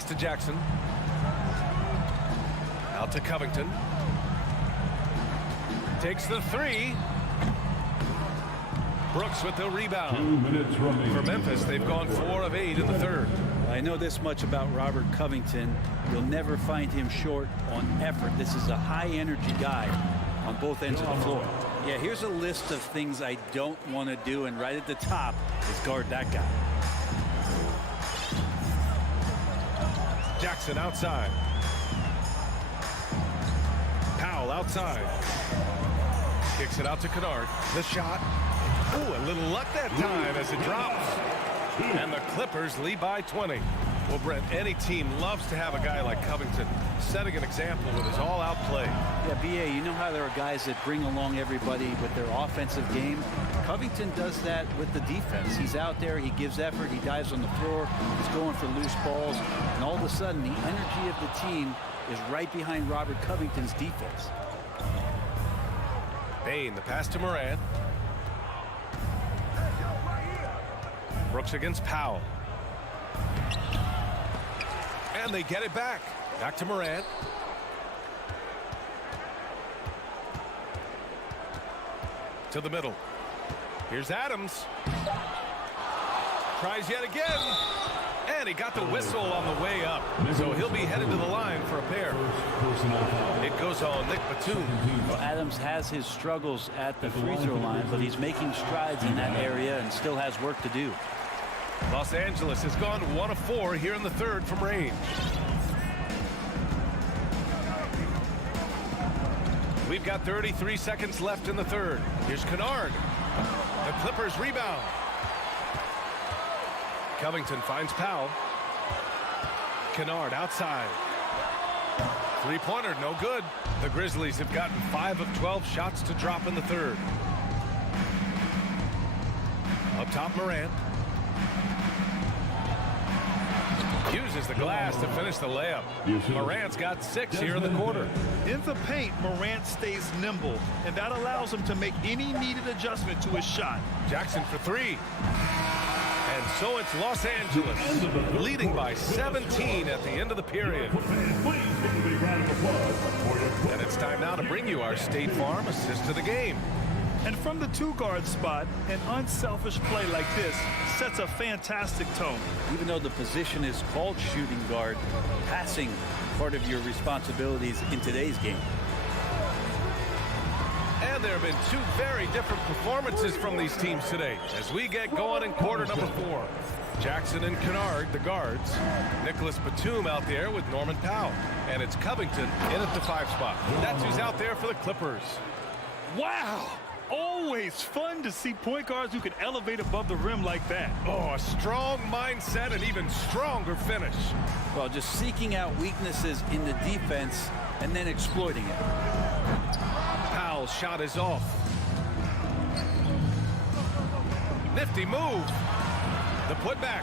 Pass to Jackson. Out to Covington. Takes the three. Brooks with the rebound. 2 minutes remaining. For Memphis, they've gone 4 of 8 in the third. I know this much about Robert Covington. You'll never find him short on effort. This is a high-energy guy on both ends of the floor. Yeah, here's a list of things I don't want to do, and right at the top is guard that guy. Jackson outside. Powell outside. Kicks it out to Kennard. The shot. Ooh, a little luck that time as it drops. And the Clippers lead by 20. Well, Brent, any team loves to have a guy like Covington setting an example with his all-out play. Yeah, B.A., you know how there are guys that bring along everybody with their offensive game? Covington does that with the defense. He's out there, he gives effort, he dives on the floor, he's going for loose balls, and all of a sudden the energy of the team is right behind Robert Covington's defense. Bain, the pass to Moran. Brooks against Powell. And they get it back. Back to Moran. To the middle. Here's Adams. Tries yet again. And he got the whistle on the way up. So he'll be headed to the line for a pair. It goes on Nick Batum. Well, Adams has his struggles at the free throw line, but he's making strides in that area and still has work to do. Los Angeles has gone 1 of 4 here in the third from range. We've got 33 seconds left in the third. Here's Kennard. The Clippers rebound. Covington finds Powell. Kennard outside. Three-pointer, no good. The Grizzlies have gotten 5 of 12 shots to drop in the third. Up top, Moran. Uses the glass to finish the layup. Morant's got 6 here in the quarter. In the paint, Morant stays nimble, and that allows him to make any needed adjustment to his shot. Jackson for 3. And so it's Los Angeles leading by 17 at the end of the period. And it's time now to bring you our State Farm assist to the game. And from the 2-guard spot, an unselfish play like this sets a fantastic tone. Even though the position is called shooting guard, passing part of your responsibilities in today's game. And there have been 2 very different performances from these teams today as we get going in quarter number 4. Jackson and Kennard, the guards. Nicholas Batum out there with Norman Powell. And it's Covington in at the 5 spot. That's who's out there for the Clippers. Wow! Always fun to see point guards who can elevate above the rim like that. Oh, a strong mindset and even stronger finish. Well, just seeking out weaknesses in the defense and then exploiting it. Powell's shot is off. Nifty move. The putback.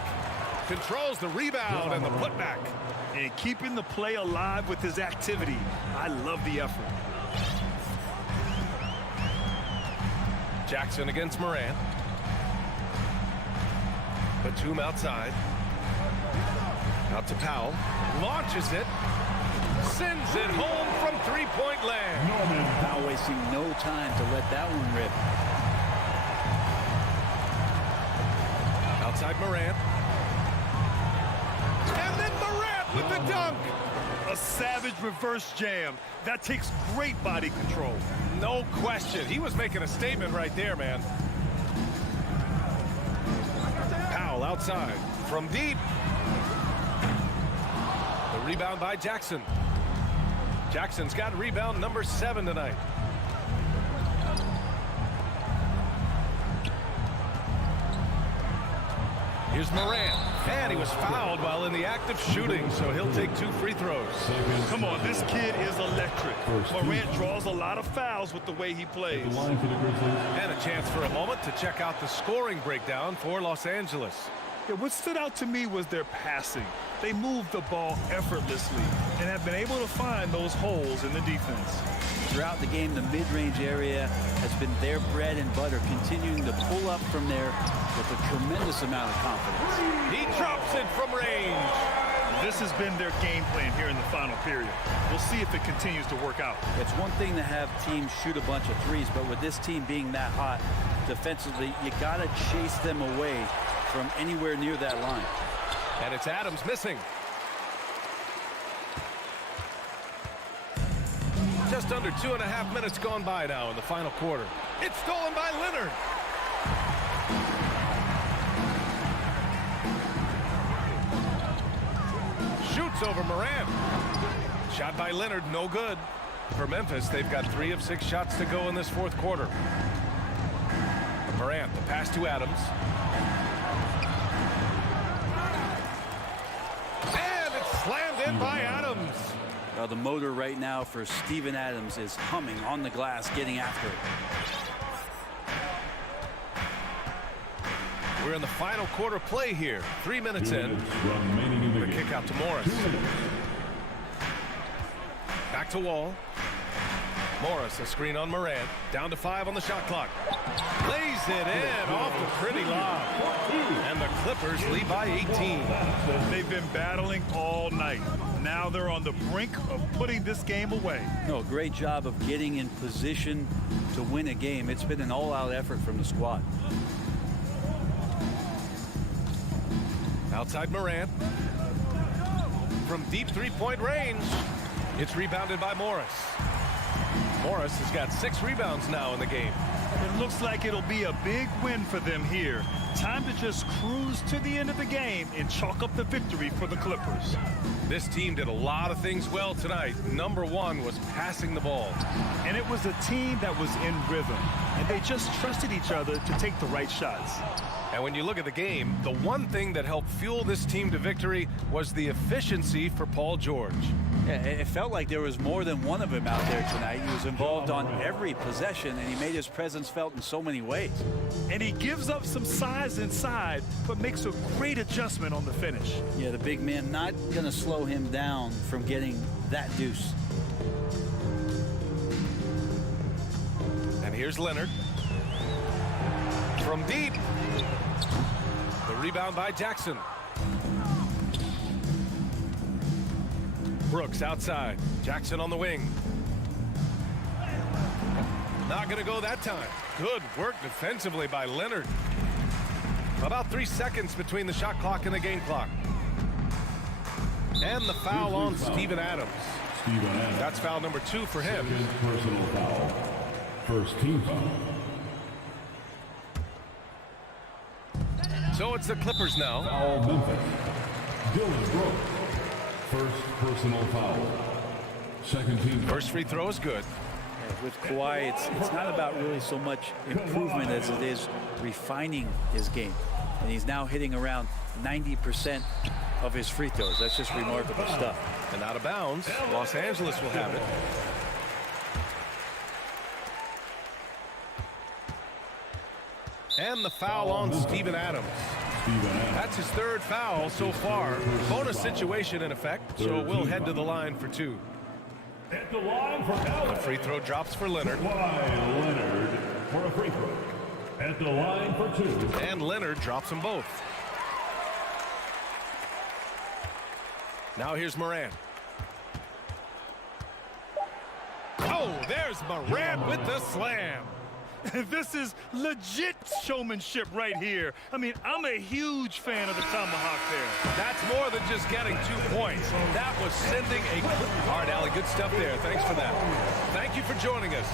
Controls the rebound and the putback. And keeping the play alive with his activity. I love the effort. Jackson against Moran. Batum outside. Out to Powell. Launches it. Sends it home from three-point land. Powell wasting no time to let that one rip. Outside Moran. And then Moran with the dunk. A savage reverse jam. That takes great body control. No question. He was making a statement right there, man. Powell outside from deep. The rebound by Jackson. Jackson's got rebound number 7 tonight. Here's Moran. And he was fouled while in the act of shooting, so he'll take 2 free throws. Come on, this kid is electric. Morant draws a lot of fouls with the way he plays. And a chance for a moment to check out the scoring breakdown for Los Angeles. Yeah, what stood out to me was their passing. They moved the ball effortlessly and have been able to find those holes in the defense. Throughout the game, the mid-range area has been their bread and butter, continuing to pull up from there with a tremendous amount of confidence. He drops it from range. This has been their game plan here in the final period. We'll see if it continues to work out. It's one thing to have teams shoot a bunch of threes, but with this team being that hot defensively, you got to chase them away from anywhere near that line. And it's Adams missing. Just under 2.5 minutes gone by now in the final quarter. It's stolen by Leonard. Shoots over Morant. Shot by Leonard, no good. For Memphis, they've got 3 of 6 shots to go in this fourth quarter. Morant, the pass to Adams. And it's slammed in by Adams. The motor right now for Steven Adams is humming on the glass, getting after it. We're in the final quarter play here. 3 minutes in. The kick out to Morris. Back to Wall. Morris, a screen on Morant. Down to 5 on the shot clock. Lays it in off the pretty lob. And the Clippers lead by 18. They've been battling all night. Now they're on the brink of putting this game away. No, great job of getting in position to win a game. It's been an all-out effort from the squad. Outside Morant. From deep three-point range. It's rebounded by Morris. Morris has got 6 rebounds now in the game. It looks like it'll be a big win for them here. Time to just cruise to the end of the game and chalk up the victory for the Clippers. This team did a lot of things well tonight. Number 1 was passing the ball. And it was a team that was in rhythm. And they just trusted each other to take the right shots. And when you look at the game, the one thing that helped fuel this team to victory was the efficiency for Paul George. Yeah, it felt like there was more than one of him out there tonight. He was involved on every possession, and he made his presence felt in so many ways. And he gives up some size inside, but makes a great adjustment on the finish. Yeah, the big man not going to slow him down from getting that deuce. And here's Leonard. From deep. The rebound by Jackson. Brooks outside. Jackson on the wing. Not going to go that time. Good work defensively by Leonard. About 3 seconds between the shot clock and the game clock. And the foul on Steven Adams. That's foul number 2 for him. Personal foul. First team foul. So it's the Clippers now. Foul Memphis. Dylan Brooks. First personal foul. Second team. First free throw is good. With Kawhi, it's not about really so much improvement as it is refining his game. And he's now hitting around 90% of his free throws. That's just remarkable stuff. And out of bounds, Los Angeles will have it. And the foul on Steven Adams. That's his 3rd foul so far. Bonus situation in effect, so we'll head to the line for 2. At the line for Dallas. The free throw drops for Leonard. Kawhi Leonard for a free throw. At the line for 2. And Leonard drops them both. Now here's Morant. Oh, there's Morant with the slam. This is legit showmanship right here. I mean, I'm a huge fan of the tomahawk there. That's more than just getting 2 points. That was sending a... All right, Allie, good stuff there. Thanks for that. Thank you for joining us.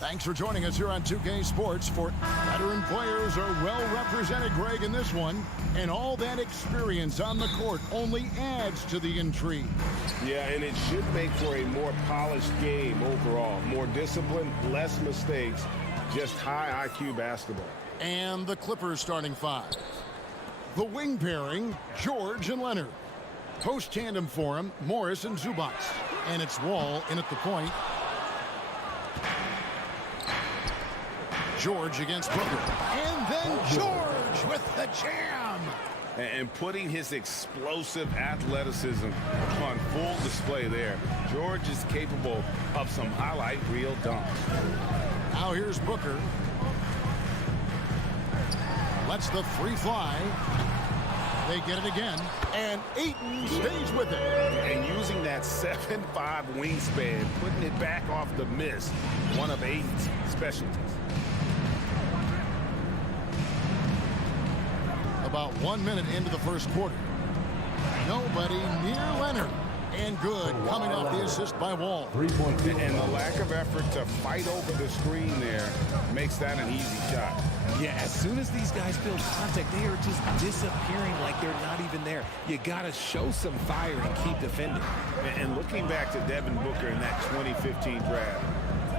Thanks for joining us here on 2K Sports. For veteran players are well represented, Greg, in this one. And all that experience on the court only adds to the intrigue. Yeah, and it should make for a more polished game overall. More discipline, less mistakes, just high IQ basketball. And the Clippers starting five. The wing pairing, George and Leonard. Post tandem for him, Morris and Zubac. And it's Wall in at the point. George against Booker. And then George with the jam. And putting his explosive athleticism on full display there. George is capable of some highlight reel dunks. Now here's Booker. Lets the three fly. They get it again. And Ayton stays with it. And using that 7'5" wingspan, putting it back off the miss. One of Ayton's specialties. About 1 minute into the first quarter. Nobody near Leonard. And good, coming off the assist by Wall. And the lack of effort to fight over the screen there makes that an easy shot. Yeah, as soon as these guys feel contact, they are just disappearing like they're not even there. You got to show some fire and keep defending. And looking back to Devin Booker in that 2015 draft,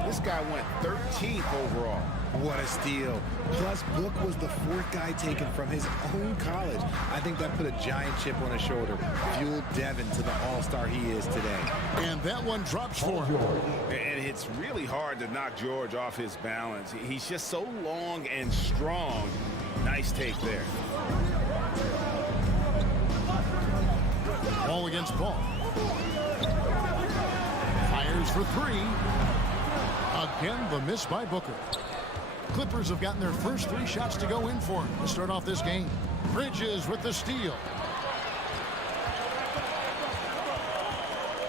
this guy went 13th overall. What a steal. Plus, Book was the fourth guy taken from his own college. I think that put a giant chip on his shoulder, fueled Devin to the all-star he is today. And that one drops for him. And it's really hard to knock George off his balance. He's just so long and strong. Nice take there. Ball against Paul. Fires for three. Again, the miss by Booker. Clippers have gotten their first three shots to go in for him to start off this game. Bridges with the steal.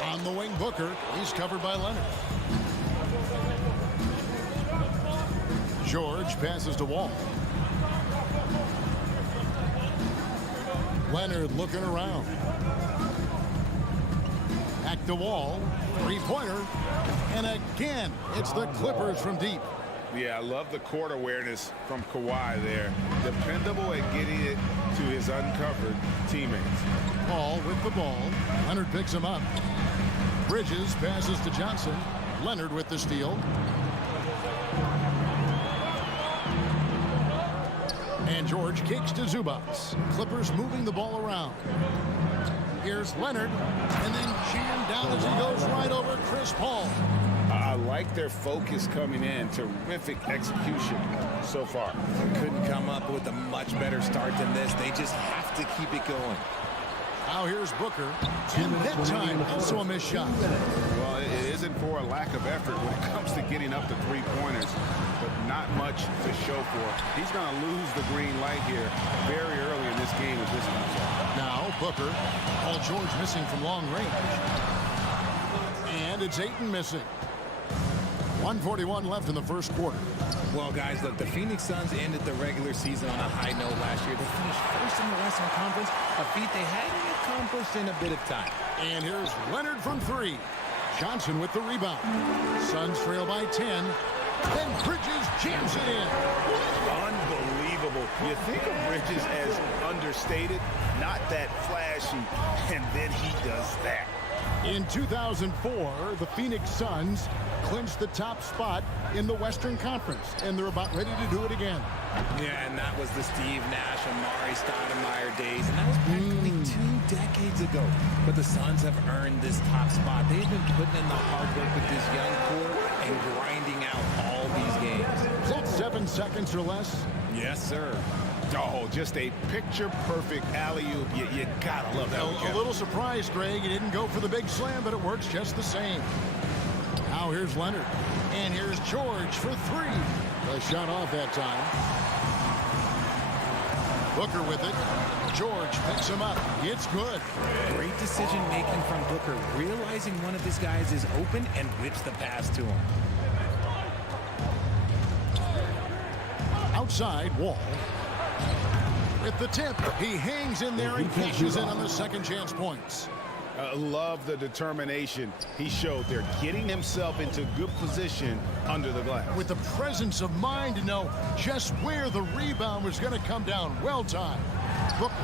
On the wing, Booker. He's covered by Leonard. George passes to Wall. Leonard looking around. Back to Wall. Three-pointer. And again, it's the Clippers from deep. Yeah, I love the court awareness from Kawhi there. Dependable at getting it to his uncovered teammates. Paul with the ball. Leonard picks him up. Bridges passes to Johnson. Leonard with the steal. And George kicks to Zubac. Clippers moving the ball around. Here's Leonard. And then jammed down as he goes right over Chris Paul. I like their focus coming in. Terrific execution so far. Couldn't come up with a much better start than this. They just have to keep it going. Now here's Booker. And that time, also a missed shot. Well, it isn't for a lack of effort when it comes to getting up to three-pointers, but not much to show for. He's going to lose the green light here very early in this game if this comes up. Now Booker. Paul George missing from long range. And it's Ayton missing. 1:41 left in the first quarter. Well, guys, look, the Phoenix Suns ended the regular season on a high note last year. They finished first in the Western Conference, a feat they hadn't accomplished in a bit of time. And here's Leonard from three. Johnson with the rebound. Suns trail by 10. Then Bridges jams it in. Unbelievable. You think of Bridges as understated, not that flashy, and then he does that. In 2004, the Phoenix Suns clinched the top spot in the Western Conference, and they're about ready to do it again. Yeah, and that was the Steve Nash, Amari Stoudemire days, and that was practically 2 decades ago. But the Suns have earned this top spot. They've been putting in the hard work with this young core and grinding out all these games. Is that 7 seconds or less? Yes, sir. Oh, just a picture-perfect alley-oop. You gotta love that. A little surprised, Greg. He didn't go for the big slam, but it works just the same. Now here's Leonard. And here's George for three. The shot off that time. Booker with it. George picks him up. It's good. Great decision-making from Booker, realizing one of his guys is open and whips the pass to him. Outside, Wall. With the tip, he hangs in there and cashes in on the second chance points. Love the determination he showed there, getting himself into good position under the glass. With the presence of mind to know just where the rebound was going to come down. Well timed. Booker.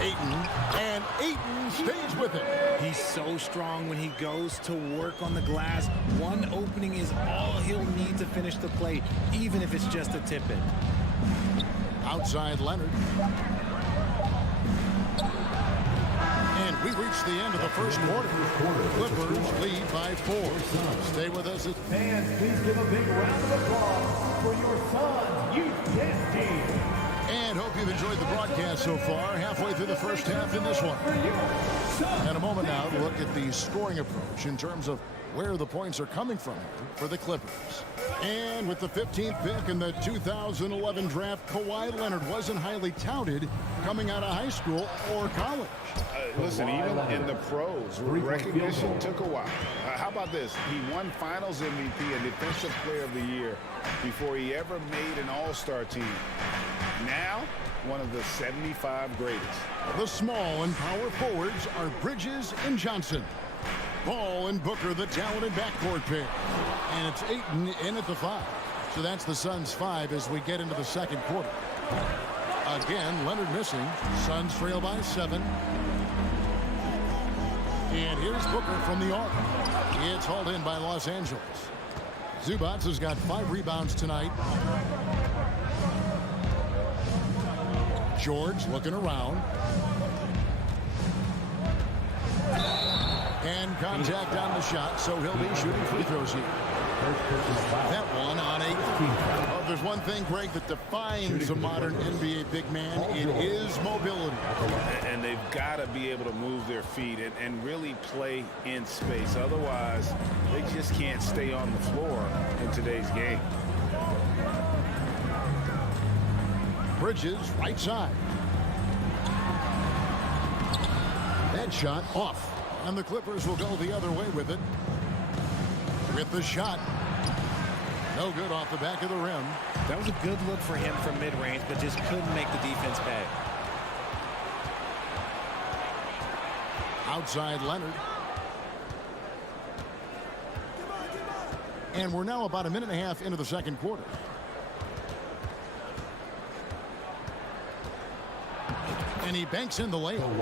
Ayton, and Ayton stays with it. He's so strong when he goes to work on the glass. One opening is all he'll need to finish the play, even if it's just a tip-in. Outside Leonard. And we reach the end of the first quarter. Clippers lead by 4. Stay with us. Fans, please give a big round of applause for your Suns youth dance team. And hope you've enjoyed the broadcast so far. Halfway through the first half in this one. In a moment now, to look at the scoring approach in terms of where the points are coming from for the Clippers. And with the 15th pick in the 2011 draft, Kawhi Leonard wasn't highly touted coming out of high school or college. Listen, even in the pros, recognition took a while. How about this? He won Finals MVP and Defensive Player of the Year before he ever made an All-Star team. Now, one of the 75 greatest. The small and power forwards are Bridges and Johnson. Ball and Booker, the talented backcourt pair. And it's Ayton in at the 5. So that's the Suns' 5 as we get into the second quarter. Again, Leonard missing. Suns trail by 7. And here's Booker from the arc. It's hauled in by Los Angeles. Zubac has got 5 rebounds tonight. George looking around. And contact on the shot, so he'll be shooting free throws here. That one on 8. Oh, there's one thing, Greg, that defines a modern NBA big man. It is mobility. And they've got to be able to move their feet and really play in space. Otherwise, they just can't stay on the floor in today's game. Bridges, right side. That shot off. And the Clippers will go the other way with it. With the shot. No good off the back of the rim. That was a good look for him from mid-range, but just couldn't make the defense pay. Outside Leonard. And we're now about a minute and a half into the second quarter. And he banks in the layup.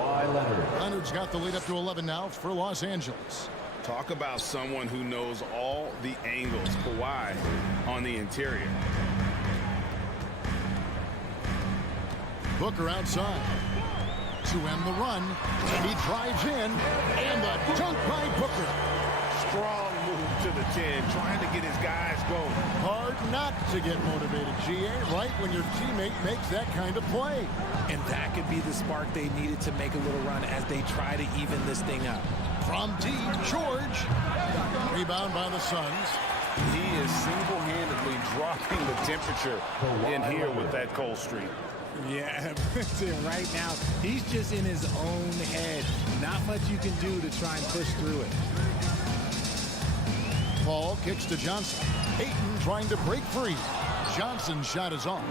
Leonard's got the lead up to 11 now for Los Angeles. Talk about someone who knows all the angles. Kawhi on the interior. Booker outside. To end the run. And he drives in. And the dunk by Booker. Strong move to the 10, trying to get his guys going. Hard not to get motivated, GA, right when your teammate makes that kind of play. And that could be the spark they needed to make a little run as they try to even this thing up. From deep, George. Rebound by the Suns. He is single-handedly dropping the temperature in here with that cold streak. Yeah, right now, he's just in his own head. Not much you can do to try and push through it. Paul kicks to Johnson. Ayton trying to break free. Johnson's shot is off.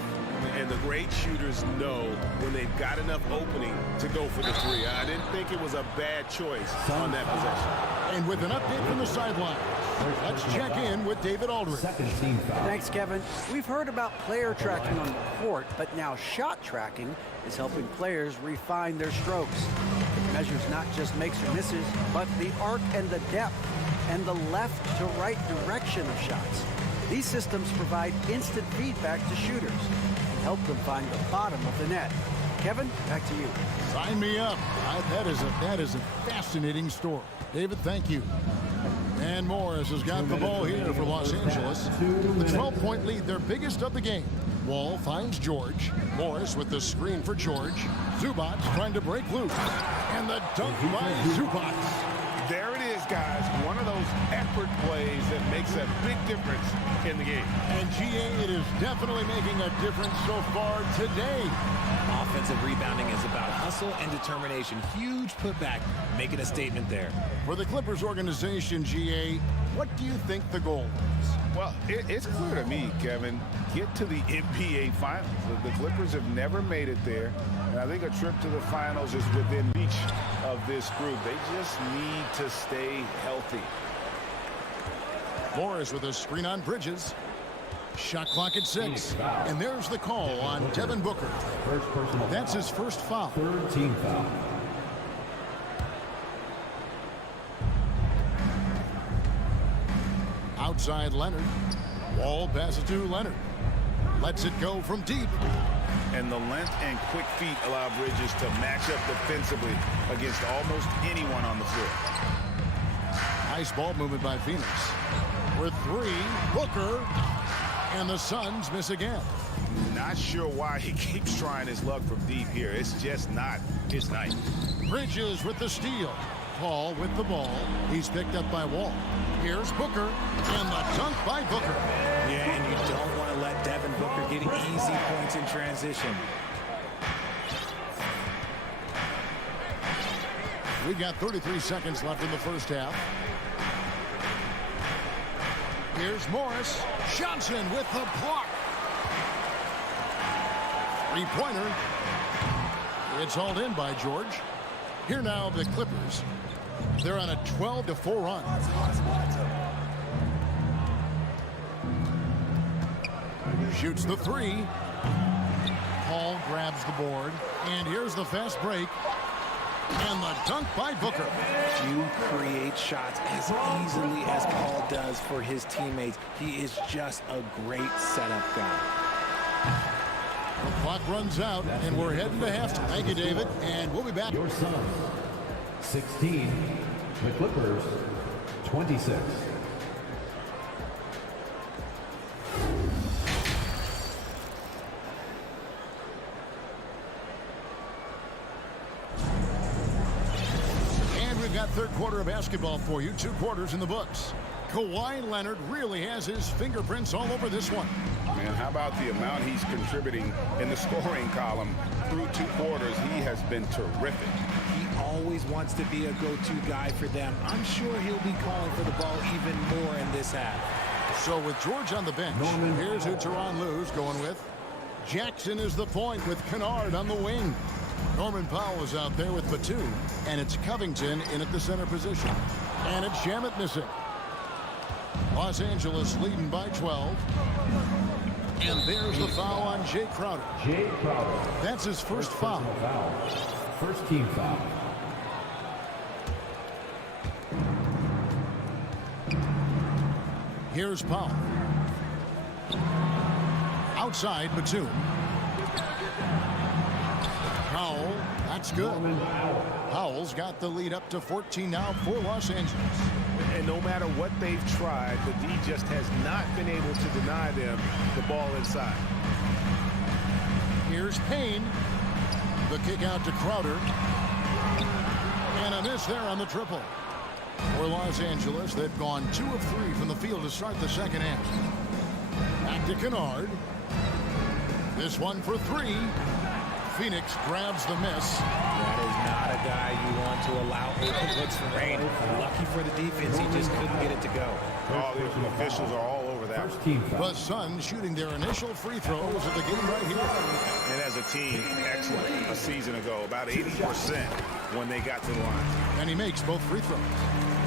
And the great shooters know when they've got enough opening to go for the 3. I didn't think it was a bad choice on that possession. And with an update from the sideline, let's check in with David Aldridge. Thanks, Kevin. We've heard about player tracking on the court, but now shot tracking is helping players refine their strokes. It measures not just makes or misses, but the arc and the depth and the left to right direction of shots. These systems provide instant feedback to shooters and help them find the bottom of the net. Kevin, back to you. Sign me up. That is a fascinating story. David, thank you. And Morris has got the ball here for Los Angeles. The 12-point lead, their biggest of the game. Wall finds George. Morris with the screen for George. Zubac trying to break loose. And the dunk by Zubac. There it is, guys. One of those effort plays that makes a big difference in the game. And GA, it is definitely making a difference so far today. Offensive rebounding is about hustle and determination. Huge putback, making a statement there. For the Clippers organization, GA, what do you think the goal is? Well, it's clear to me, Kevin, get to the NBA Finals. The Clippers have never made it there, and I think a trip to the Finals is within reach of this group. They just need to stay healthy. Morris with a screen on Bridges. Shot clock at 6. And there's the call on Devin Booker. That's his first foul. Third team foul. Outside Leonard. Wall passes to Leonard. Lets it go from deep. And the length and quick feet allow Bridges to match up defensively against almost anyone on the floor. Nice ball movement by Phoenix. For 3, Booker. And the Suns miss again. Not sure why he keeps trying his luck from deep here. It's just not his night. Bridges with the steal. Paul with the ball. He's picked up by Wall. Here's Booker. And the dunk by Booker. Yeah, and you don't want to let Devin Booker get easy points in transition. We've got 33 seconds left in the first half. Here's Morris. Johnson with the block. 3-pointer. It's hauled in by George. Here now the Clippers. They're on a 12-4 run. Shoots the 3. Paul grabs the board. And here's the fast break. And the dunk by Booker. You create shots as easily as Paul does for his teammates. He is just a great setup guy. The clock runs out, and we're heading to halftime. Thank you, David, and we'll be back. Your Suns, 16. The Clippers, 26. Third quarter of basketball for you. 2 quarters in the books. Kawhi Leonard really has his fingerprints all over this one. Man, how about the amount he's contributing in the scoring column through 2 quarters? He has been terrific. He always wants to be a go-to guy for them. I'm sure he'll be calling for the ball even more in this half. So with George on the bench, here's who Tyronn Lue's going with. Jackson is the point with Kennard on the wing. Norman Powell is out there with Batum, and it's Covington in at the center position. And it's Shamet missing. Los Angeles leading by 12. And there's the foul on Jay Crowder. Jay Crowder. That's his first foul. First team foul. Here's Powell. Outside Batum. Powell, that's good. Powell's got the lead up to 14 now for Los Angeles. And no matter what they've tried, the D just has not been able to deny them the ball inside. Here's Payne. The kick out to Crowder. And a miss there on the triple. For Los Angeles, they've gone 2 of 3 from the field to start the second half. Back to Kennard. This one for 3. Phoenix grabs the miss. That is not a guy you want to allow open looks for rain. Lucky for the defense, he just couldn't get it to go. All the officials are all over that. The Suns shooting their initial free throws of the game right here. And as a team, excellent. A season ago, about 80% when they got to the line. And he makes both free throws.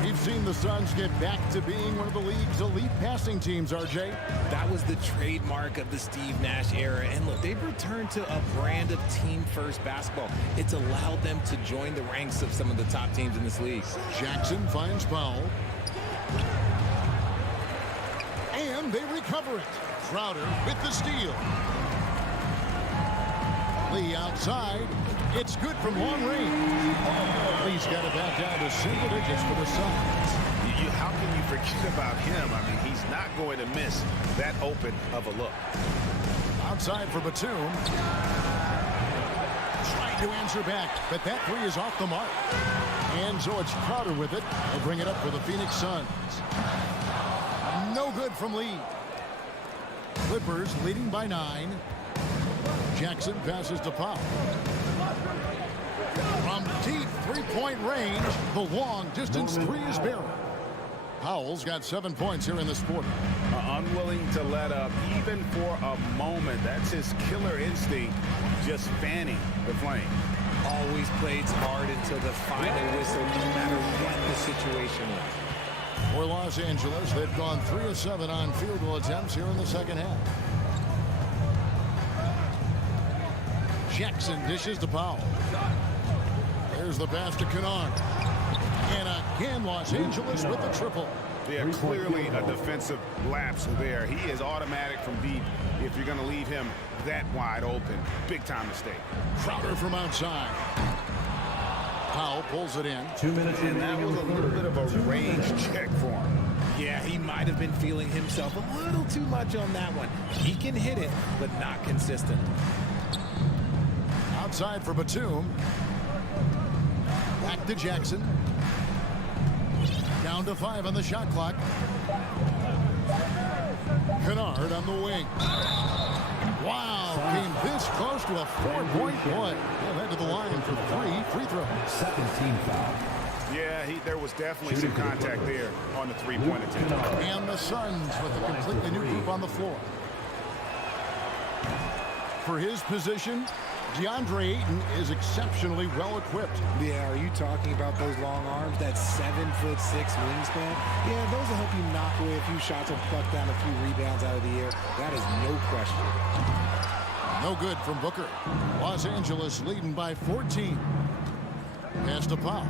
We've seen the Suns get back to being one of the league's elite passing teams, RJ. That was the trademark of the Steve Nash era. And look, they've returned to a brand of team-first basketball. It's allowed them to join the ranks of some of the top teams in this league. Jackson finds Powell. And they recover it. Crowder with the steal. Lee outside. It's good from long range. Lee's got it back down to single digits for the Suns. How can you forget about him? I mean, he's not going to miss that open of a look. Outside for Batum. Trying to answer back, but that 3 is off the mark. And so it's Crowder with it. They'll bring it up for the Phoenix Suns. No good from Lee. Clippers leading by 9. Jackson passes to Powell. From deep 3-point range, the long distance 3 is buried. Powell's got 7 points here in this quarter. Unwilling to let up even for a moment. That's his killer instinct, just fanning the flame. Always plays hard until the final whistle, no matter what the situation is. For Los Angeles, they've gone 3 of 7 on field goal attempts here in the second half. Jackson dishes to Powell. There's the pass to Kennard. And again, Los Angeles with the triple. Yeah, clearly a defensive lapse there. He is automatic from deep if you're going to leave him that wide open. Big time mistake. Crowder from outside. Powell pulls it in. 2 minutes and that was a little bit of a range check for him. Yeah, he might have been feeling himself a little too much on that one. He can hit it, but not consistent. Outside for Batum. Back to Jackson. Down to 5 on the shot clock. Kennard on the wing. Wow, came this close to a 4-point play. He'll head to the line for 3 free throws. Second team foul. Yeah, there was definitely some contact there on the three-point attempt. And the Suns with a completely new group on the floor. For his position, DeAndre Ayton is exceptionally well equipped. Yeah, are you talking about those long arms, that 7'6" wingspan? Yeah, those will help you knock away a few shots or pluck down a few rebounds out of the air. That is no question. No good from Booker. Los Angeles leading by 14. Pass to Powell.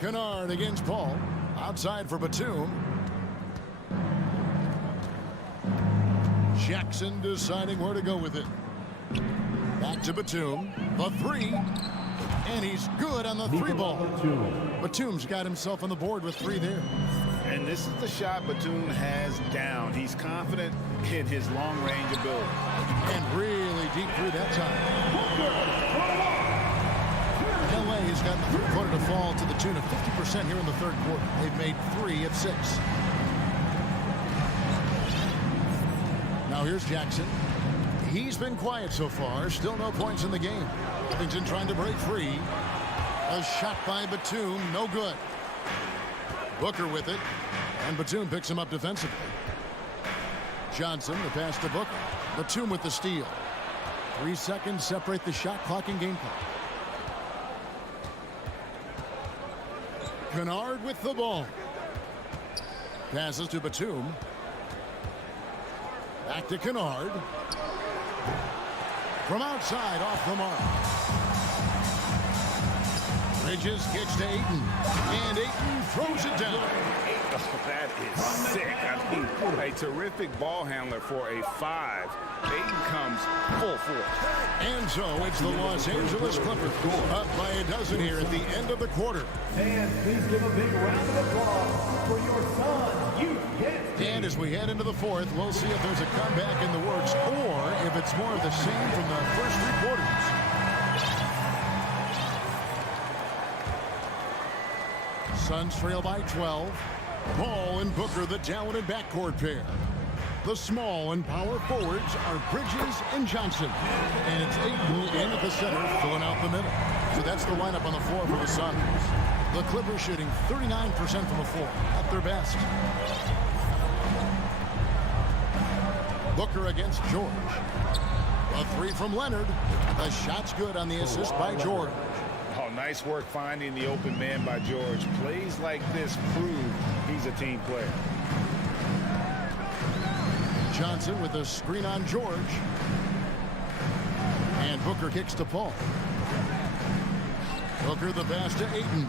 Kennard against Paul. Outside for Batum. Jackson deciding where to go with it. Back to Batum. The 3. And he's good on the 3 ball. Batum's got himself on the board with 3 there. And this is the shot Batum has down. He's confident in his long-range ability. And really deep 3 that time. LA has gotten the third quarter to fall to the tune of 50% here in the third quarter. They've made 3 of 6. Now here's Jackson. He's been quiet so far. Still no points in the game. Covington trying to break free. A shot by Batum. No good. Booker with it. And Batum picks him up defensively. Johnson, the pass to Booker. Batum with the steal. 3 seconds separate the shot clock and game clock. Kennard with the ball. Passes to Batum. Back to Kennard. From outside, off the mark. Bridges kicks to Ayton. And Ayton throws it down. Oh, that is sick. I mean, a terrific ball handler for a 5. Ayton comes full force. And so it's the Los Angeles Clippers up by a dozen here at the end of the quarter. And please give a big round of applause for your son, Youth Gets. And as we head into the 4th, we'll see if there's a comeback in the works or if it's more of the same from the first 3 quarters. Suns trail by 12. Ball and Booker, the talented backcourt pair. The small and power forwards are Bridges and Johnson. And it's Ayton in at the center, filling out the middle. So that's the lineup on the floor for the Suns. The Clippers shooting 39% from the floor, at their best. Booker against George. A 3 from Leonard. The shot's good on the assist by George. Oh, nice work finding the open man by George. Plays like this prove he's a team player. Johnson with a screen on George. And Booker kicks to Paul. Booker the pass to Ayton.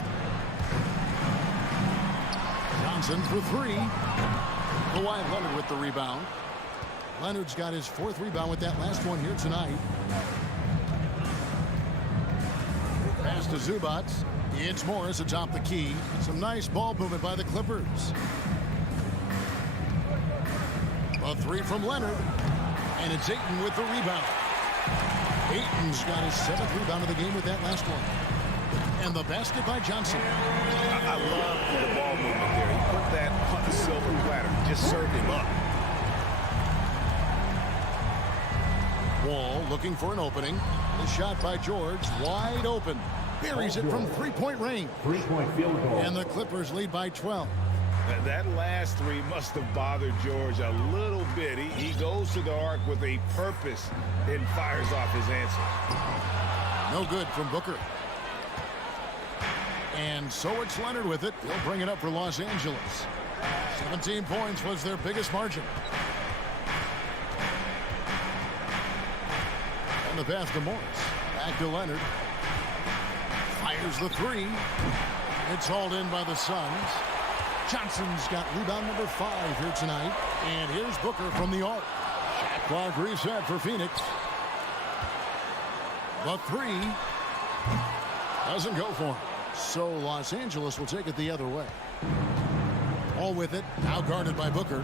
Johnson for 3. Kawhi Leonard with the rebound. Leonard's got his 4th rebound with that last one here tonight. Pass to Zubac. It's Morris atop the key. Some nice ball movement by the Clippers. A 3 from Leonard. And it's Ayton with the rebound. Ayton's got his 7th rebound of the game with that last one. And the basket by Johnson. I love the ball movement there. He put that on the silver platter. Just served him up. Wall looking for an opening. The shot by George, wide open. buries it from three-point range. Three-point field goal. And the Clippers lead by 12. That last three must have bothered George a little bit. He goes to the arc with a purpose and fires off his answer. No good from Booker. And so it's Leonard with it. He'll bring it up for Los Angeles. 17 points was their biggest margin. And the pass to Morris. Back to Leonard. Fires the three. It's hauled in by the Suns. Johnson's got rebound number 5 here tonight. And here's Booker from the arc. Shot clock reset for Phoenix. The three doesn't go for him. So Los Angeles will take it the other way. All with it. Now guarded by Booker.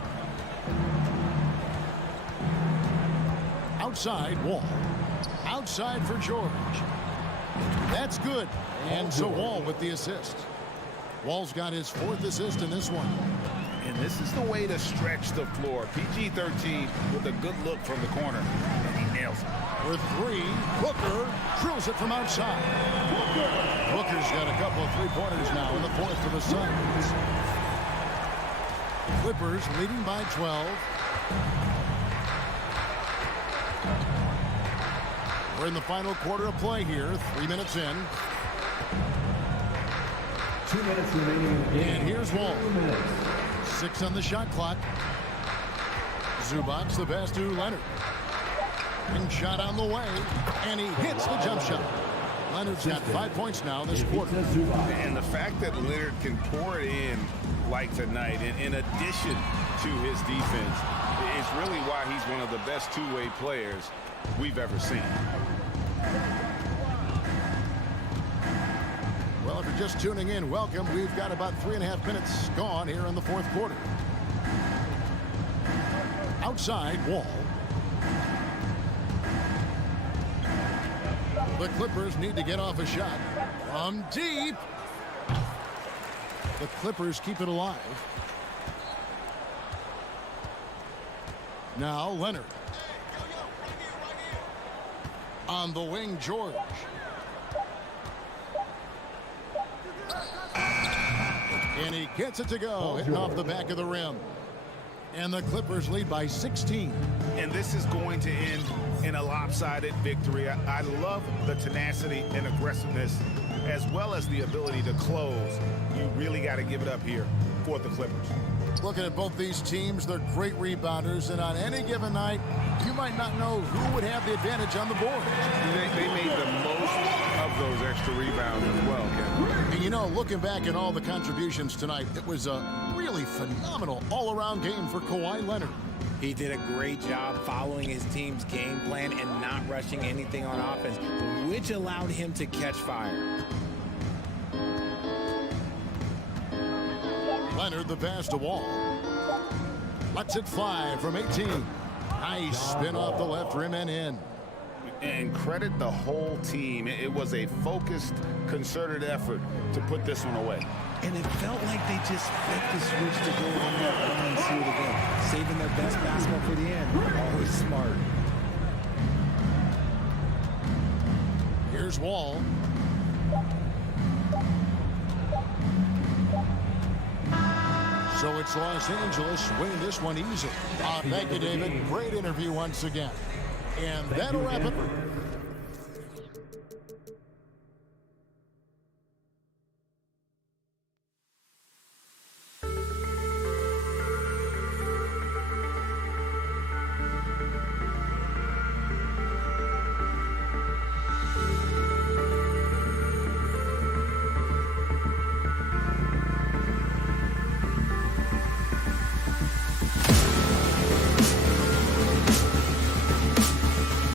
Outside, Wall. Outside for George. That's good. And so Wall with the assist. Wall's got his 4th assist in this one. And this is the way to stretch the floor. PG-13 with a good look from the corner. And he nails it. With 3, Booker drills it from outside. Booker's got a couple of three-pointers now in the 4th for the Suns. Clippers leading by 12. We're in the final quarter of play here. 3 minutes in. 2 minutes remaining in the game. And here's Wall. 6 on the shot clock. Zubac the pass to Leonard. And shot on the way. And he hits the jump shot. Leonard's got 5 points now this quarter. And the fact that Leonard can pour it in like tonight, and in addition to his defense, is really why he's one of the best two-way players we've ever seen. Well, if you're just tuning in, welcome. We've got about 3.5 minutes gone here in the 4th quarter. Outside, Wall. The Clippers need to get off a shot from deep. The Clippers keep it alive. Now Leonard. On the wing, George. And he gets it to go, hitting off the back of the rim. And the Clippers lead by 16. And this is going to end in a lopsided victory. I love the tenacity and aggressiveness, as well as the ability to close. You really got to give it up here for the Clippers. Looking at both these teams, they're great rebounders, and on any given night, you might not know who would have the advantage on the board. They made the most of those extra rebounds as well, Ken. And you know, looking back at all the contributions tonight, it was a really phenomenal all-around game for Kawhi Leonard. He did a great job following his team's game plan and not rushing anything on offense, which allowed him to catch fire. Leonard, the pass to Wall. Lets it fly from 18. Nice spin off the left rim and in. And credit the whole team. It was a focused, concerted effort to put this one away. And it felt like they just flipped the switch to go on that run and seal the game. Saving their best basketball for the end. Always smart. Here's Wall. So it's Los Angeles winning this one easy. Thank you, David. Great interview once again. And that'll wrap it.